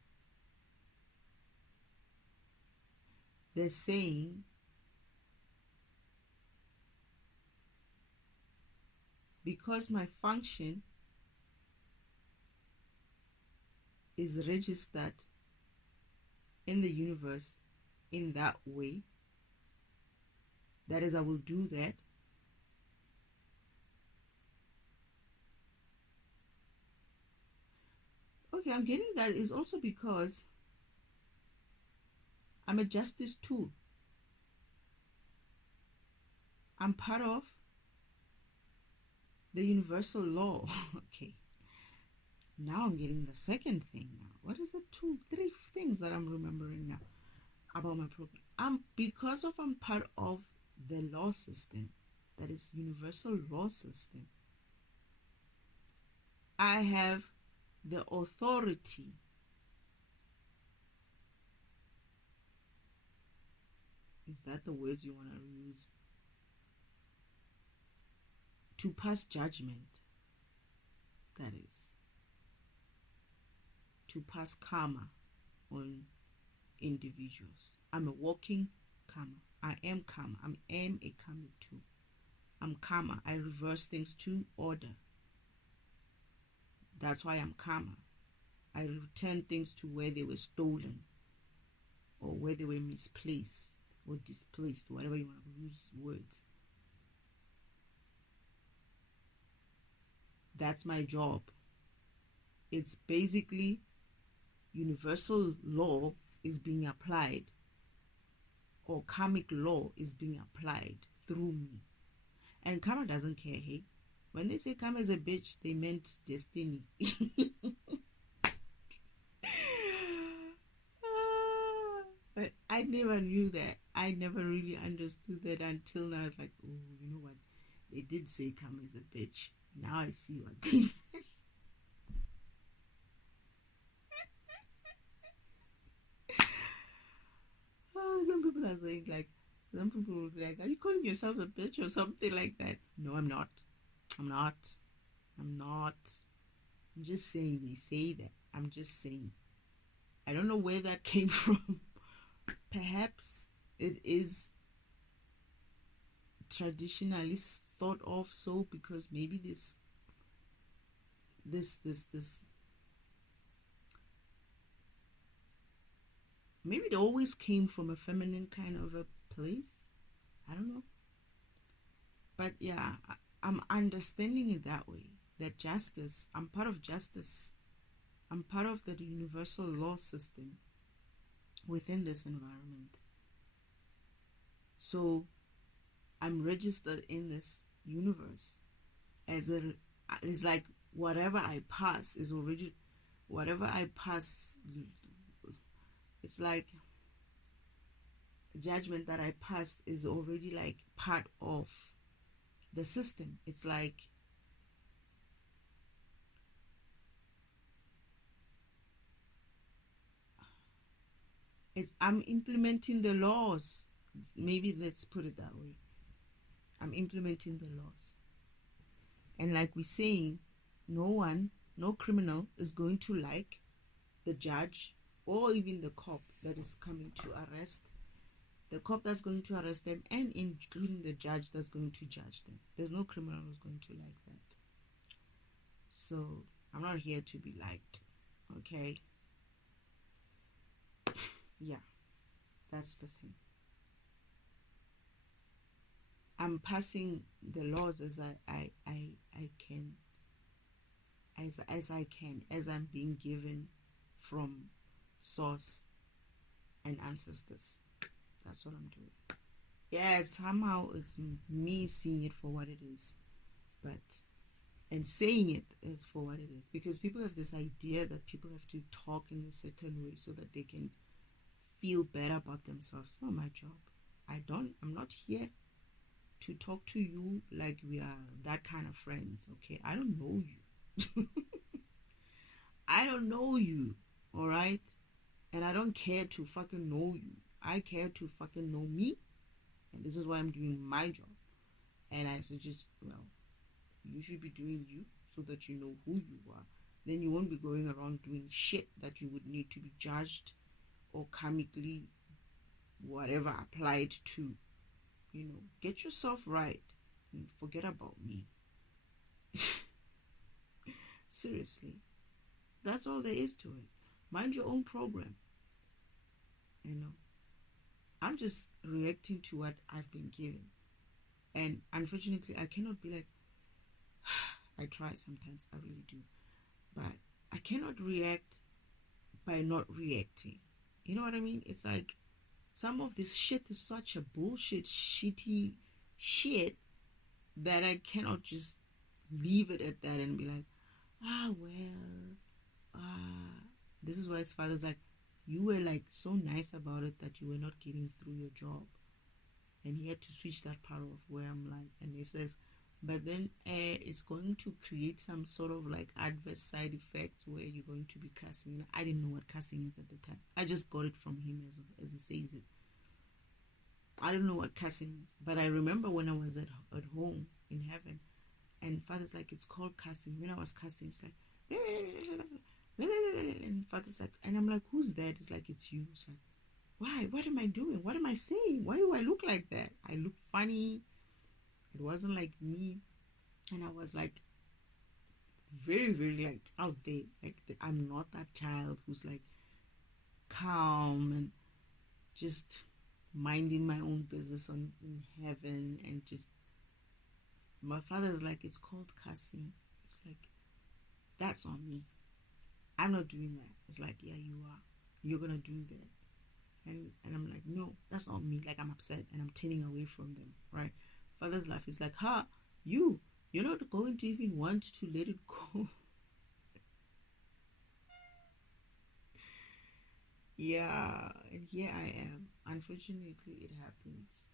They're saying because my function is registered in the universe in that way, that is, I will do that. Okay, I'm getting that is also because I'm a justice tool. I'm part of the universal law. Okay. Now I'm getting the second thing now. What is it? 2, 3 things that I'm remembering now about my program. Because I'm part of the law system, that is universal law system, I have the authority is that the words you want to use? To pass judgment, that is. To pass karma on individuals. I'm a walking karma. I am karma. I am a karmic tool. I'm karma. I reverse things to order. That's why I'm karma. I return things to where they were stolen or where they were misplaced or displaced, whatever you want to use words. That's my job. It's basically universal law is being applied, or karmic law is being applied through me. And karma doesn't care, hey? When they say karma is a bitch, they meant destiny. But I never knew that. I never really understood that until now. It's like, oh, you know what? They did say karma is a bitch. Now I see what they meant. Some people are saying, like, some people will be like, are you calling yourself a bitch or something like that? No, I'm not. I'm just saying they say that. I'm just saying. I don't know where that came from. Perhaps it is traditionally thought of so because maybe this maybe it always came from a feminine kind of a place. I don't know. But yeah, I'm understanding it that way. That justice, I'm part of justice. I'm part of the universal law system within this environment. So I'm registered in this universe as it's like whatever I pass is already, whatever I pass, it's like judgment that I pass is already like part of the system. It's like I'm implementing the laws. Maybe let's put it that way. I'm implementing the laws. And like we're saying, no criminal is going to like the judge or even the cop that is coming to arrest. The cop that's going to arrest them, and including the judge that's going to judge them. There's no criminal who's going to like that. So I'm not here to be liked. Okay? Yeah. That's the thing. I'm passing the laws as I can, as I can, as I'm being given from source and ancestors. That's what I'm doing. Yeah, somehow it's me seeing it for what it is, and saying it is for what it is, because people have this idea that people have to talk in a certain way so that they can feel better about themselves. It's not my job. I'm not here to talk to you like we are that kind of friends, okay? I don't know you. I don't know you, alright? And I don't care to fucking know you. I care to fucking know me. And this is why I'm doing my job. And I suggest, well, you should be doing you so that you know who you are. then you won't be going around doing shit that you would need to be judged or karmically whatever applied to. Get yourself right and forget about me. Seriously, that's all there is to it. Mind your own program. I'm just reacting to what I've been given, and unfortunately I cannot be like, I try sometimes, I really do, but I cannot react by not reacting. You know what I mean? It's like some of this shit is such a bullshit, shitty shit that I cannot just leave it at that and be like, this is why his father's like, you were like so nice about it that you were not getting through your job. And he had to switch that part of where I'm like, and he says, but then it's going to create some sort of like adverse side effects where you're going to be cussing. I didn't know what cussing is at the time. I just got it from him as he says it. I don't know what cussing is, but I remember when I was at home in heaven, and Father's like, it's called cussing. When I was cussing, it's like, and Father's like, and I'm like, who's that? It's like, it's you. It's like, why? What am I doing? What am I saying? Why do I look like that? I look funny. It wasn't like me, and I was like very, very like out there. Like I'm not that child who's like calm and just minding my own business in heaven, and just my father's like, it's called cussing. It's like, that's on me. I'm not doing that. It's like, yeah, you are. You're gonna do that, and I'm like, no, that's not me. Like I'm upset and I'm turning away from them, right? Father's life is like, you're not going to even want to let it go. Yeah, and here I am. Unfortunately, it happens.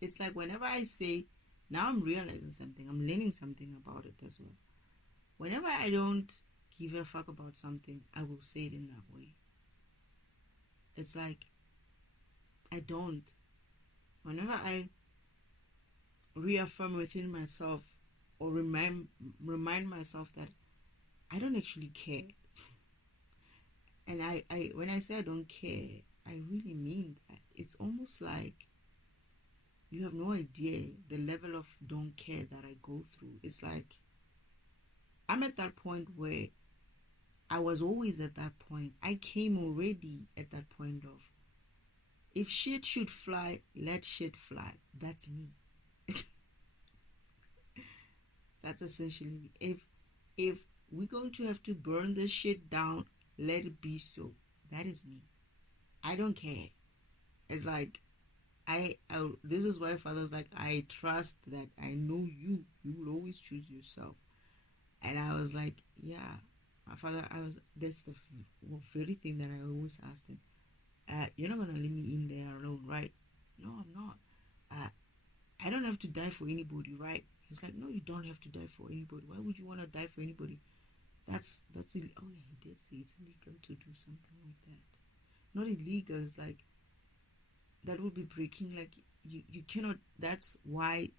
It's like whenever I say, now I'm realizing something, I'm learning something about it as well. Whenever I don't give a fuck about something, I will say it in that way. It's like, I don't. Whenever I reaffirm within myself or remind myself that I don't actually care, and I when I say I don't care, I really mean that. It's almost like you have no idea the level of don't care that I go through. It's like I'm at that point where I was always at that point. I came already at that point of, if shit should fly, let shit fly. That's me. That's essentially me. If we're going to have to burn this shit down, let it be so. That is me. I don't care. It's like I this is why Father's like, I trust that I know you will always choose yourself. And I was like, yeah, my father, that's the very thing that I always asked him. You're not gonna leave me in there alone, right? No, I'm not. I don't have to die for anybody, right? He's like, no, you don't have to die for anybody. Why would you want to die for anybody? That's oh yeah, he did say it's illegal to do something like that. Not illegal, it's like that would be breaking, like you cannot. That's why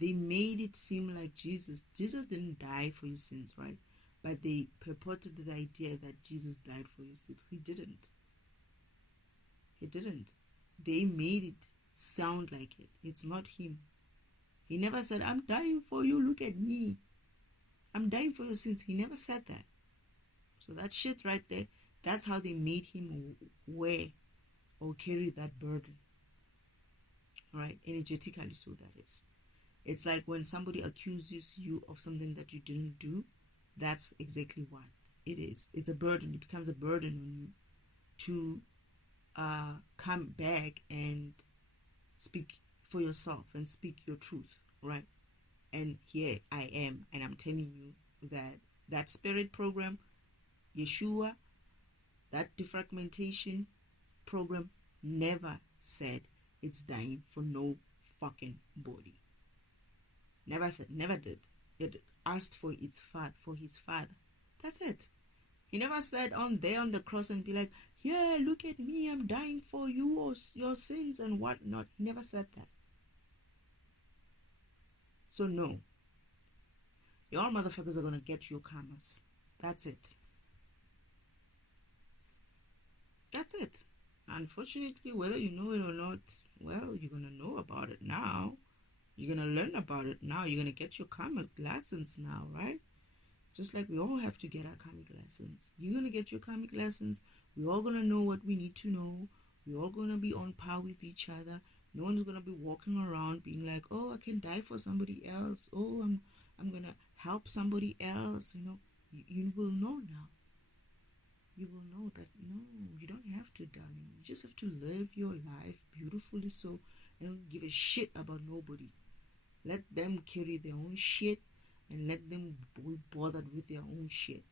they made it seem like Jesus didn't die for your sins, right? But they purported the idea that Jesus died for your sins. He didn't. They made it sound like it. It's not him. He never said, I'm dying for you, look at me, I'm dying for your sins. He never said that. So that shit right there, that's how they made him wear or carry that burden. Right? Energetically, so that is. It's like when somebody accuses you of something that you didn't do, that's exactly what it is. It's a burden. It becomes a burden on you to come back and speak for yourself and speak your truth, right? And here I am, and I'm telling you that spirit program, Yeshua, that defragmentation program never said it's dying for no fucking body. Never said, never did. It asked for his father. That's it. He never said on the cross and be like, yeah, look at me, I'm dying for you or your sins and whatnot. He never said that. So no, y'all motherfuckers are gonna get your karmas. That's it. That's it. Unfortunately, whether you know it or not, well, you're going to know about it now. You're going to learn about it now. You're going to get your karmic lessons now, right? Just like we all have to get our karmic lessons. You're going to get your karmic lessons. We're all going to know what we need to know. We're all going to be on par with each other. No one's going to be walking around being like, oh, I can die for somebody else. Oh, I'm going to help somebody else. You will know now. You will know that, no, you don't have to, darling. You just have to live your life beautifully so and don't give a shit about nobody. Let them carry their own shit and let them be bothered with their own shit.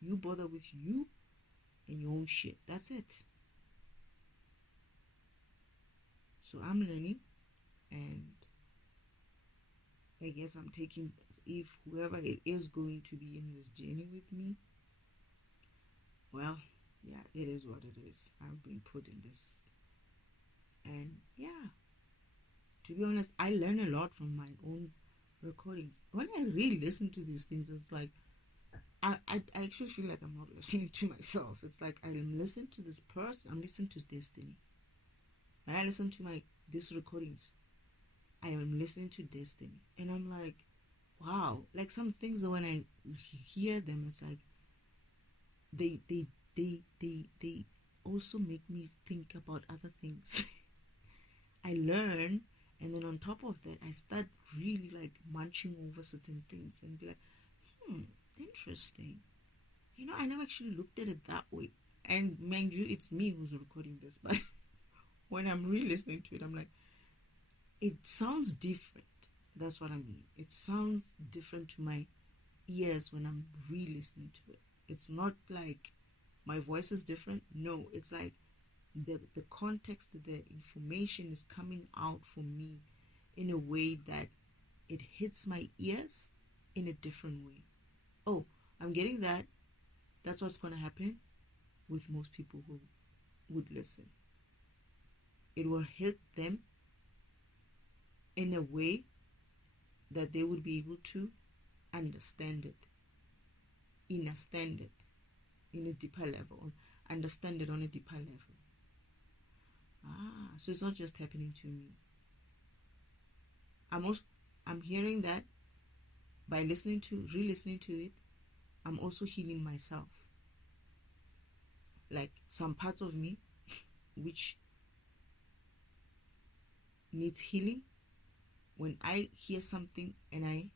You bother with you and your own shit. That's it. So I'm learning, and I guess I'm taking, if whoever it is going to be in this journey with me, well, yeah, it is what it is. I've been put in this. And yeah, to be honest, I learn a lot from my own recordings. When I really listen to these things, it's like, I actually feel like I'm not listening to myself. It's like I'm listening to this person. I'm listening to Destiny. When I listen to these recordings, I am listening to Destiny. And I'm like, wow. Like some things, when I hear them, it's like, they also make me think about other things. I learn, and then on top of that, I start really like munching over certain things and be like, interesting. I never actually looked at it that way. And mind you, it's me who's recording this, but when I'm re-listening to it, I'm like, it sounds different. That's what I mean. It sounds different to my ears when I'm re-listening to it. It's not like my voice is different. No, it's like the context, the information is coming out for me in a way that it hits my ears in a different way. Oh, I'm getting that. That's what's going to happen with most people who would listen. It will hit them in a way that they would be able to understand it, in a deeper level, understand it on a deeper level. So it's not just happening to me. I'm hearing that by re-listening to it, I'm also healing myself. Like some parts of me which needs healing, when I hear something and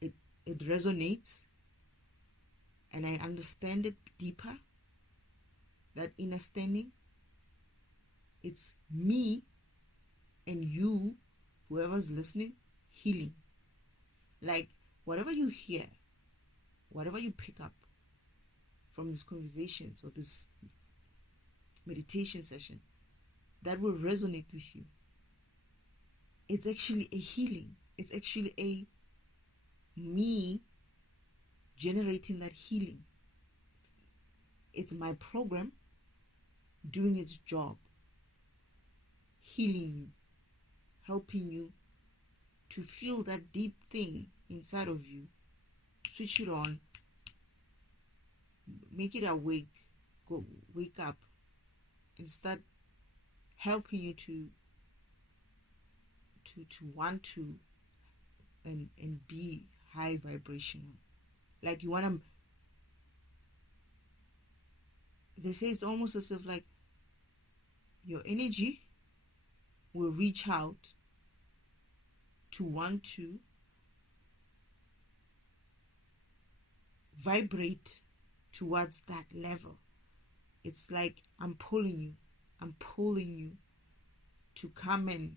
it resonates and I understand it deeper, that understanding, it's me and you, whoever's listening, healing. Like whatever you hear, whatever you pick up from these conversations or this meditation session that will resonate with you, it's actually a healing. It's actually a me generating that healing. It's my program doing its job, healing you, helping you to feel that deep thing inside of you, switch it on, make it awake, wake up, and start helping you to want to and be high vibrational. Like you want to, they say it's almost as if like your energy will reach out to want to vibrate towards that level. It's like I'm pulling you to come and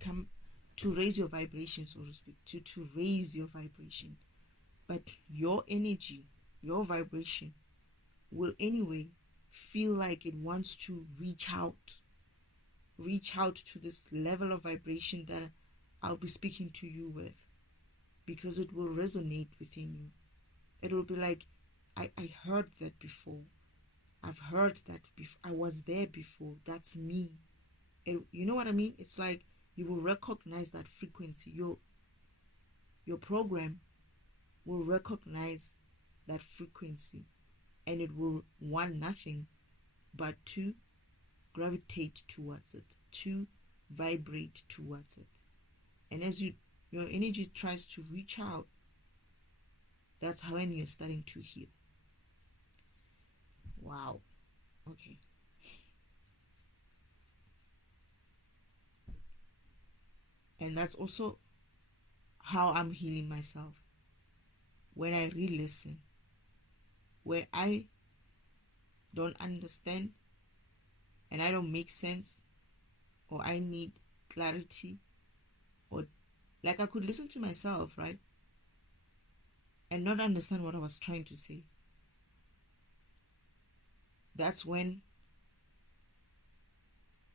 come to raise your vibration, so to speak, to raise your vibration. But your energy, your vibration will anyway feel like it wants to reach out to this level of vibration that I'll be speaking to you with, because it will resonate within you. It will be like, I heard that before. I've heard that I was there before. That's me. You know what I mean? It's like you will recognize that frequency. Your program will recognize that frequency, and it will want nothing but to gravitate towards it, to vibrate towards it. And as your energy tries to reach out, that's how when you're starting to heal. Wow. Okay. And that's also how I'm healing myself. When I re-listen, where I don't understand and I don't make sense, or I need clarity, or like I could listen to myself, right? And not understand what I was trying to say. That's when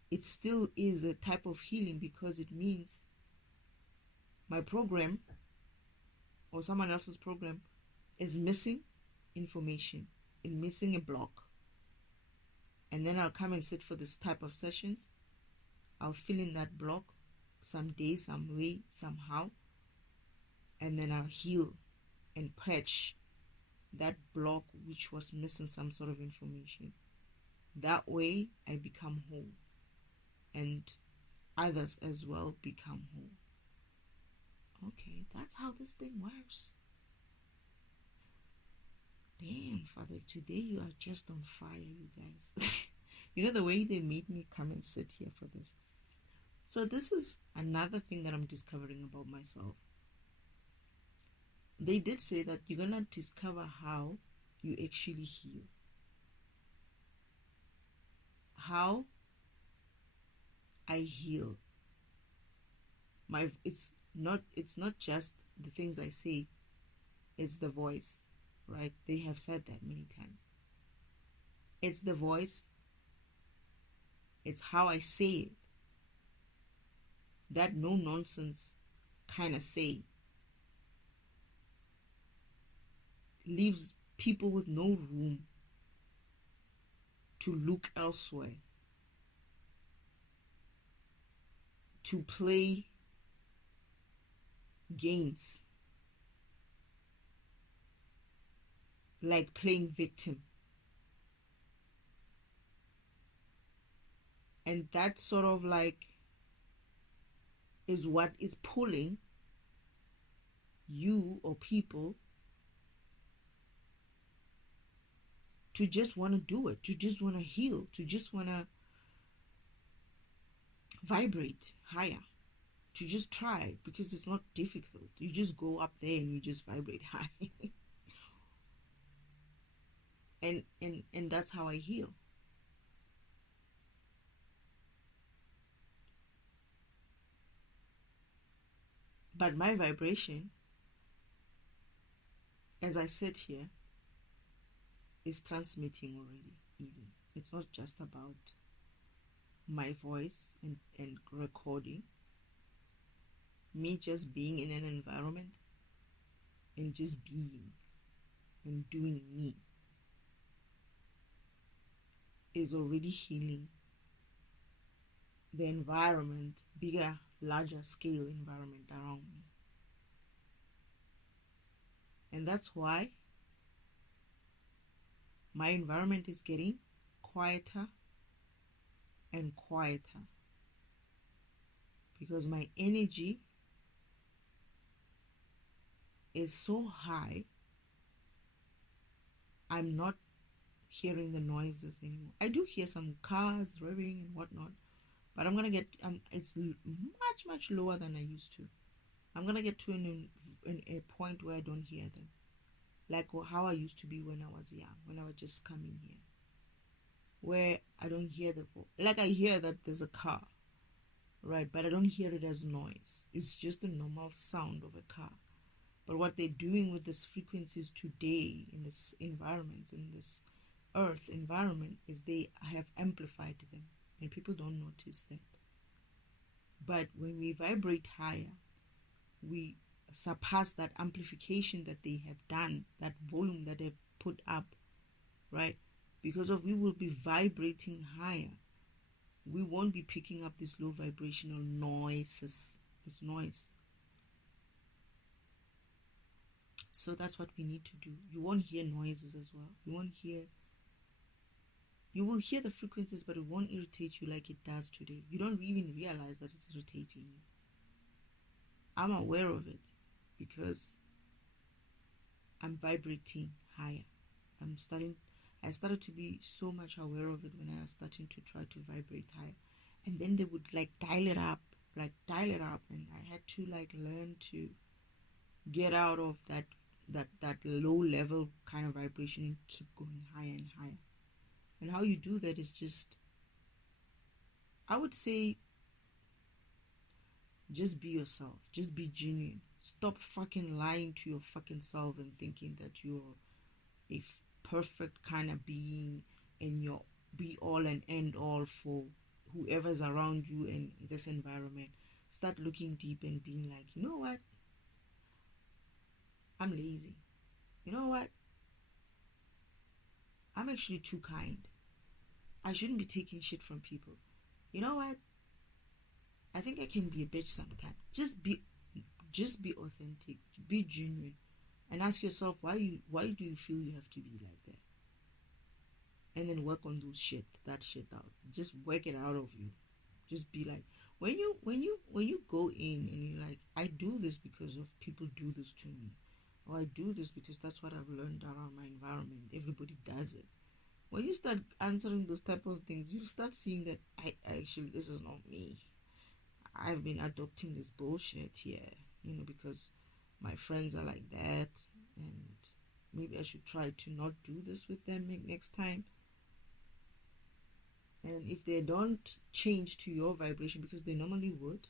it still is a type of healing, because it means my program or someone else's program is missing information, it's missing a block. And then I'll come and sit for this type of sessions. I'll fill in that block some day, some way, somehow. And then I'll heal and patch that block which was missing some sort of information. That way I become whole. And others as well become whole. Okay, that's how this thing works. Damn, Father, today you are just on fire, you guys. You know the way they made me come and sit here for this. So this is another thing that I'm discovering about myself. They did say that you're gonna discover how you actually heal. How I heal. It's not just the things I say, it's the voice, right? They have said that many times. It's the voice, it's how I say it. That no nonsense kind of say leaves people with no room to look elsewhere, to play games like playing victim. And that sort of like is what is pulling you or people to just want to do it, to just want to heal, to just want to vibrate higher, to just try, because it's not difficult. You just go up there and you just vibrate high. and that's how I heal. But my vibration, as I sit here, is transmitting already. Even it's not just about my voice and recording. Me just being in an environment and just being and doing me is already healing the environment, bigger, larger scale environment around me. And that's why my environment is getting quieter and quieter, because my energy is so high. I'm not hearing the noises anymore. I do hear some cars revving and whatnot, but I'm gonna get it's much lower than I used to. I'm gonna get to a point where I don't hear them, like how I used to be when I was young, when I was just coming here, where I don't hear like I hear that there's a car, right? But I don't hear it as noise. It's just the normal sound of a car. But what they're doing with these frequencies today in this environment, in this earth environment, is they have amplified them, and people don't notice that. But when we vibrate higher, we surpass that amplification that they have done, that volume that they've put up, right? because of we will be vibrating higher. We won't be picking up this low vibrational noises, this noise. So that's what we need to do. You won't hear noises as well. You will hear the frequencies, but it won't irritate you like it does today. You don't even realize that it's irritating you. I'm aware of it because I'm vibrating higher. I started to be so much aware of it when I was starting to try to vibrate higher. And then they would dial it up. And I had to learn to get out of that low level kind of vibration and keep going higher and higher. And how you do that is just, I would say, just be yourself. Just be genuine. Stop fucking lying to your fucking self and thinking that you're a perfect kind of being and you're be all and end all for whoever's around you in this environment. Start looking deep and being like, you know what? I'm lazy. You know what? I'm actually too kind. I shouldn't be taking shit from people. You know what? I think I can be a bitch sometimes. Just be authentic. Be genuine. And ask yourself, why do you feel you have to be like that? And then work on that shit out. Just work it out of you. Just be like, when you go in and you're like, I do this because of people do this to me. Or I do this because that's what I've learned around my environment. Everybody does it. When you start answering those type of things, you start seeing that I actually, this is not me. I've been adopting this bullshit here, because my friends are like that, and maybe I should try to not do this with them next time. And if they don't change to your vibration, because they normally would,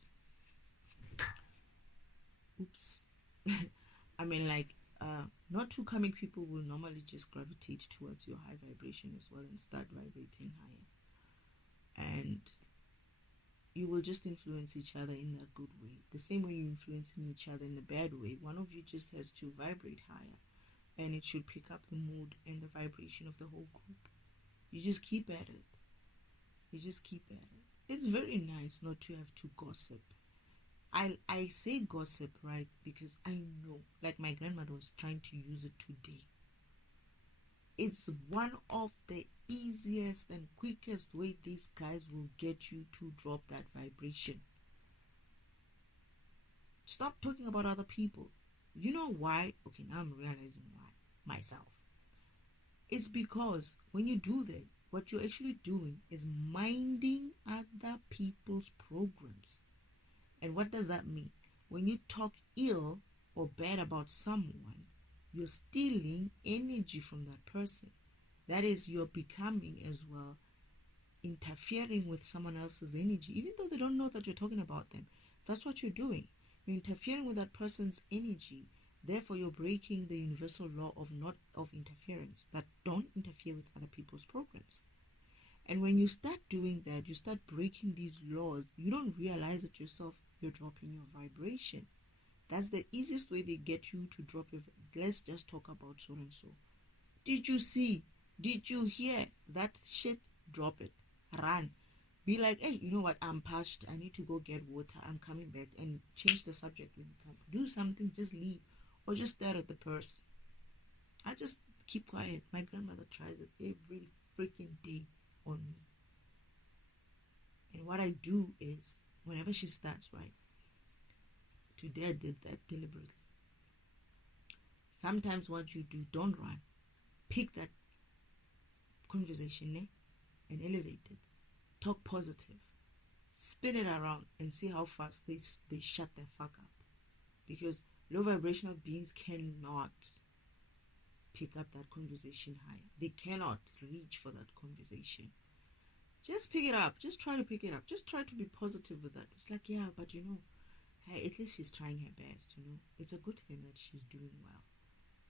not too coming people will normally just gravitate towards your high vibration as well and start vibrating higher. And you will just influence each other in a good way. The same way you're influencing each other in the bad way. One of you just has to vibrate higher, and it should pick up the mood and the vibration of the whole group. You just keep at it. It's very nice not to have to gossip. I say gossip, right, because I know, like my grandmother was trying to use it today. It's one of the easiest and quickest way these guys will get you to drop that vibration. Stop talking about other people. You know why? Okay, now I'm realizing why. Myself. It's because when you do that, what you're actually doing is minding other people's programs. And what does that mean? When you talk ill or bad about someone, you're stealing energy from that person. That is, you're becoming as well interfering with someone else's energy, even though they don't know that you're talking about them. That's what you're doing. You're interfering with that person's energy. Therefore, you're breaking the universal law of interference, that don't interfere with other people's programs. And when you start doing that, you start breaking these laws. You don't realize it yourself. You're dropping your vibration. That's the easiest way they get you to drop your. Let's just talk about so and so. Did you see? Did you hear that shit? Drop it. Run. Be like, hey, you know what? I'm parched. I need to go get water. I'm coming back. And change the subject when you come. Do something. Just leave. Or just stare at the person. I just keep quiet. My grandmother tries it every freaking day on me. And what I do is, whenever she starts, right? Today I did that deliberately. Sometimes what you do, don't run. Pick that conversation and elevate it. Talk positive. Spin it around and see how fast they shut the fuck up. Because low vibrational beings cannot pick up that conversation higher. They cannot reach for that conversation. Just pick it up. Just try to pick it up. Just try to be positive with that. It's like, yeah, but hey, at least she's trying her best, It's a good thing that she's doing well.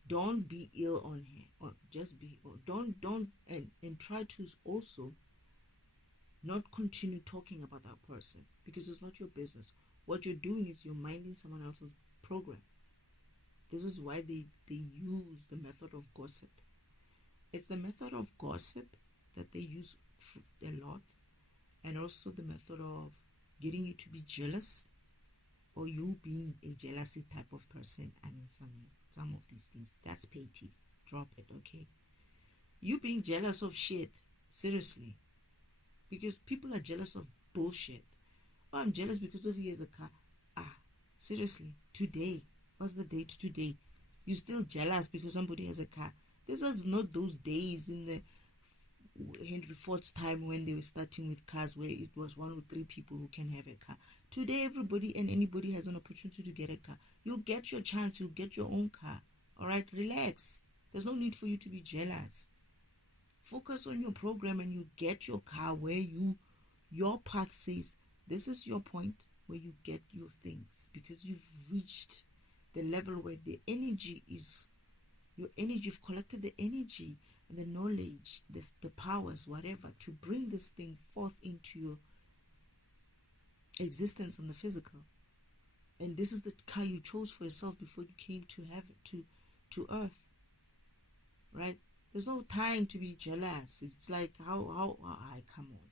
Don't be ill on her. Or just be, or don't, and try to also not continue talking about that person, because it's not your business. What you're doing is you're minding someone else's program. This is why they use the method of gossip. It's the method of gossip that they use a lot, and also the method of getting you to be jealous, or you being a jealousy type of person. I mean, some of these things, that's petty. Drop it, okay? You being jealous of shit, seriously, because people are jealous of bullshit. Oh, I'm jealous because of he has a car. Seriously, today, what's the date today? You still jealous because somebody has a car? This was not those days in the Henry Ford's time when they were starting with cars where it was 1 or 3 people who can have a car. Today, everybody and anybody has an opportunity to get a car. You'll get your chance. You'll get your own car. All right, relax. There's no need for you to be jealous. Focus on your program and you get your car where your path says this is your point where you get your things, because you've reached the level where the energy is your energy. You've collected the energy and the knowledge, the powers, whatever, to bring this thing forth into your existence on the physical. And this is the car you chose for yourself before you came to heaven, to earth, right? There's no time to be jealous. It's like how come on.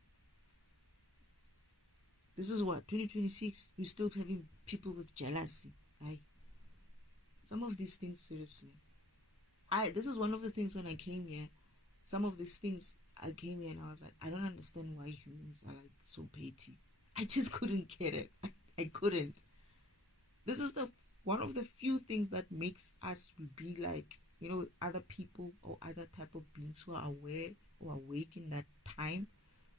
This is what, 2026, you're still having people with jealousy. Some of these things, seriously. This is one of the things when I came here. Some of these things, I came here and I was like, I don't understand why humans are like so petty. I just couldn't get it. I couldn't. This is one of the few things that makes us be like, other people or other type of beings who are aware or awake in that time,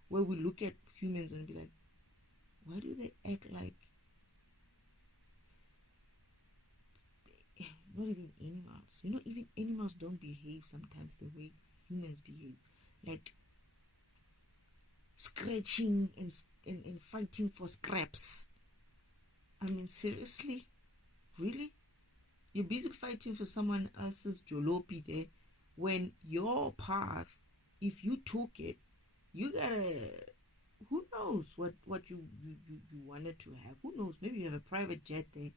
where we look at humans and be like, why do they act like not even animals? Even animals don't behave sometimes the way humans behave, like scratching and fighting for scraps. I mean, seriously? Really? You're busy fighting for someone else's jolopi there, when your path, if you took it, you gotta, who knows what you wanted to have. Who knows? Maybe you have a private jet there.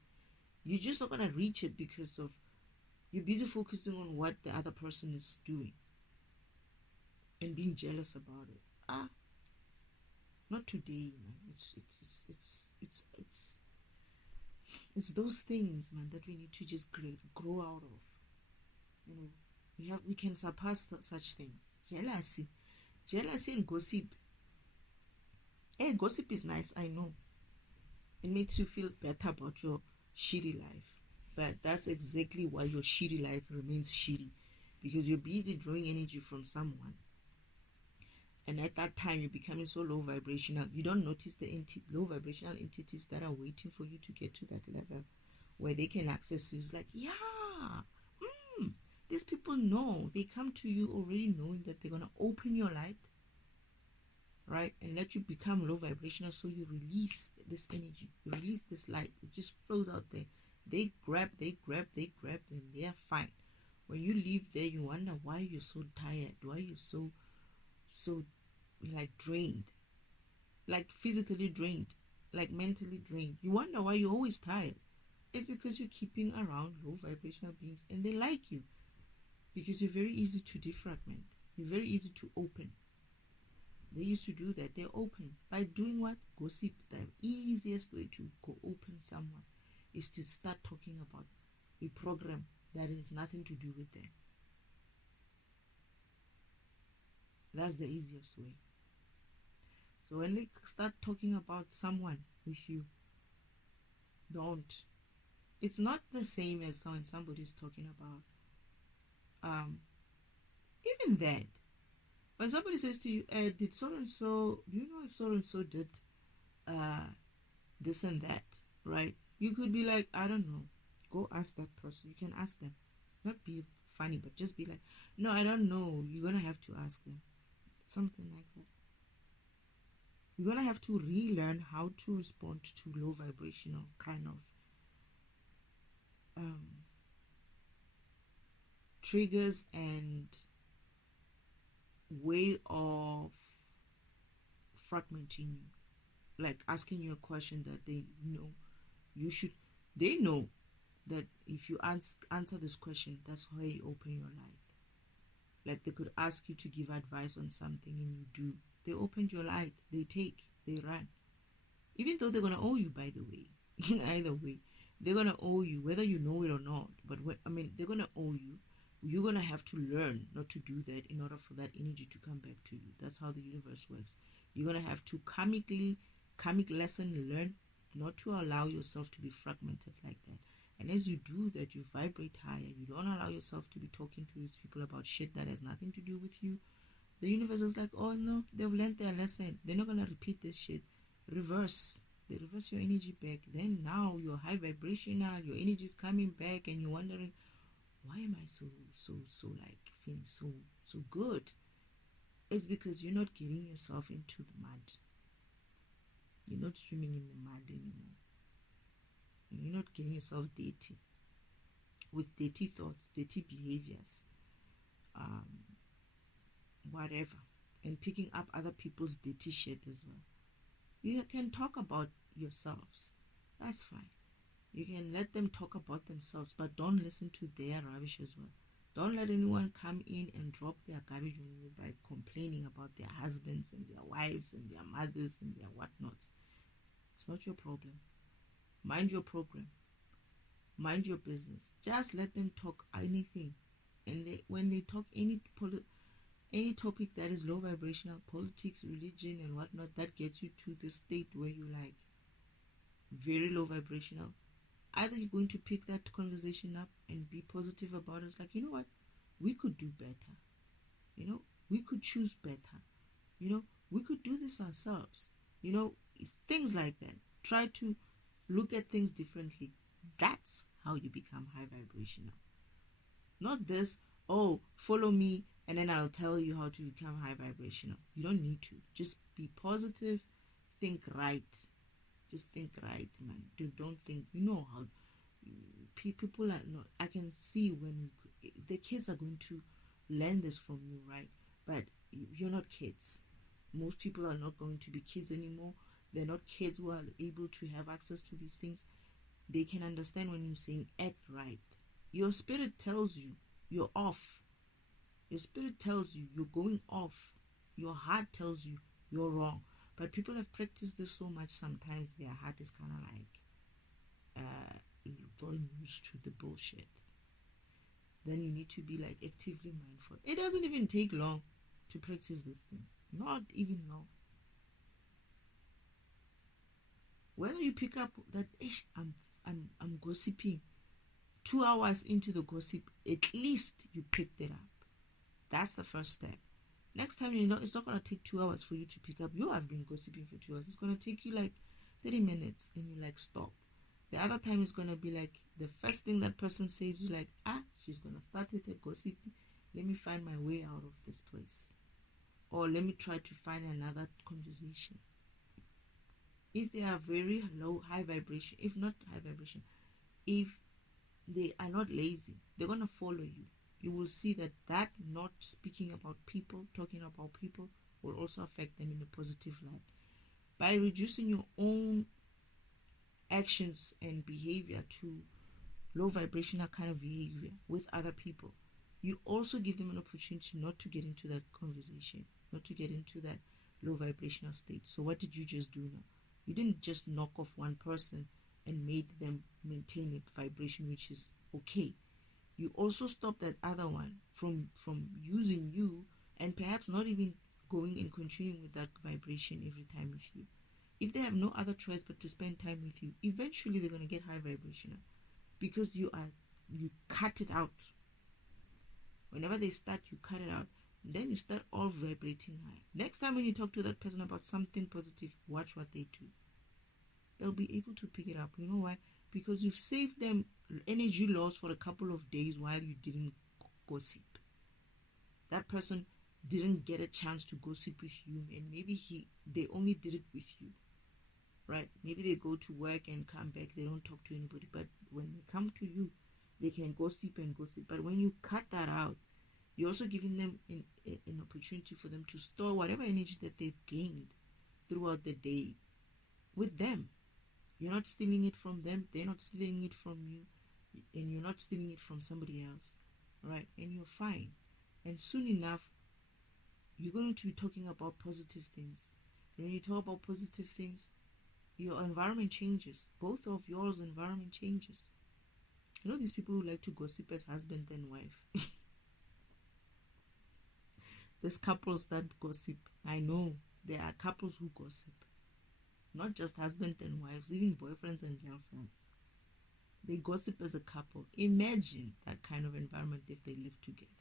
You're just not gonna reach it because of you're busy focusing on what the other person is doing and being jealous about it. Not today, man. It's those things, man, that we need to just grow out of. We can surpass such things. Jealousy and gossip. Hey, gossip is nice, I know. It makes you feel better about your shitty life. But that's exactly why your shitty life remains shitty. Because you're busy drawing energy from someone. And at that time, you're becoming so low vibrational. You don't notice the low vibrational entities that are waiting for you to get to that level where they can access you. It's like, these people know. They come to you already knowing that they're going to open your light, right? And let you become low vibrational, so you release this energy. You release this light. It just flows out there. They grab, and they're fine. When you leave there, you wonder why you're so tired. Why you're so like drained, like physically drained, like mentally drained. You wonder why you're always tired. It's because you're keeping around low vibrational beings and they like you, because you're very easy to defragment. You're very easy to open. They used to do that. They're open by doing what? Gossip. The easiest way to go open someone is to start talking about a program that has nothing to do with them. That's the easiest way. So when they start talking about someone with you, don't. It's not the same as when somebody's talking about even that. When somebody says to you, did so and so, do you know if so and so did this and that, right? You could be like, I don't know. Go ask that person. You can ask them. Not be funny, but just be like, no, I don't know. You're gonna have to ask them. Something like that. You're gonna have to relearn how to respond to low vibrational kind of triggers and way of fragmenting you, like asking you a question that they know they know that if you answer this question, that's how you open your light. Like they could ask you to give advice on something and you do. They opened your light, they take, they run. Even though they're going to owe you, by the way. Either way, they're going to owe you, whether you know it or not. But they're going to owe you. You're going to have to learn not to do that in order for that energy to come back to you. That's how the universe works. You're going to have to karmic lesson learn not to allow yourself to be fragmented like that. And as you do that, you vibrate higher. You don't allow yourself to be talking to these people about shit that has nothing to do with you. The universe is like, oh no, they've learned their lesson. They're not going to repeat this shit. Reverse. They reverse your energy back. Then now you're high vibrational. Your energy is coming back and you're wondering, why am I so like feeling so good? It's because you're not getting yourself into the mud. You're not swimming in the mud anymore. You're not getting yourself dirty with dirty thoughts, dirty behaviors, whatever, and picking up other people's dirty shit as well. You can talk about yourselves. That's fine. You can let them talk about themselves, but don't listen to their rubbish as well. Don't let anyone come in and drop their garbage on you by complaining about their husbands and their wives and their mothers and their whatnots. It's not your problem. Mind your program. Mind your business. Just let them talk anything. And when they talk any topic that is low vibrational, politics, religion and whatnot, that gets you to the state where you're like very low vibrational, either you're going to pick that conversation up and be positive about it. It's like, you know what, we could do better, we could choose better, we could do this ourselves, things like that. Try to look at things differently. That's how you become high vibrational. Not this, oh, follow me and then I'll tell you how to become high vibrational. You don't need to. Just be positive, think right. Just think right, man. Don't think, how people are not. I can see when the kids are going to learn this from you, right? But you're not kids. Most people are not going to be kids anymore. They're not kids who are able to have access to these things. They can understand when you're saying act right. Your spirit tells you you're off. Your spirit tells you you're going off. Your heart tells you you're wrong. But people have practiced this so much, sometimes their heart is kind of like very used to the bullshit. Then you need to be like actively mindful. It doesn't even take long to practice these things. Not even long. Whether you pick up that I'm gossiping, 2 hours into the gossip, at least you picked it up. That's the first step. Next time, it's not going to take 2 hours for you to pick up. You have been gossiping for 2 hours. It's going to take you like 30 minutes and you like stop. The other time is going to be like the first thing that person says, you're like, she's going to start with her gossip. Let me find my way out of this place. Or let me try to find another conversation. If they are very low, high vibration, if not high vibration, if they are not lazy, they're going to follow you. You will see that not speaking about people, talking about people, will also affect them in a positive light. By reducing your own actions and behavior to low vibrational kind of behavior with other people, you also give them an opportunity not to get into that conversation, not to get into that low vibrational state. So what did you just do now? You didn't just knock off one person and made them maintain a vibration which is okay. You also stop that other one from using you and perhaps not even going and continuing with that vibration every time you sleep. If they have no other choice but to spend time with you, eventually they're going to get high vibrational because you cut it out. Whenever they start, you cut it out. Then you start all vibrating high. Next time when you talk to that person about something positive, watch what they do. They'll be able to pick it up. You know why? Because you've saved them energy loss for a couple of days while you didn't gossip. That person didn't get a chance to gossip with you, and maybe they only did it with you, right? Maybe they go to work and come back, they don't talk to anybody, but when they come to you, they can gossip. But when you cut that out, you're also giving them an opportunity for them to store whatever energy that they've gained throughout the day with them. You're not stealing it from them, they're not stealing it from you, and you're not stealing it from somebody else, right? And you're fine. And soon enough, you're going to be talking about positive things. When you talk about positive things, your environment changes. Both of yours environment changes. You know these people who like to gossip as husband and wife? There's couples that gossip. I know there are couples who gossip. Not just husband and wives, even boyfriends and girlfriends. They gossip as a couple. Imagine that kind of environment if they live together.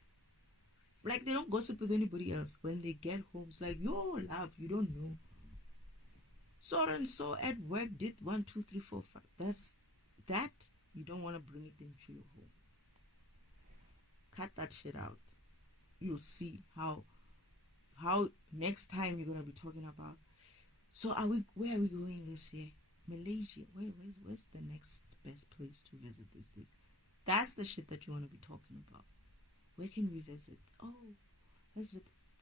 Like, they don't gossip with anybody else. When they get home, it's like, yo, love, you don't know. So and so at work did 1, 2, 3, 4, 5. That's that. You don't want to bring it into your home. Cut that shit out. You'll see how next time you're gonna be talking about. So where are we going this year? Malaysia. Where's the next best place to visit these days? That's the shit that you want to be talking about. Where can we visit? Oh, let's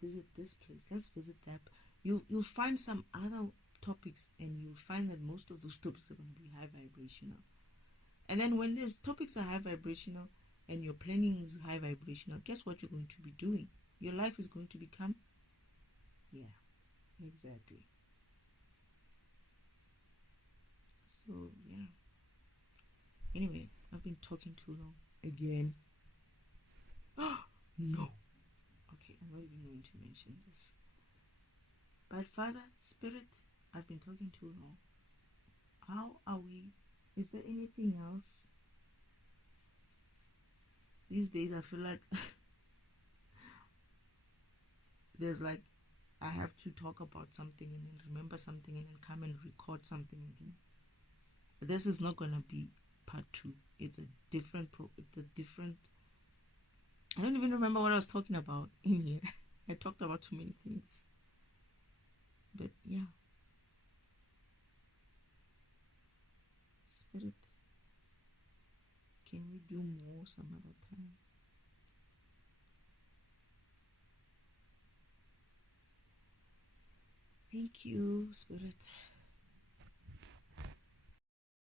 visit this place. Let's visit that. You'll find some other topics, and you'll find that most of those topics are going to be high vibrational. And then when those topics are high vibrational and your planning is high vibrational, guess what you're going to be doing? Your life is going to become, yeah, exactly. So, yeah. Anyway, I've been talking too long. Again. Oh, no. Okay, I'm not even going to mention this. But Father, Spirit, I've been talking too long. How are we? Is there anything else? These days I feel like there's like I have to talk about something and then remember something and then come and record something again. This is not gonna be part 2. It's a different I don't even remember what I was talking about in here. I talked about too many things. But yeah. Spirit, can we do more some other time? Thank you, Spirit.